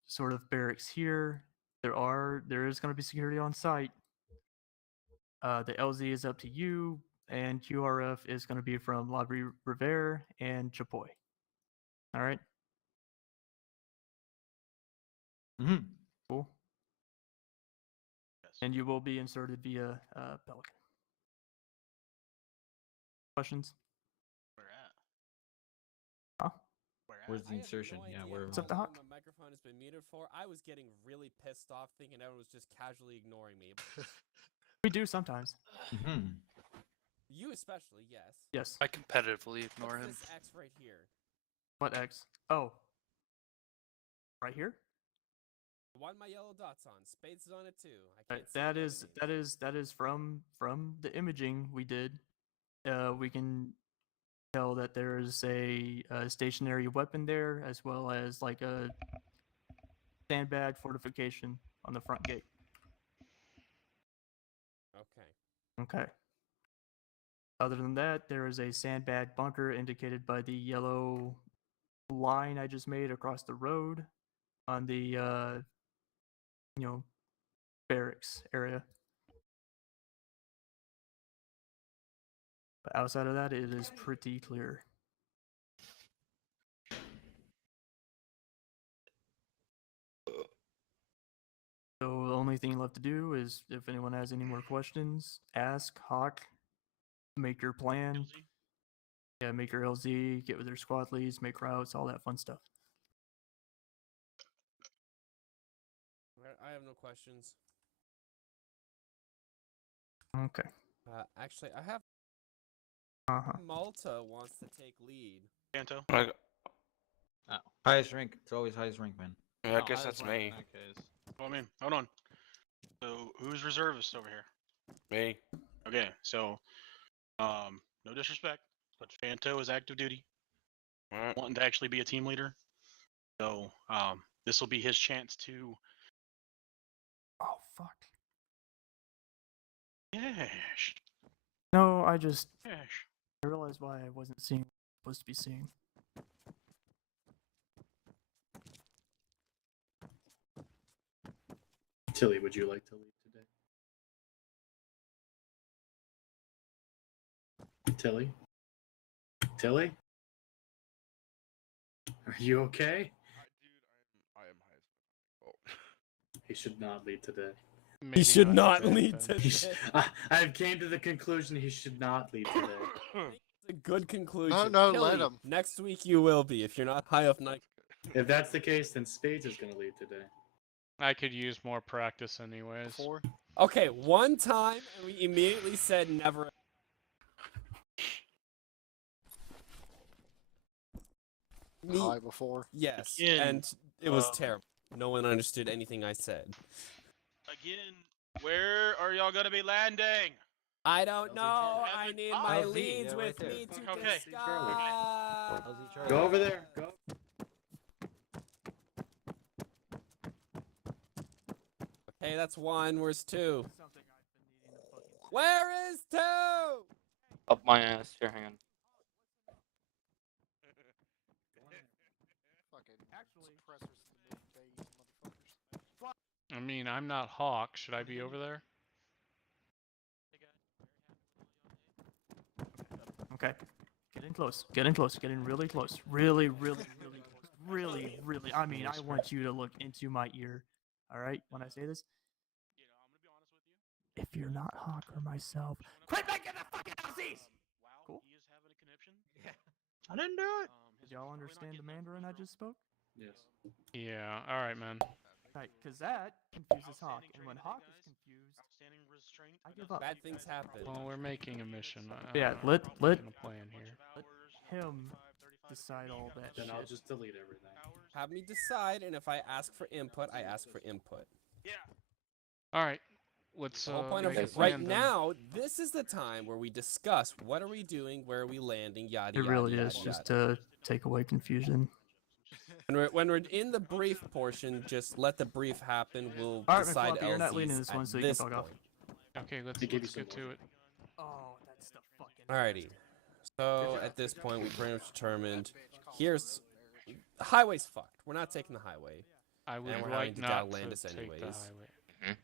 sort of barracks here. There is going to be security on site. The LZ is up to you, and QRF is going to be from La Riviere and Chapoy. All right. Cool. And you will be inserted via Pelican. Questions? Where at? Huh? Where at? Where's the insertion? Yeah, where? What's up, the How Hawk? long my microphone has been muted for. I was getting really pissed off thinking everyone was just casually ignoring me. We do sometimes. You especially, yes. Yes. I competitively ignore What's him. this X right here? What X? Oh. Right here? The one my yellow dot's on. Spades is on it too. I can't see That the is enemies. from the imaging we did. We can tell that there's a stationary weapon there, as well as like a sandbag fortification on the front gate. Okay. Okay. Other than that, there is a sandbag bunker indicated by the yellow line I just made across the road on the barracks area. But outside of that, it is pretty clear. So the only thing left to do is, if anyone has any more questions, ask Hawk, make your plan. Yeah, make your LZ, get with your squad leads, make routes, all that fun stuff. I have no questions. Okay. Actually, I have. Malta wants to take lead. Panto? Oh. Highest rank. It's always highest rank, man. Yeah, I Oh, guess highest that's rank me. in that case. Well, I mean, hold on. So, who's reservist over here? Me. Okay, so, no disrespect, but Fanto is active duty, wanting to actually be a team leader. So, this will be his chance to. Oh fuck. Yes. No, I realized why I wasn't seeing what I was supposed to be seeing. Tilly, would you like to lead today? Tilly? Tilly? Are you okay? I am high as He should not lead today. He should not lead today. I've came to the conclusion he should not lead today. It's a good conclusion. No, Kelly, let him. Next week you will be if you're not high up night. If that's the case, then Spades is going to lead today. I could use more practice anyways. Okay, one time and we immediately said never. High before. Yes, Again, and it was terrible. No one understood anything I said. Again, where are y'all gonna be landing? I don't know. I Haven't- need Oh, my LZ, leads yeah, with right me there. to Okay. discuss. LZ Charlie. Go over there. Go. Okay, that's one. Where's two? Something I've been needing to fucking. Where is two? Up my ass. Here, hang on. Fucking Actually- suppressors in the mid-phase, motherfuckers. I mean, I'm not Hawk. Should I be over there? Okay. Get in close. Get in close. Get in really close. Really, really, really close. Really, really. I mean, I want you to look into my ear. All right. When I say this, if you're not Hawk or myself, quit making the fucking LCs. Cool. He is having a conniption. Yeah. I didn't do it. Did y'all understand the Mandarin I just spoke? Yes. Yeah. All right, man. Right, because that confuses Hawk, and when Hawk is confused, Outstanding restraint. I give up. Bad things happen. Well, we're making a mission. Yeah, I'm let making a plan here. him decide all that Then shit. I'll just delete everything. Have me decide, and if I ask for input, I ask for input. All right. Let's The whole point of make a right plan then. now, this is the time where we discuss what are we doing, where are we landing, yada It yada. really yada, is just yada. to take away confusion. When we're in the brief portion, just let the brief happen. We'll All right, decide McFloppy, you're not LZs leading this at one, so you can this fuck off. point. Okay, let's To give you get some to more. it. Oh, that's the fucking. Alrighty. So at this point, we pretty much determined. Here's the highway's fucked. We're not taking the highway. I would And we're like having to not down land to us take the anyways. highway.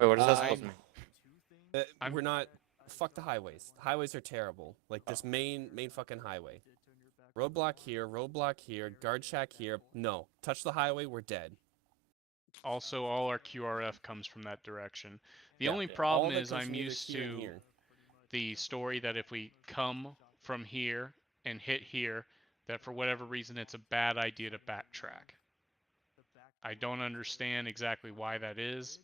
Wait, what is that Uh, supposed to mean? We're not. Fuck the highways. The highways are terrible. Like this main fucking highway. Roadblock here, guard shack here. No, touch the highway, we're dead. Also, all our QRF comes from that direction. The Yeah, only all problem that is comes I'm from either used here and to here. the story that if we come from here and hit here, that for whatever reason it's a bad idea to backtrack. I don't understand exactly why that is,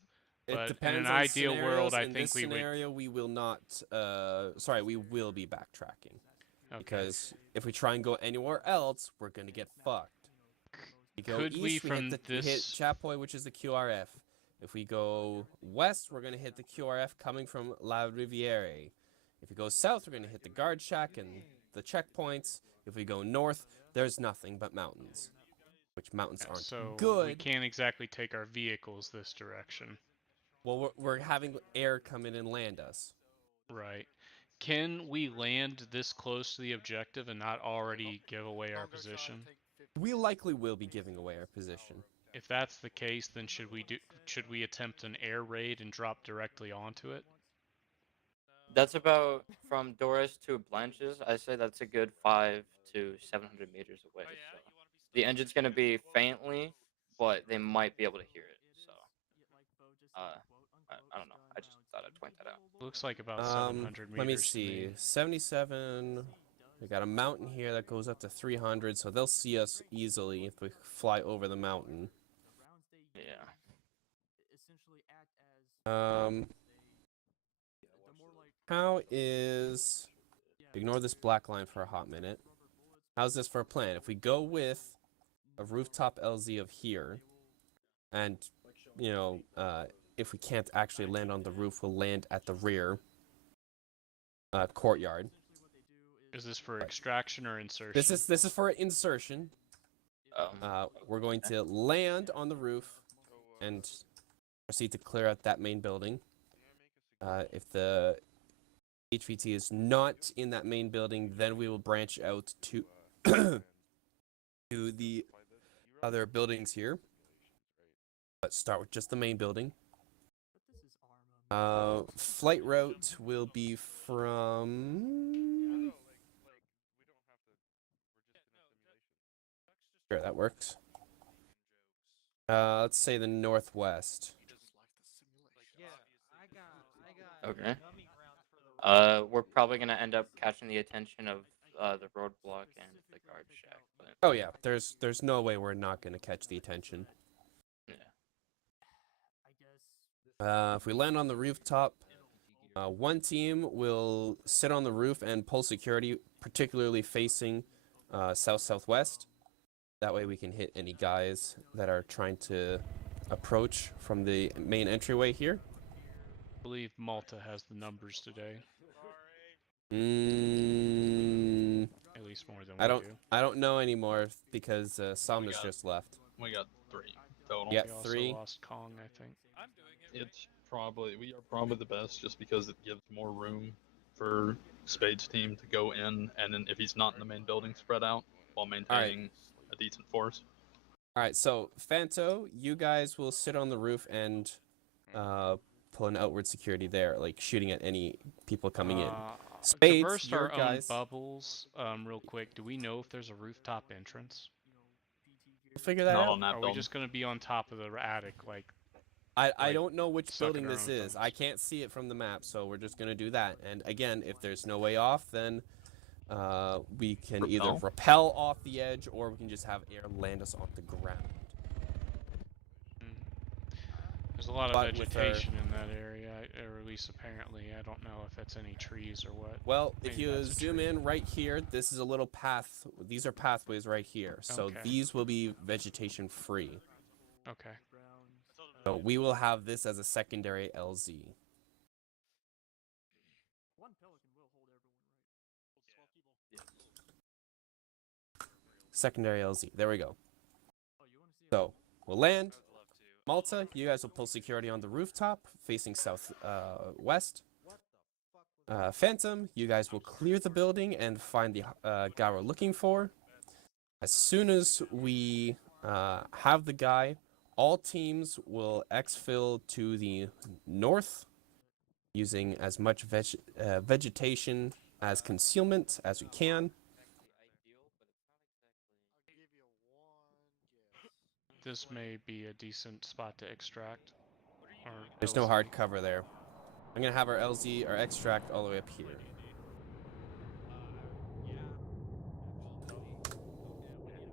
It but in depends an on ideal world, scenarios. I In think this we would. scenario, we will not. Sorry, we will be backtracking. Okay. Because if we try and go anywhere else, we're gonna get fucked. We go Could we east, we from hit we hit this- Chapoy, which is the QRF. If we go west, we're gonna hit the QRF coming from La Riviere. If we go south, we're gonna hit the guard shack and the checkpoints. If we go north, there's nothing but mountains, which mountains aren't So good. we can't exactly take our vehicles this direction. Well, we're having air come in and land us. Right. Can we land this close to the objective and not already give away our position? We likely will be giving away our position. If that's the case, then should we attempt an air raid and drop directly onto it? That's about from Doris to Blanche's. I say that's a good 500 to 700 meters away. So the engine's gonna be faintly, but they might be able to hear it. So I don't know. I just thought I'd point that out. Looks like about 700 meters. Let me to see. me. 77. We got a mountain here that goes up to 300, so they'll see us easily if we fly over the mountain. Yeah. How is... Ignore this black line for a hot minute. How's this for a plan? If we go with a rooftop LZ of here, and, you know, if we can't actually land on the roof, we'll land at the rear courtyard. Is this for extraction or insertion? This is for insertion. We're going to land on the roof and proceed to clear out that main building. If the HVT is not in that main building, then we will branch out to to the other buildings here. Let's start with just the main building. Flight route will be from... Sure, that works. Let's say the northwest. Okay. We're probably gonna end up catching the attention of the roadblock and the guard shack. But Oh yeah, there's no way we're not gonna catch the attention. yeah. If we land on the rooftop, one team will sit on the roof and pull security, particularly facing south-southwest. That way we can hit any guys that are trying to approach from the main entryway here. I believe Malta has the numbers today. At least more than we do. I don't know anymore because Sama's just left. We got 3 total. You got We 3. also lost Kong, I think. We are probably the best just because it gives more room for Spades' team to go in, and then if he's not in the main building, spread out while maintaining a decent force. All right, so Fanto, you guys will sit on the roof and pull an outward security there, like shooting at any people coming in. Spades, to burst your our guys. own bubbles, real quick, do we know if there's a rooftop entrance? We'll figure that out. on that Are we building. just going to be on top of the attic, like? I don't know which sucking building our this own is. I can't see it from the map, so we're just gonna do that. And again, if there's no way off, then we can either rappel off the edge or we can just have air land us on the ground. There's a lot of But with our- vegetation in that area, or at least apparently. I don't know if that's any trees or what. Well, if Maybe you that's a zoom tree. in right here, this is a little path. These are pathways right here. So Okay. these will be vegetation free. Okay. So we will have this as a secondary LZ. Secondary LZ. There we go. So we'll land. Malta, you guys will pull security on the rooftop facing south west. Phantom, you guys will clear the building and find the guy we're looking for. As soon as we have the guy, all teams will exfil to the north, using as much vegetation as concealment as we can. This may be a decent spot to extract. Or There's no LZ. hard cover there. I'm gonna have our LZ, our extract, all the way up here.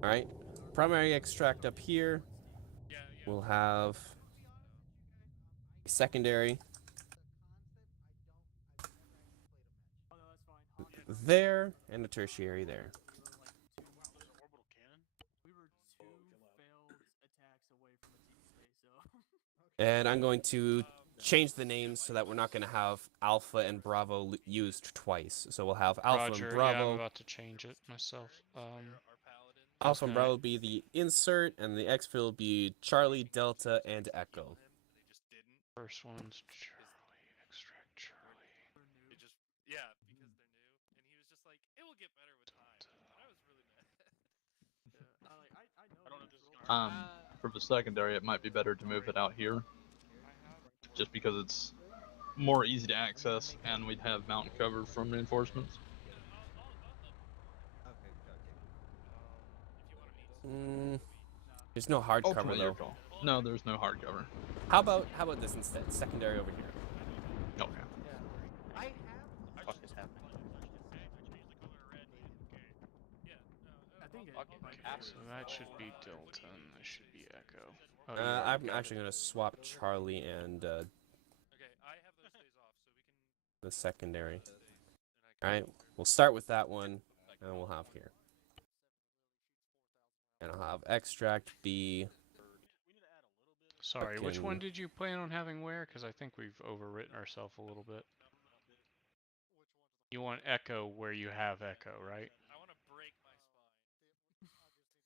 All right, primary extract up here. We'll have secondary there and a tertiary there. And I'm going to change the names so that we're not going to have Alpha and Bravo used twice. So we'll have Alpha Roger, and Bravo. yeah, I'm about to change it myself. Alpha and Bravo will be the insert, and the exfil will be Charlie, Delta, and Echo. First one's Charlie, extract Charlie. Yeah, because they're new, and he was just like, "It will get better with time." And I was really mad. For the secondary, it might be better to move it out here, just because it's more easy to access, and we'd have mountain cover from reinforcements. There's no hard cover Ultimately, your though. call. No, there's no hard cover. How about this instead? Secondary over here. Okay. What the fuck is happening? So that should be Delta, and this should be Echo. Oh, I'm actually going to swap Charlie and the secondary. All right, we'll start with that one, and we'll have here. And I'll have extract be. Sorry, which one did you plan on having where? Because I think we've overwritten ourselves a little bit. You want Echo where you have Echo, right?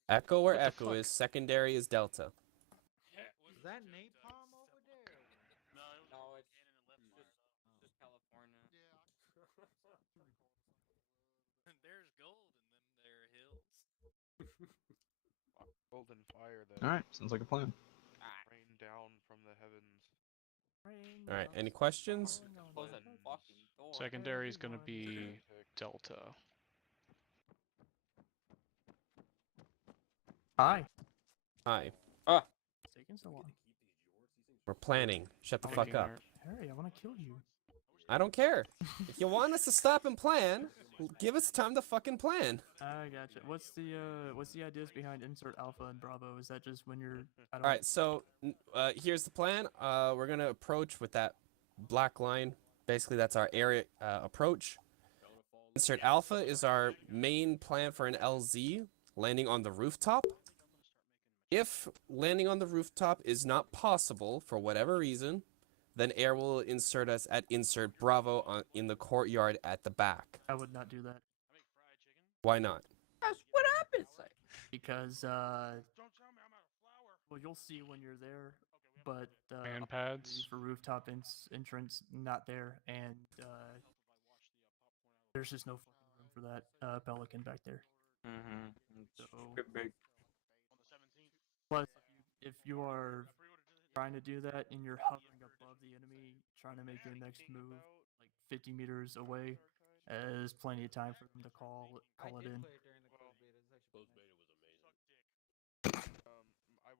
Echo where What the Echo fuck? is, secondary is Delta. Is that napalm over there? No, it's just California. There's gold in them there hills. Golden fire that Alright, sounds like a plan. rained down from the heavens. All right, any questions? Close that fucking door. Secondary is going to be Delta. Hi. Hi. Ah. It's taking so long. We're planning. Shut the fuck Taking up. Harry, I want to kill you. I don't care. If you want us to stop and plan, give us time to fucking plan. I gotcha. What's the ideas behind insert Alpha and Bravo? Is that just when you're? I don't All right, so here's the plan. We're gonna approach with that black line. Basically, that's our area approach. Insert Alpha is our main plan for an LZ landing on the rooftop. If landing on the rooftop is not possible for whatever reason, then air will insert us at insert Bravo in the courtyard at the back. I would not do that Why not? That's what happens. because well, you'll see when you're there, but Man pads. for rooftop entrance not there, and there's just no fucking room for that Pelican back there. So, big. plus, if you are trying to do that and you're hovering above the enemy, trying to make your next move like 50 meters away, there's plenty of time for them to call it in. I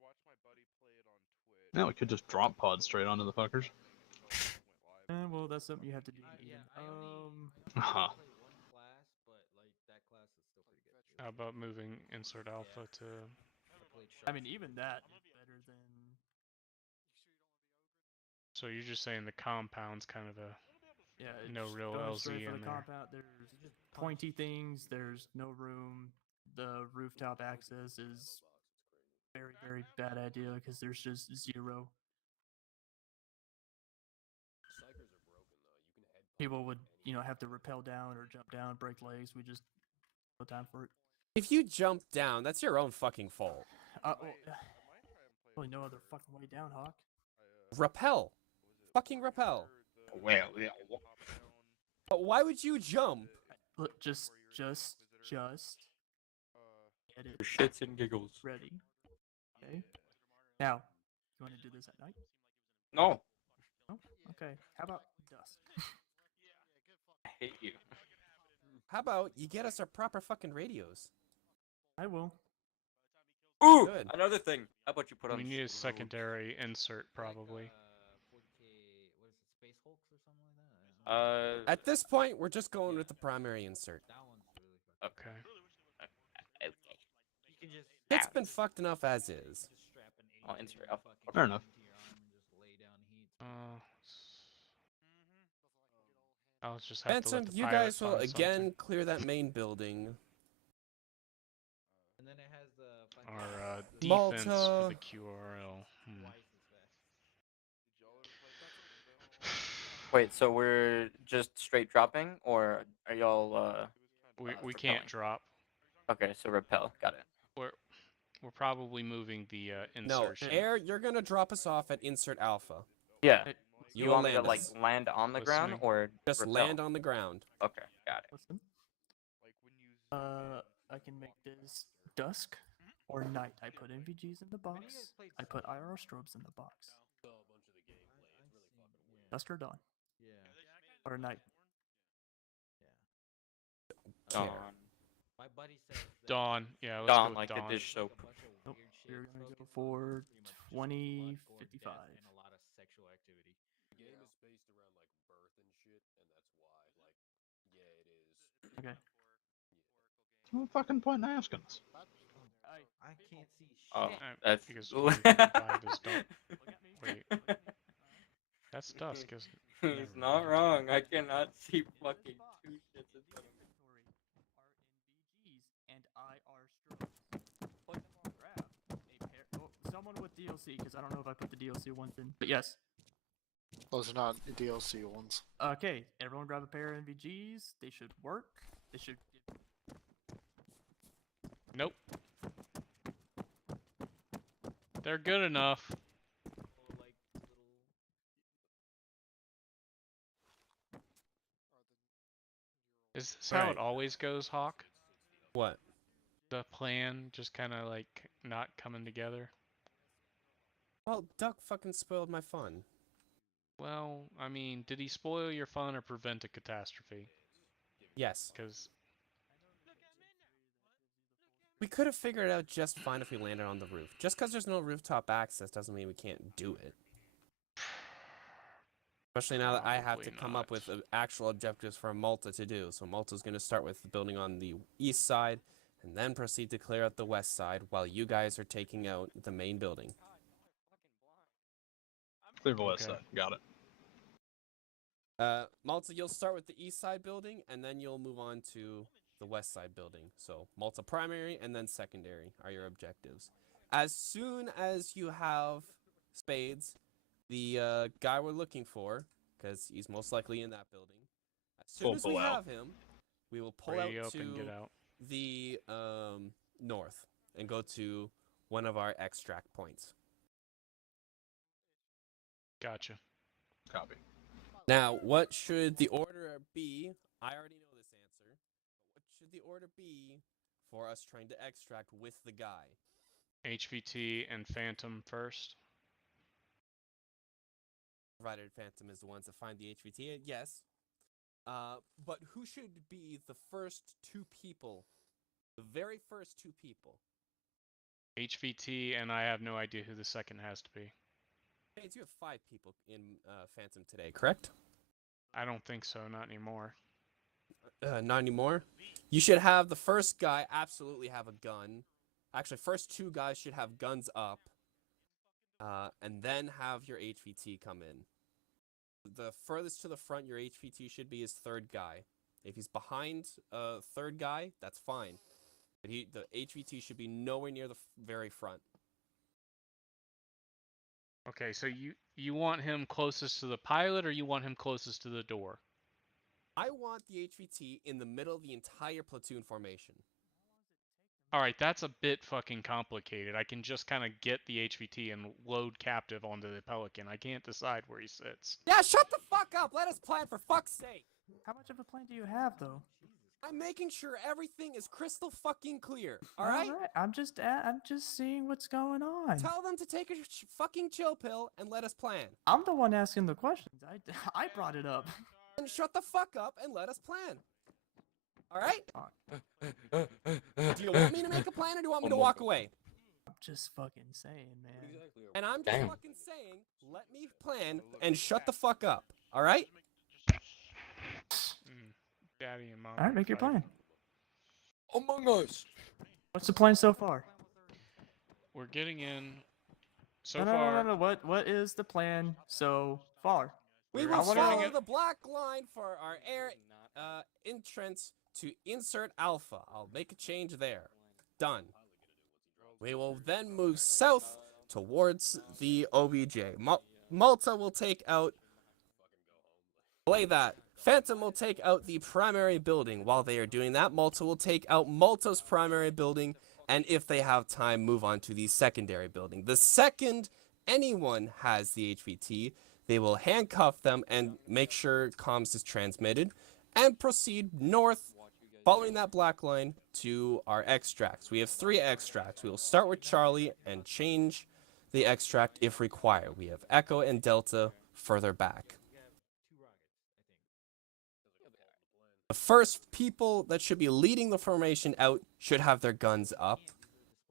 watched my buddy play it on Twitch. Now we could just drop pod straight onto the fuckers. Well, that's something you have to do. Uh-huh. How about moving insert alpha to? I mean, even that is better than. So you're just saying the compound's kind of a no real going LZ straight for the in there. compound. There's pointy things. There's no room. The rooftop access is very, very bad idea because there's just zero. People would, have to rappel down or jump down, break legs. We just no time for it. If you jump down, that's your own fucking fault. Really no other fucking way down, Hawk. Rappel. Fucking rappel. Well, yeah. But why would you jump? Look, just get it. For shits and giggles. Ready. Okay. Now, you want to do this at night? No. No? Okay. How about dusk? I hate you. How about you get us our proper fucking radios? I will. Ooh, Good. another thing. How about you put on? We need a secondary insert probably. At this point, we're just going with the primary insert. Okay. It's been fucked enough as is. I'll insert alpha. Fair enough. I'll just have to Benson, let the you pilot guys will find again something. clear that main building. And then it has the Our defense Malta. for the QRL. Wait, so we're just straight dropping, or are y'all? We can't drop. Okay, so repel. Got it. We're probably moving the No, insertion. Air, you're gonna drop us off at insert alpha. Yeah. You You will want me to land like us. land on the ground Listening. or Just repel? land on the ground. Okay, got it. Listen. I can make this dusk or night. I put NVGs in the box. I put IR strobes in the box. Dusk or dawn? Or night? Dawn. My buddy says Dawn. Yeah, let's Dawn go with like dawn. the dish soap. Nope. You're gonna go for 2055. and a lot of sexual activity. The game is based around like birth and shit, and that's why. Like, yeah, it is. Okay. No fucking point in asking us. I can't see shit. Oh, Uh, that's because 2055 is dawn. Wait. That's dusk, isn't it? He's not wrong. I cannot see fucking two shits in front of me. NVGs and IR strobes. Put them on. Grab a pair. Oh, someone with DLC, because I don't know if I put the DLC ones in. But yes. Those are not DLC ones. Okay, everyone grab a pair of NVGs. They should work. They should give. Nope. They're good enough. Is this how it always goes, Hawk? What? The plan just kind of like not coming together? Well, Duck fucking spoiled my fun. Well, I mean, did he spoil your fun or prevent a catastrophe? Yes. Because We could have figured it out just fine if we landed on the roof. Just because there's no rooftop access doesn't mean we can't do it. Especially now that I have to Probably come up not. with actual objectives for Malta to do. So Malta's going to start with the building on the east side, and then proceed to clear out the west side, while you guys are taking out the main building. Clear the west Okay. side. Got it. Malta, you'll start with the east side building, and then you'll move on to the west side building. So Malta primary and then secondary are your objectives. as soon as you have Spades, the guy we're looking for, because he's most likely in that building, as soon We'll as we pull out. have him, we will pull Ready out up and get to out. the north and go to one of our extract points. Gotcha. Copy. Now, what should the order be? I already know this answer. But what should the order be for us trying to extract with the guy? HVT and Phantom first. Provided Phantom is the ones that find the HVT, yes. But who should be the first two people? The very first two people? HVT, and I have no idea who the second has to be. Spades, you have 5 people in Phantom today, correct? I don't think so, not anymore. Not anymore? You should have the first guy absolutely have a gun. Actually, first 2 guys should have guns up. And then have your HVT come in. The furthest to the front your HVT should be is third guy. If he's behind third guy, that's fine. But the HVT should be nowhere near the very front. Okay, so you want him closest to the pilot, or you want him closest to the door? I want the HVT in the middle of the entire platoon formation. Alright, that's a bit fucking complicated. I can just kind of get the HVT and load captive onto the Pelican. I can't decide where he sits. Yeah, shut the fuck up! Let us plan, for fuck's sake! How much of a plan do you have, though? I'm making sure everything is crystal fucking clear, alright? I'm just seeing what's going on. Tell them to take a fucking chill pill and let us plan. I'm the one asking the questions. I brought it up. And shut the fuck up and let us plan. Alright? Do you want me to make a plan or do you want me to walk away? I'm just fucking saying, man. And I'm just fucking saying, let me plan and shut the fuck up. Alright? Daddy and mom. Alright, make your plan. Among Us. What's the plan so far? We're getting in. So no, far. No. What is the plan so far? We will follow the black line for our air entrance to insert Alpha. I'll make a change there. Done. We will then move south towards the OBJ. Malta will take out... Play that. Phantom will take out the primary building. While they are doing that, Malta will take out Malta's primary building, and if they have time, move on to the secondary building. The second anyone has the HVT, they will handcuff them and make sure comms is transmitted, and proceed north, following that black line, to our extracts. We have 3 extracts. We will start with Charlie and change the extract if required. We have Echo and Delta further back. The first people that should be leading the formation out should have their guns up.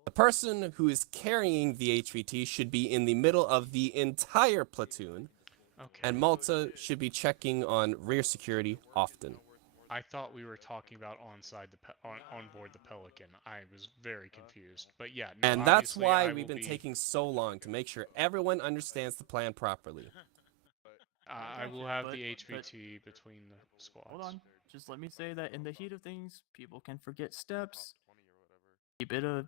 The person who is carrying the HVT should be in the middle of the entire platoon. Okay. And Malta should be checking on rear security often. I thought we were talking about on board the Pelican. I was very confused. But yeah, no, And that's obviously why I we've will been be, taking so long to make sure everyone understands the plan properly. I will have the HVT between the squads. Hold on. Just let me say that in the heat of things, people can forget steps. Keep it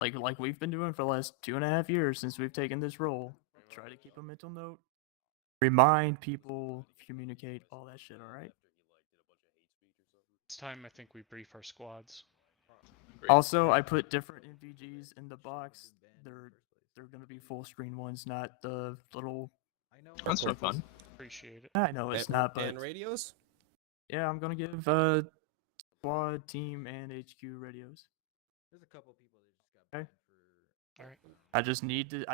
like we've been doing for the last 2.5 years since we've taken this role. Try to keep a mental note. Remind people, communicate, all that shit, alright? It's time I think we brief our squads. Also, I put different NVGs in the box. They're gonna be full screen ones, not the little... That's no fun. Appreciate it. I know it's not, but... And radios? Yeah, I'm gonna give squad, team, and HQ radios. There's a couple people that just got Okay. All right. I just need wait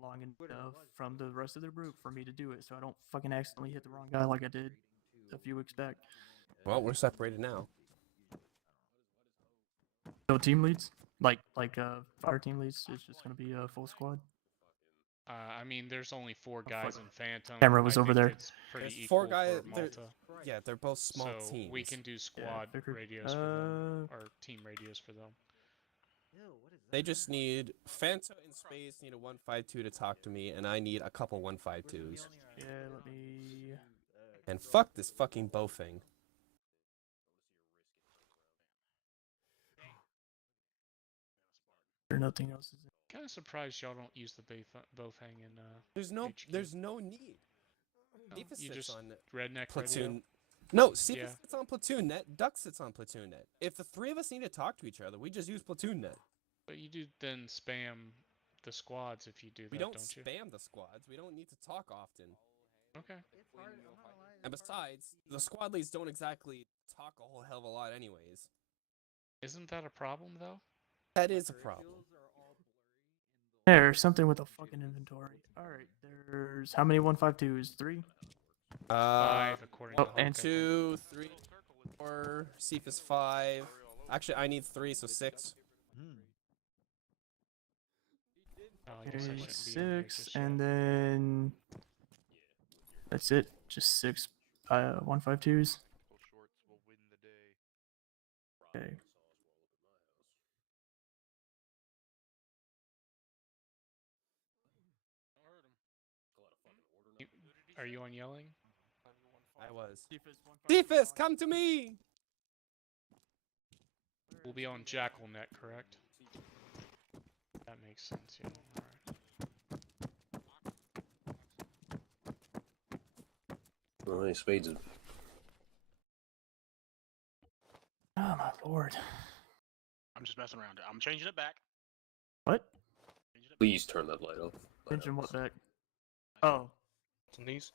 long enough from the rest of the group for me to do it, so I don't fucking accidentally hit the wrong guy like I did a few weeks back. Well, we're separated now. So team leads, like fire team leads, it's just gonna be a full squad. I mean, there's only 4 guys in Phantom. Camera was I over think there. It's pretty There's equal 4 guys. for Malta. Yeah, they're both small so teams. we can do squad figured. radios for them, or team radios for them. They just need... Fanta and Spades need a 152 to talk to me, and I need a couple 152s. Yeah, let me... And fuck this fucking bow thing. Or nothing else is. Kind of surprised y'all don't use the both hang in. There's no need. No, Cephas you sits just on redneck platoon. radio. No, Cephas Yeah. sits on platoon net. Duck sits on platoon net. If the three of us need to talk to each other, we just use platoon net. But you do then spam the squads if you do that, We don't don't you? spam the squads. We don't need to talk often. Okay. And besides, the squad leads don't exactly talk a whole hell of a lot anyways. Isn't that a problem though? That is a problem. There's something with a fucking inventory. Alright, there's how many 152s? 3? 5 according Oh, to and Hawk, I think. 2, 3, 4. Cephas 5. Actually, I need 3, so 6. Oh, I guess I Okay, shouldn't be in here 6, just and yet. then that's it. Just 6 152s. Okay. Are you on yelling? I was. Cephas, come to me! We'll be on JackalNet, correct? That makes sense, yeah. Alright. Well, hey, Spades is... Oh my lord. I'm just messing around. I'm changing it back. What? Please turn that light off. Mention what back? Oh. Denise?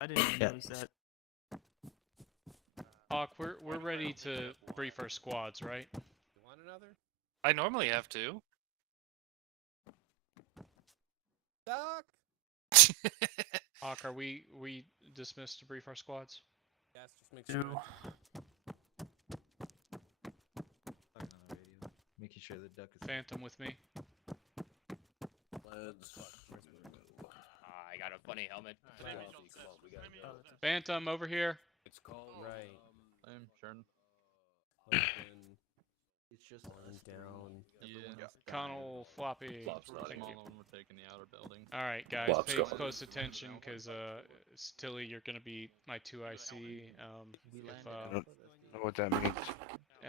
I didn't even notice that. Hawk, we're ready to brief our squads, right? You want another? I normally have to. Duck! Hawk, are we dismissed to brief our squads? Yes, just make sure. Making sure the duck is. Phantom with me. Lads. I got a funny helmet. Phantom over here. It's called Right. I'm sure. It's just One down. Yeah. Connell, Floppy. Flop's not Thank here. you. Small one, we're taking the outer building. All right, guys, Flop's pay gone. close attention because Tilly, you're gonna be my 2IC. If I don't know what that means.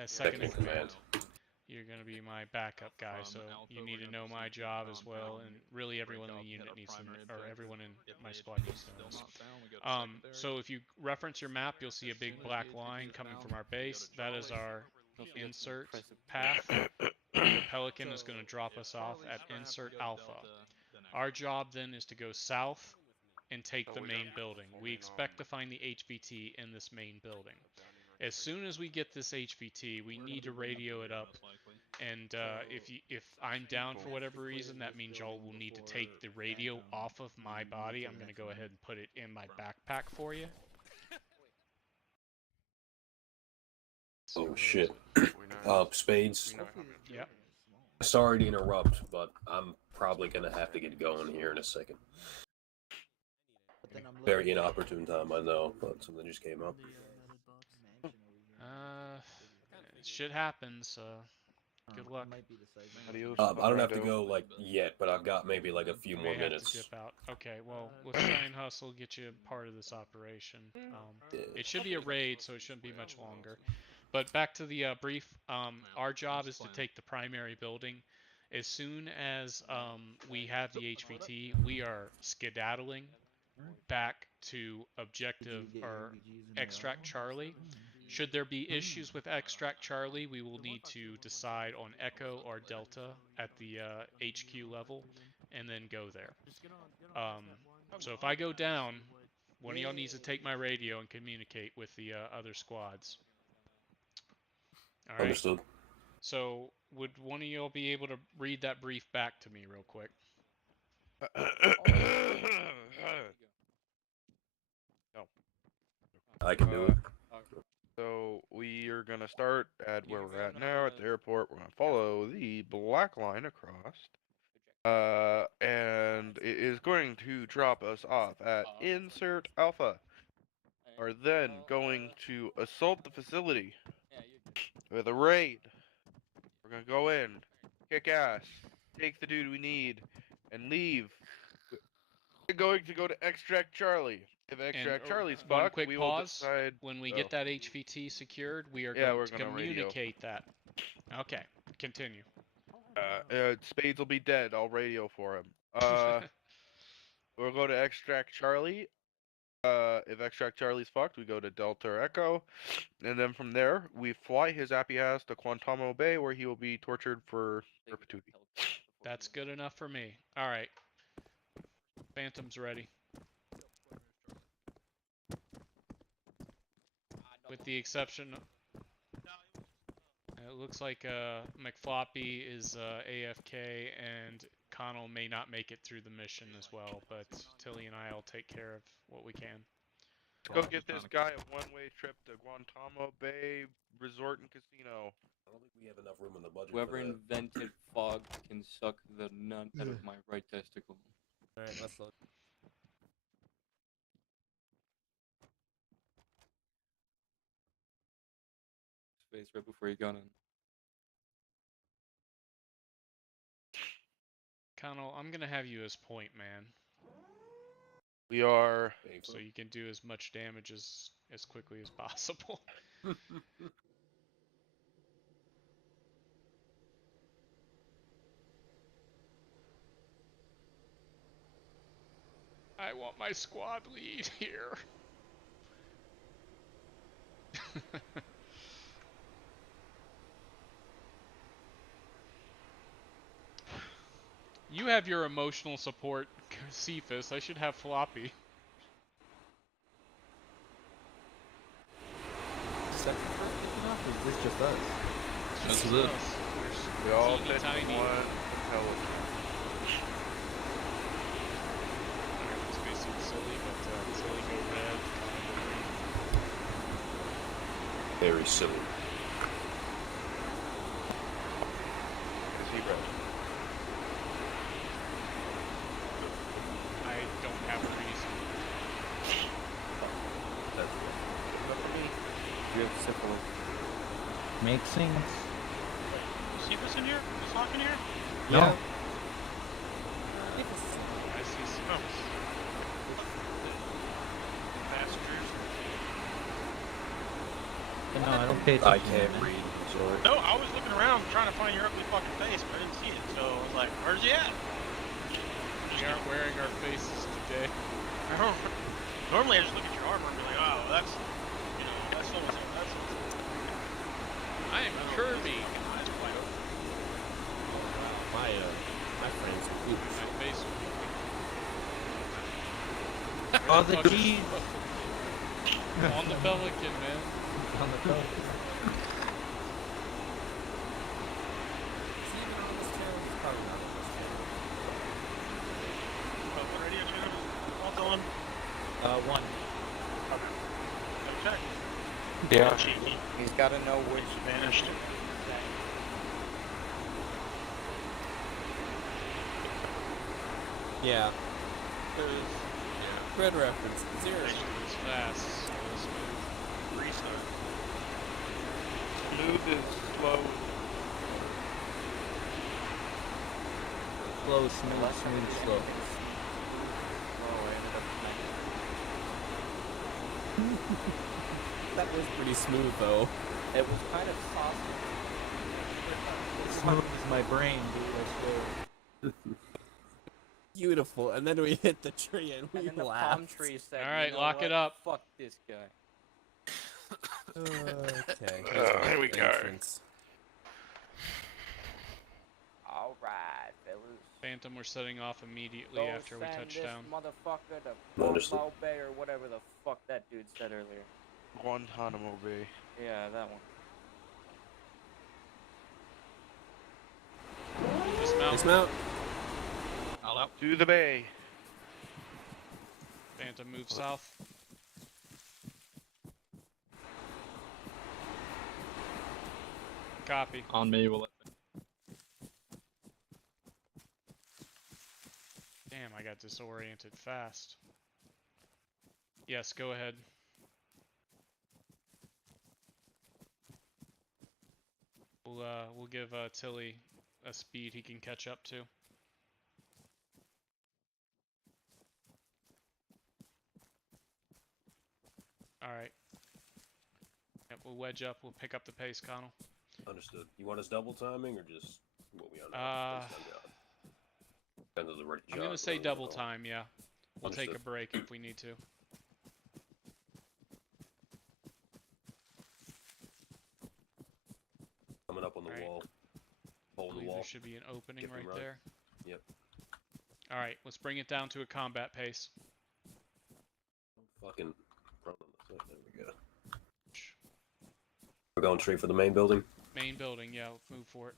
second in Second command, command. you're gonna be my backup guy. So you need to know my job as well, and really everyone in the unit needs to, or everyone in my squad needs to know this. So if you reference your map, you'll see a big black line coming from our base. That is our insert path. The Pelican is going to drop us off at insert alpha. Our job then is to go south and take the main building. We expect to find the HVT in this main building. As soon as we get this HVT, we need to radio it up. And if I'm down for whatever reason, that means y'all will need to take the radio off of my body. I'm going to go ahead and put it in my backpack for you. Oh shit. Spades. Yep. Sorry to interrupt, but I'm probably gonna have to get going here in a second. Very inopportune time, I know, but something just came up. Shit happens. Good luck. I don't have to go like yet, but I've got maybe like a few You more may have to minutes. dip out. Okay, well, let's try and hustle, get you part of this operation. It should be a raid, so it shouldn't be much longer. But back to the brief. Our job is to take the primary building. As soon as we have the HVT, we are skedaddling back to objective or extract Charlie. Should there be issues with extract Charlie, we will need to decide on Echo or Delta at the HQ level and then go there. So if I go down, one of y'all needs to take my radio and communicate with the other squads. All right. Understood. So would one of y'all be able to read that brief back to me real quick? No. I can do it. So we are gonna start at where we're at now at the airport. We're gonna follow the black line across, and it is going to drop us off at insert alpha. Are then going to assault the facility with a raid. We're gonna go in, kick ass, take the dude we need, and leave. We're going to go to extract Charlie. If extract Charlie's one fucked, quick we will pause. decide. When we get that HVT secured, we are Yeah, going we're to gonna radio. communicate that. Okay, continue. Spades will be dead. I'll radio for him. We'll go to Extract Charlie. If Extract Charlie's fucked, we go to Delta Echo, and then from there we fly his happy ass to Guantanamo Bay, where he will be tortured for perpetuity. That's good enough for me. All right. Phantom's ready. With the exception, it looks like McFloppy is AFK, and Connell may not make it through the mission as well, but Tilly and I will take care of what we can. Let's go get this guy a one-way trip to Guantanamo Bay Resort and Casino. I don't think we have enough room in the budget. Whoever for that. invented fog can suck the nut out of my right testicle. All right, let's load. Space right before you got in. Connell, I'm gonna have you as point man, We are. so you can do as much damage as quickly as possible. I want my squad lead here. You have your emotional support, Cephas. I should have Floppy. Second for picking up, or is this just us? This is Us. it. We all Teeny fit tiny. one intelligence. Alright, this may seem silly, but Tilly go red, Connell go green. Very silly. Is he red? I don't have a reason. You have syphilis. Makes sense. See this in here? This hawk in here? No. I see some. Passengers. No, I don't pay I attention. can't man. read. Sorry. No, I was looking around trying to find your ugly fucking face, but I didn't see it. So I was like, where's he at? We aren't wearing our faces today. I don't. Normally I just look at your armor and be like, oh, that's, you know, that's so and so. That's so and so. I am Kirby. Eyes wide open. My friends are good. My face. Oh, the keys! On the Pelican, man. On the phone. Is he even on this channel? He's probably not on this channel. What radio channel? All on. One. Okay. Yeah. Cheeky. He's got to know which Vanished. Yeah. Red reference. Zero. It's fast. So smooth. Restart. Smooth is slow. Slow, smooth, smooth, slow. That was pretty smooth, though. It was kind of saucy. Smooth is my brain, dude, I swear. Beautiful. And then we hit the tree and we And then the laughed. palm tree said, All right, "You know lock it what? up." Fuck this guy. Okay. Here we go. Alright, fellas. Phantom, we're setting off immediately Go after we send touch this down. motherfucker to Understood. Guantanamo Bay or whatever the fuck that dude said earlier. Guantanamo Bay. Yeah, that one. Dismount. Dismount. All out. To the bay. Phantom, move south. Copy. On me, we'll let Damn, I got disoriented fast. Yes, go ahead. We'll give Tilly a speed he can catch up to. Alright. Yep, we'll wedge up, we'll pick up the pace, Connell. Understood. You want us double timing or just we on Depends on the ready I'm gonna shot, say whatever double we call it. time. Yeah, we'll take a Understood. break if we need to. Coming up on the Alright. wall. Hole in the Believe wall. there should be an opening Get them right there. Yep. All right, let's bring it down to a combat pace. Fucking. There we go. We're going straight for the main building. Main building, yeah, let's move for it.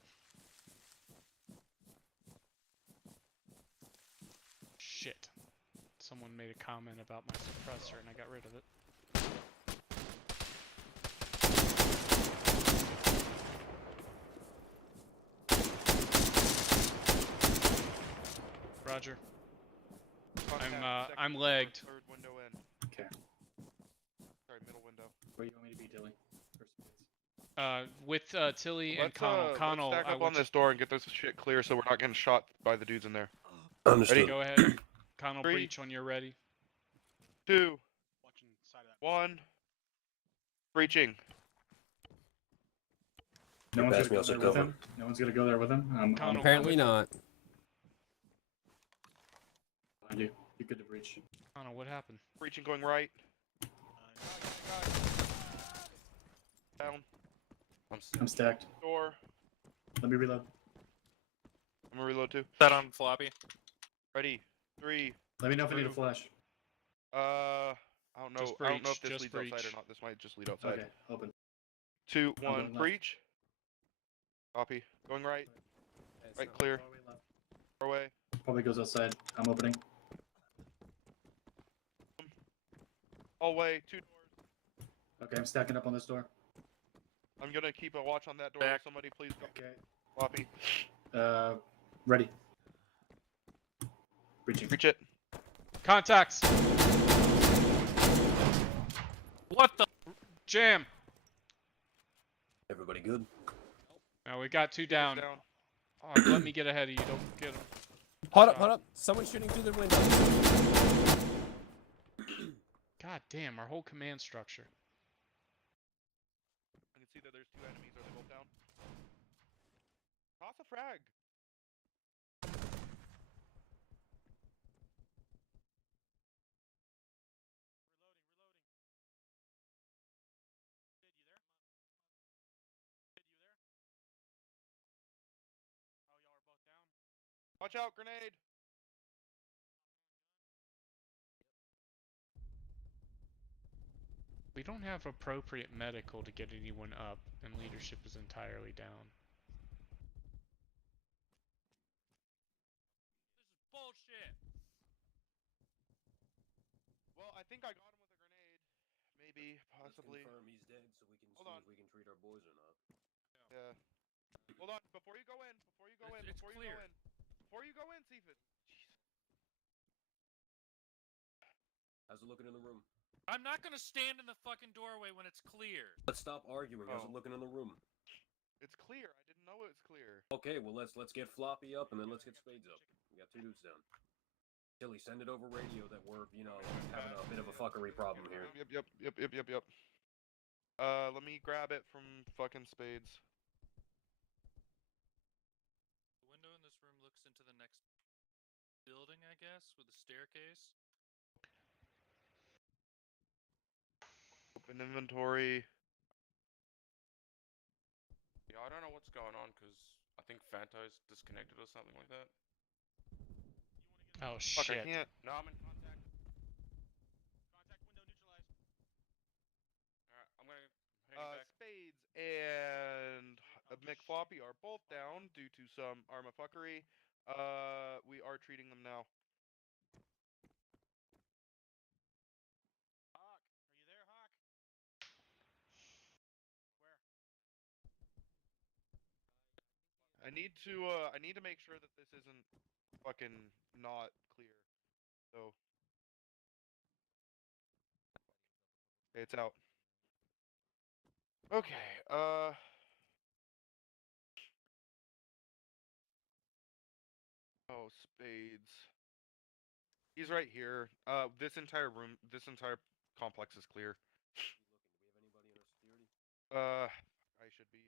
Shit. Someone made a comment about my suppressor and I got rid of it. Roger. I'm legged. Third window in. Okay. Sorry, middle window. Where you want me to be, Dilly? With Tilly and Let's Connell. Connell, let's stack I up want on this door and get this shit clear so we're not getting shot by the dudes in there. Understood. Ready? Go ahead. Connell, 3, breach when you're ready. 2, 1. Breaching. No one's Pass me gonna go also there with cover. him. No one's gonna go there with him. Connell, Apparently not. I do. You're good to breach. Connell, what happened? Breaching going right. Down. I'm stacked. Door. Let me reload. I'm gonna reload too. Set on floppy. Ready. 3. Let me know if I need a 2. flash. I don't know. Just I don't know if breach, this just leads outside breach. or not. This might just lead outside. Okay, open. 2, I'm 1. going left. Breach. Copy. Going right. Right clear. Far away. Probably goes outside. I'm opening. Hallway. 2 doors. Okay, I'm stacking up on this door. I'm gonna keep a watch on that door. Back. Somebody please go. Okay. Floppy. Ready. Breaching. Breach it. Contacts! What the? Jam! Everybody good? Now we got 2 down. Down. Oh, let me get ahead of you. Don't get him. Hold up, hold up. Someone's shooting through the window. God damn, our whole command structure. I can see that there's 2 enemies. Are they both down? Toss a frag. Watch out, grenade. We don't have appropriate medical to get anyone up, and leadership is entirely down. Bullshit. Well, I think I got him with a grenade. Maybe, possibly. Let's confirm he's dead so we can Hold see on. if we can treat our boys or not. Yeah. Hold on. Before you go in. Before you go in. It's Before you clear. go in. Before you go in, see if it. Jeez. How's it looking in the room? I'm not gonna stand in the fucking doorway when it's clear. Let's stop arguing. How's Oh. it looking in the room? It's clear. I didn't know it was clear. Okay, well let's get Floppy up and then let's get Spades up. We got 2 dudes down. Tilly, send it over radio that we're, having a bit of a fuckery problem here. Yep. Let me grab it from fucking Spades. The window in this room looks into the next building, I guess, with a staircase. Open inventory. Yeah, I don't know what's going on because I think Fanto's disconnected or something like that. Oh Fuck, I shit. can't. No, I'm in contact. Contact window neutralized. Alright, I'm gonna heading back. Spades and McFloppy are both down due to some ARMA fuckery. We are treating them now. Hawk, are you there, Hawk? Where? I need to make sure that this isn't fucking not clear. So it's out. Okay, oh, Spades. He's right here. This entire room, this entire complex is clear. I should be.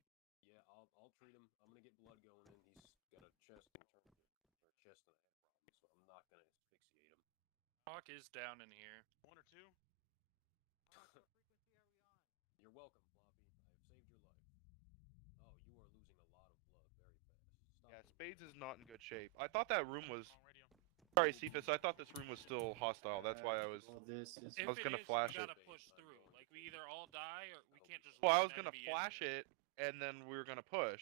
Yeah, I'll treat him. I'm gonna get blood going in. He's got Hawk is down in here. 1 or 2? You're welcome, Floppy. I have saved your life. Oh, you are losing a lot of blood very fast. Stop Yeah, moving. Spades is not in good shape. I thought that room was. Sorry, Cephas. I thought this room was still hostile. That's why I was. Well, this is. I was gonna flash we it. gotta push through. Like we either all die or we can't just. Well, I leave was an gonna enemy in flash here. it, and then we were gonna push.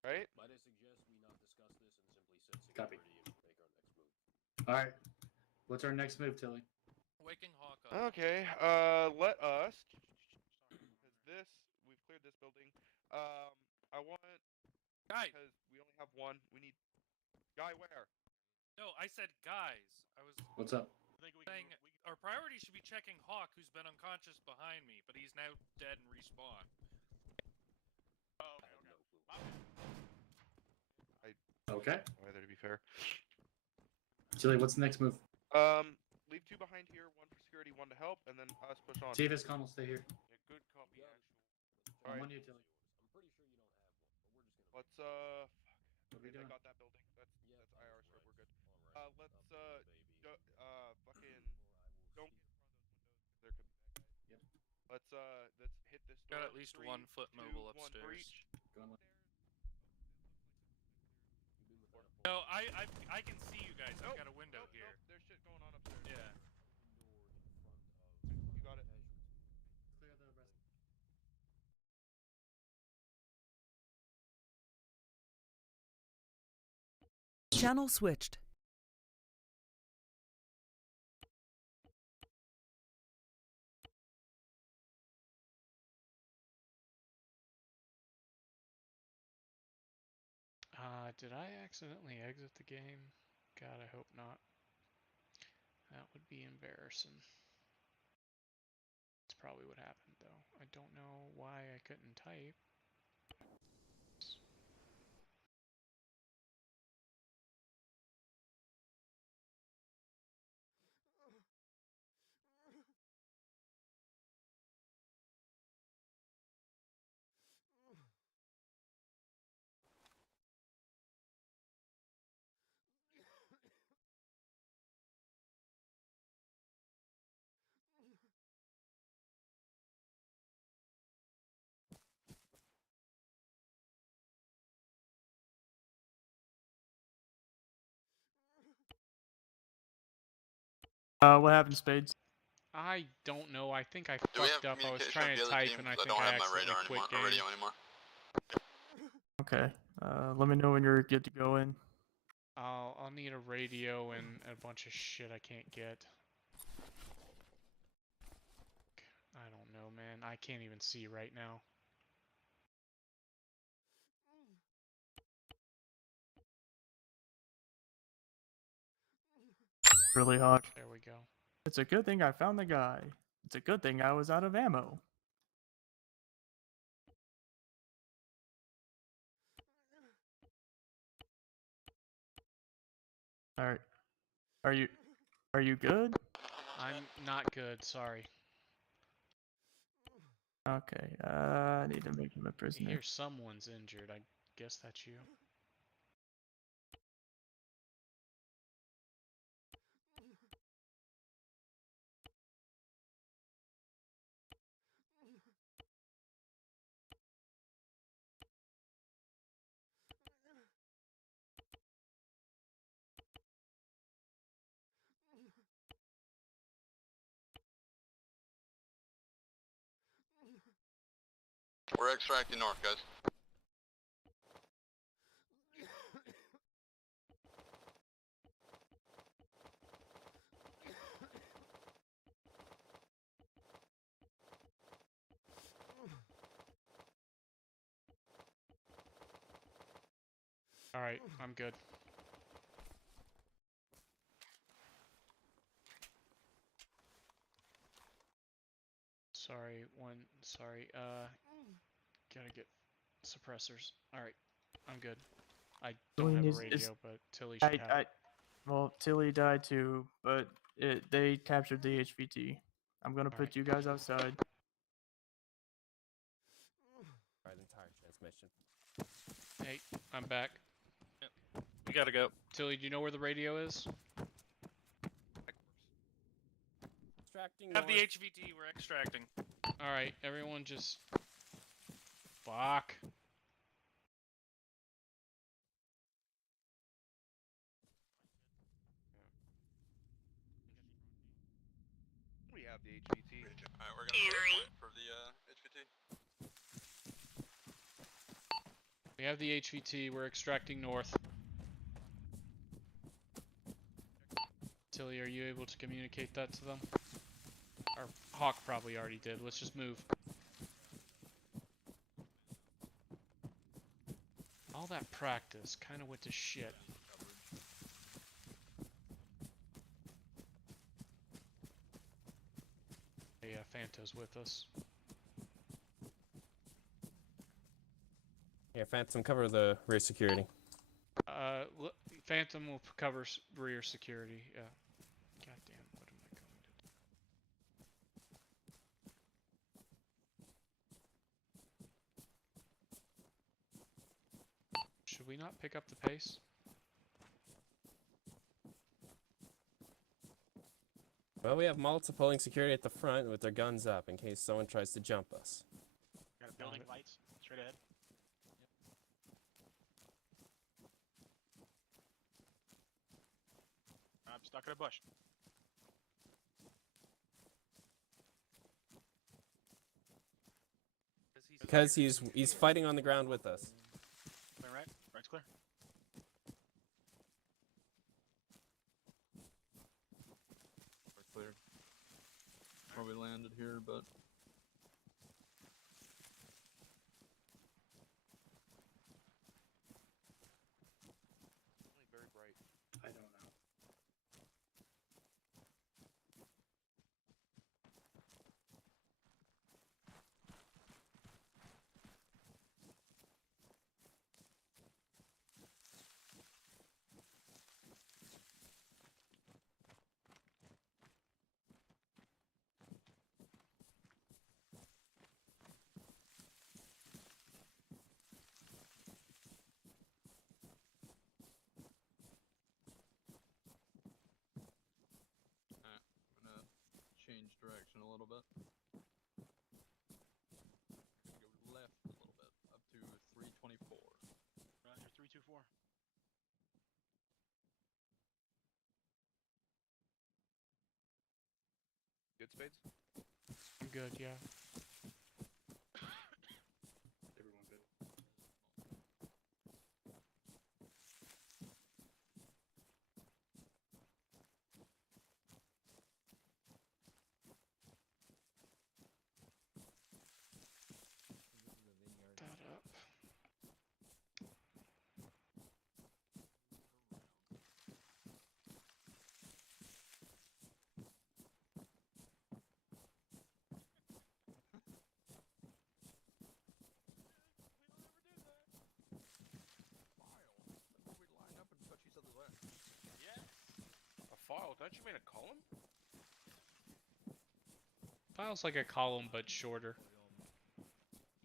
Right? Might I suggest we not discuss this and simply set Copy. security and make our next move? All right. What's our next move, Tilly? Waking Hawk up. Okay. Let us. Because this, we've cleared this building. I want. Guy. Because we only have one. We need. Guy, where? No, I said guys. I was. What's up? Saying our priority should be checking Hawk, who's been unconscious behind me, but he's now dead and respawned. Oh, okay, okay. Okay. Either, to be fair. Tilly, what's the next move? Leave 2 behind here, 1 for security, 1 to help, and then us push on. See if Con will stay here. Yeah, good copy, actual. I'm on you, Tilly. I'm pretty sure you don't have one, but we're just gonna. Let's What are we Okay, they doing? got that building. That's IR strip. We're good. Let's fucking don't get in front of those windows because there could be bad guys. Yep. Let's hit this door. Got at least 3, 1 foot 2, mobile 1 upstairs. breach. Going with. No, I can see you guys. I've got a window here. Nope, there's shit going on upstairs. Yeah. You got it. Clear the rest. Channel switched. Did I accidentally exit the game? God, I hope not. That would be embarrassing. That's probably what happened, though. I don't know why I couldn't type. What happened, Spades? I don't know. I think I Do we have fucked up. I was communication trying with to the other type team? and I 'Cause I think don't I have my accidentally radar quit anymore, game. radio anymore. Okay. Let me know when you're good to go in. I'll need a radio and a bunch of shit I can't get. I don't know, man. I can't even see right now. Really hot. There we go. It's a good thing I found the guy. It's a good thing I was out of ammo. Alright. Are you good? I'm not good, sorry. Okay, I need to make him a I prisoner. hear someone's injured. I guess that's you. We're extracting north, guys. Alright, I'm good. Sorry, gotta get suppressors. Alright, I'm good. I don't have a radio, but Tilly should have it. Well, Tilly died too, but they captured the HVT. I'm gonna put you guys outside. Alright, entire transmission. Hey, I'm back. Yep. We gotta go. Tilly, do you know where the radio is? extracting Have the north. HVT. We're extracting. All right, everyone, just fuck. We have the HVT. Alright, we're gonna point for the HVT. We have the HVT. We're extracting north. Tilly, are you able to communicate that to them? Or Hawk probably already did. Let's just move. All that practice kind of went to shit. Yeah, Fanta's with us. Here, Phantom, cover the rear security. Phantom will cover rear security. Yeah. Goddamn, what am I going to do? Should we not pick up the pace? Well, we have Malta pulling security at the front with their guns up in case someone tries to jump us. Got a building lights straight ahead. I'm stuck in a bush. Because he's fighting on the ground with us. Clear right? Right's clear. We're clear. Where we landed here, but Very bright. I don't know. I'm gonna change direction a little bit. Go left a little bit, up to 324. Roger, 324. Good, Spades? I'm good, yeah. Everyone good. That up. A file? Don't you mean a column? Files like a column, but shorter.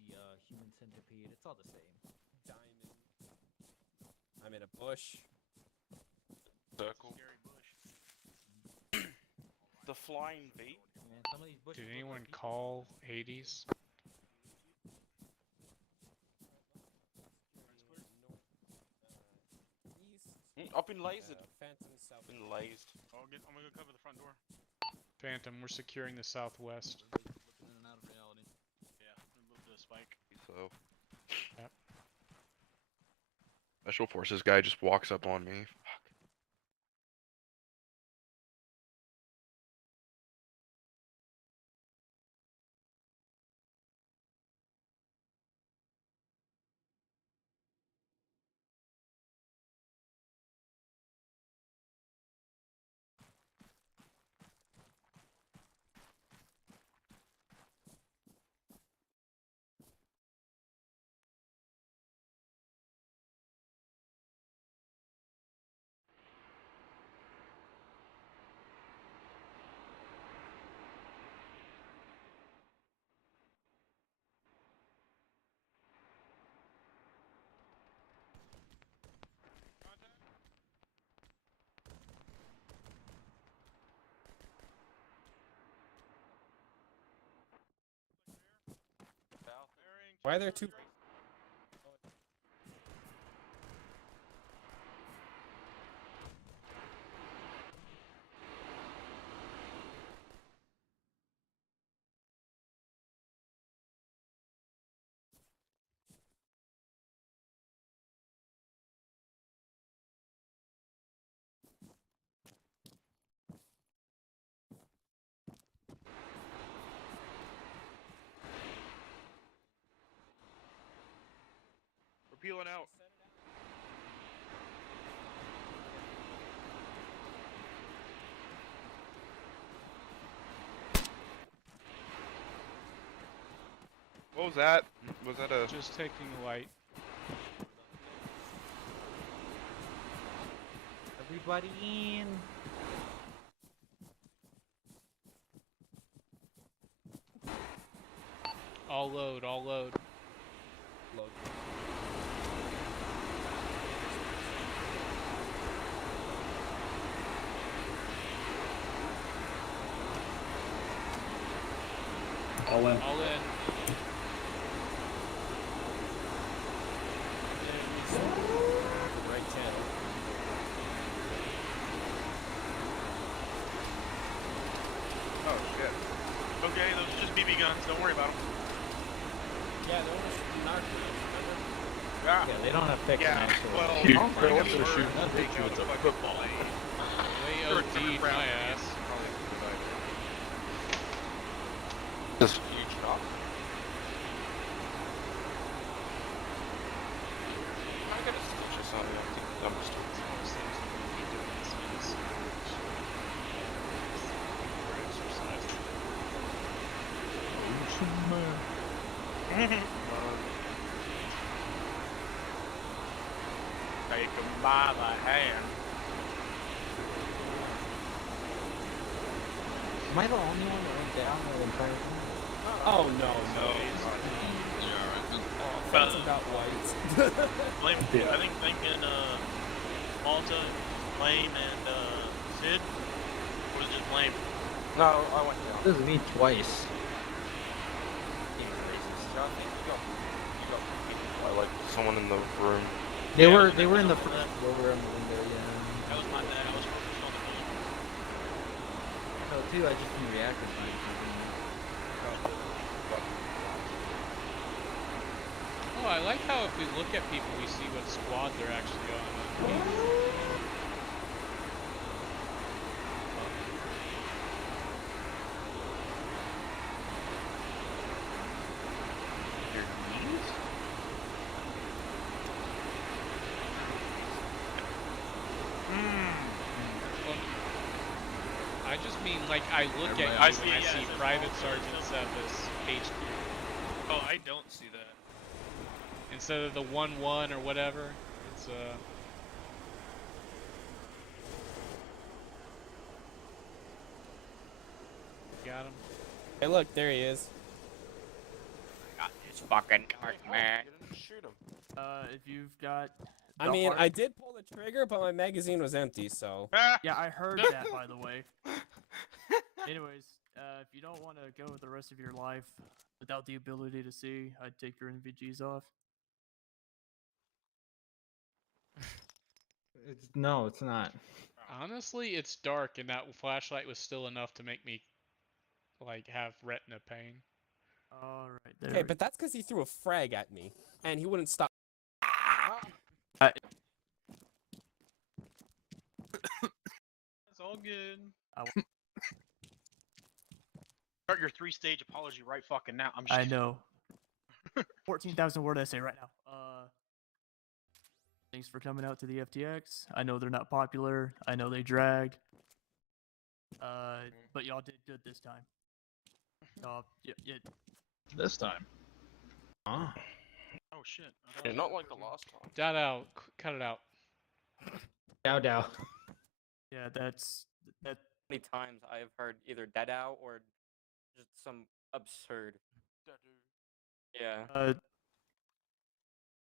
The human centipede, it's all the same. Diamond. I'm in a bush. Circle. The flying vape? Man, some of these bushes Did look anyone like call Hades? I've been lasered. Phantom south. Been lased. I'm gonna go cover the front door. Phantom, we're securing the southwest. Slipping in and out of reality. Yeah, move the spike. So. Yep. Special Forces guy just walks up on me. Why are there two? We're peeling out. What was that? Was that a... Just taking a light. Everybody in. All load, all load. Load. All in. All in. The right channel. Oh, shit. Okay, those are just BB guns. Don't worry about them. Yeah, they're only shooting narc rounds, remember? Yeah. Yeah, they don't affect Yeah, an actual. well, Dude, I'm they're gonna also bird shooting and at take you out with a a fucking football. plane. They Sure, OD'd different my round. ass. Probably a good idea. Just huge shot. I gotta stitch this out. I think I'm just Take them by the hand. Am I the only one that went down the entire time? Oh no, no. That's Uh, about white. Blame, I think thinking Malta, Blame, and Sid. Or was it just Blame? No, I went down. This is me twice. I like someone in the room. They Yeah, were it was in the on the first left. floor on the window, yeah. That was my bad. I was focused on the building. So too, I just didn't react as much. Oh, I like how if we look at people, we see what squad they're actually on. Your knees? Well, I just mean, like, I look at you I and see, I yeah, see it says Private Malta, Sergeant so- Sevis, HQ. Oh, I don't see that. Instead of the 1-1 or whatever, it's got him. Hey, look, there he is. Got this fucking dark man. Shoot him. If you've got. I the mean, heart- I did pull the trigger, but my magazine was empty, so. Yeah, I heard that, by the way. Anyways, if you don't want to go with the rest of your life without the ability to see, I'd take your NVGs off. No, it's not. Honestly, it's dark, and that flashlight was still enough to make me, like, have retina pain. Alright, there. Okay, but that's because he threw a frag at me, and he wouldn't stop. It's all good. I, Start your 3-stage apology right fucking now. I'm just I know. 14,000 word essay right now. Thanks for coming out to the FTX. I know they're not popular. I know they drag. But y'all did good this time. Yeah. This time. Oh shit. Yeah, not like the last time. That out. Cut it out. Dow dow. Yeah, that's that. Many times I have heard either dead out or just some absurd. Yeah.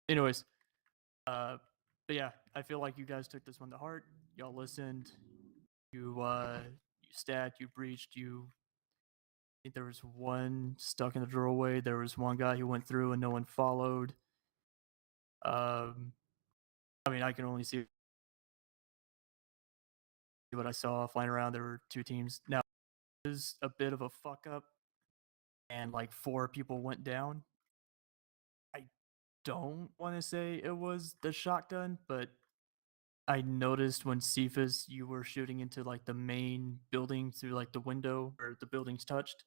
Anyways, but yeah, I feel like you guys took this one to heart. Y'all listened. You stat. You breached. You think there was one stuck in the doorway. There was one guy who went through and no one followed. I mean, I can only see what I saw flying around. There were 2 teams. Now, it was a bit of a fuck up, and like 4 people went down. I don't want to say it was the shotgun, but I noticed when Cephas, you were shooting into like the main building through like the window where the buildings touched.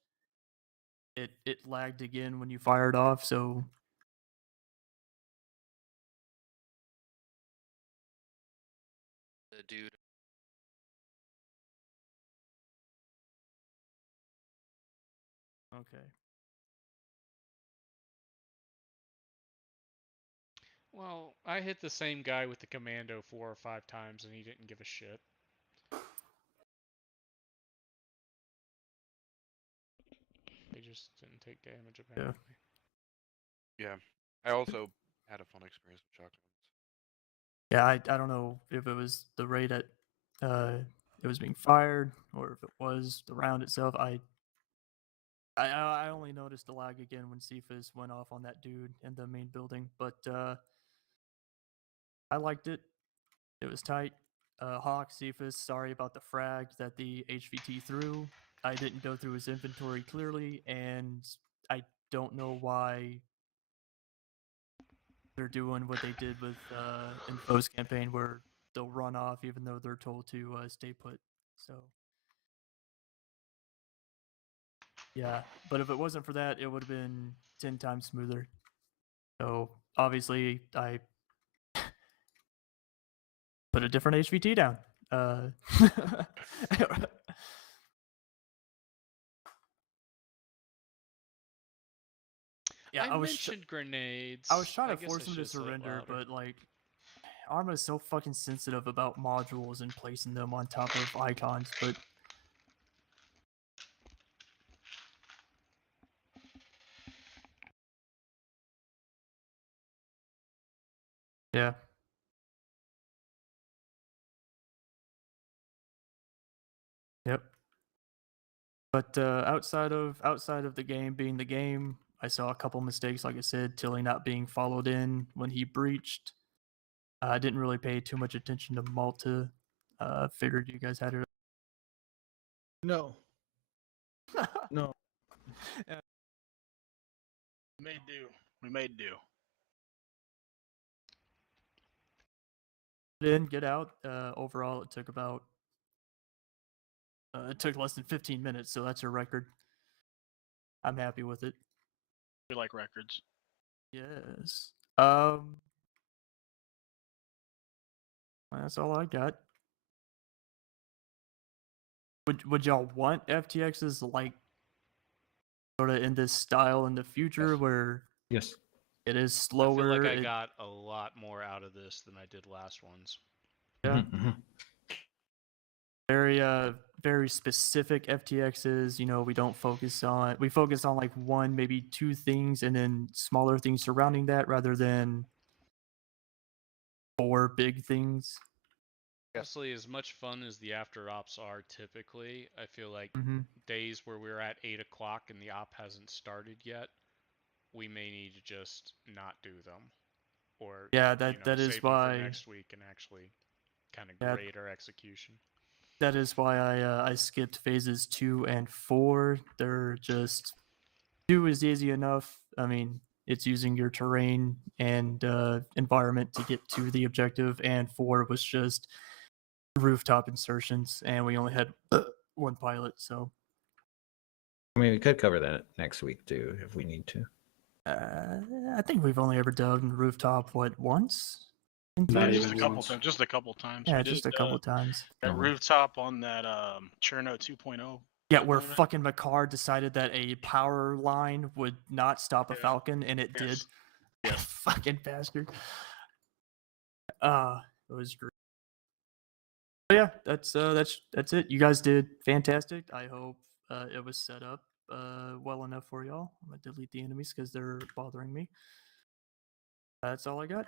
It lagged again when you fired off, so The dude. okay. Well, I hit the same guy with the commando 4 or 5 times and he didn't give a shit. They just didn't take damage apparently. Yeah. I also had a fun experience with shotguns. Yeah, I don't know if it was the rate at it was being fired or if it was the round itself. I only noticed the lag again when Cephas went off on that dude in the main building, but I liked it. It was tight. Hawk, Cephas, sorry about the frag that the HVT threw. I didn't go through his inventory clearly, and I don't know why they're doing what they did with Info's campaign, where they'll run off even though they're told to stay put. So yeah, but if it wasn't for that, it would have been 10 times smoother. So obviously, I put a different HVT down. Yeah, I mentioned grenades. I was trying to guess force I him to should say it surrender, louder. but like, ARMA is so fucking sensitive about modules and placing them on top of icons, but yeah. Yep. But outside of the game being the game, I saw a couple mistakes. Like I said, Tilly not being followed in when he breached. I didn't really pay too much attention to Malta. Figured you guys had it. No. No. We made do. We made do. Get in, get out. Overall, it took about it took less than 15 minutes, so that's a record. I'm happy with it. We like records. Yes. That's all I got. Would y'all want FTXs like sort of in this style in the future where Yes. it is I slower? feel like I it- got a lot more out of this than I did last ones. Yeah. Very specific FTXs. You know, we focus on like 1, maybe 2 things, and then smaller things surrounding that, rather than 4 big things. Honestly, as much fun as the after ops are typically, I feel like Mhm. days where we're at 8 o'clock and the op hasn't started yet, we may need to just not do them, or Yeah, that is save them why. for next week and actually kind of Yeah. grade our execution. That is why I skipped phases 2 and 4. They're just 2 is easy enough. I mean, it's using your terrain and environment to get to the objective, and 4 was just rooftop insertions, and we only had 1 pilot, so I mean, we could cover that next week too if we need to. I think we've only ever done rooftop once. Yeah, just a couple times. Just a couple times. Yeah, We just did, a couple times. that rooftop on that Cherno 2.0. Yeah, where fucking McCard decided that a power line would not stop a Falcon, and it did. Yes. Fucking bastard. It was great. But yeah, that's it. You guys did fantastic. I hope it was set up well enough for y'all. I'm gonna delete the enemies because they're bothering me. That's all I got.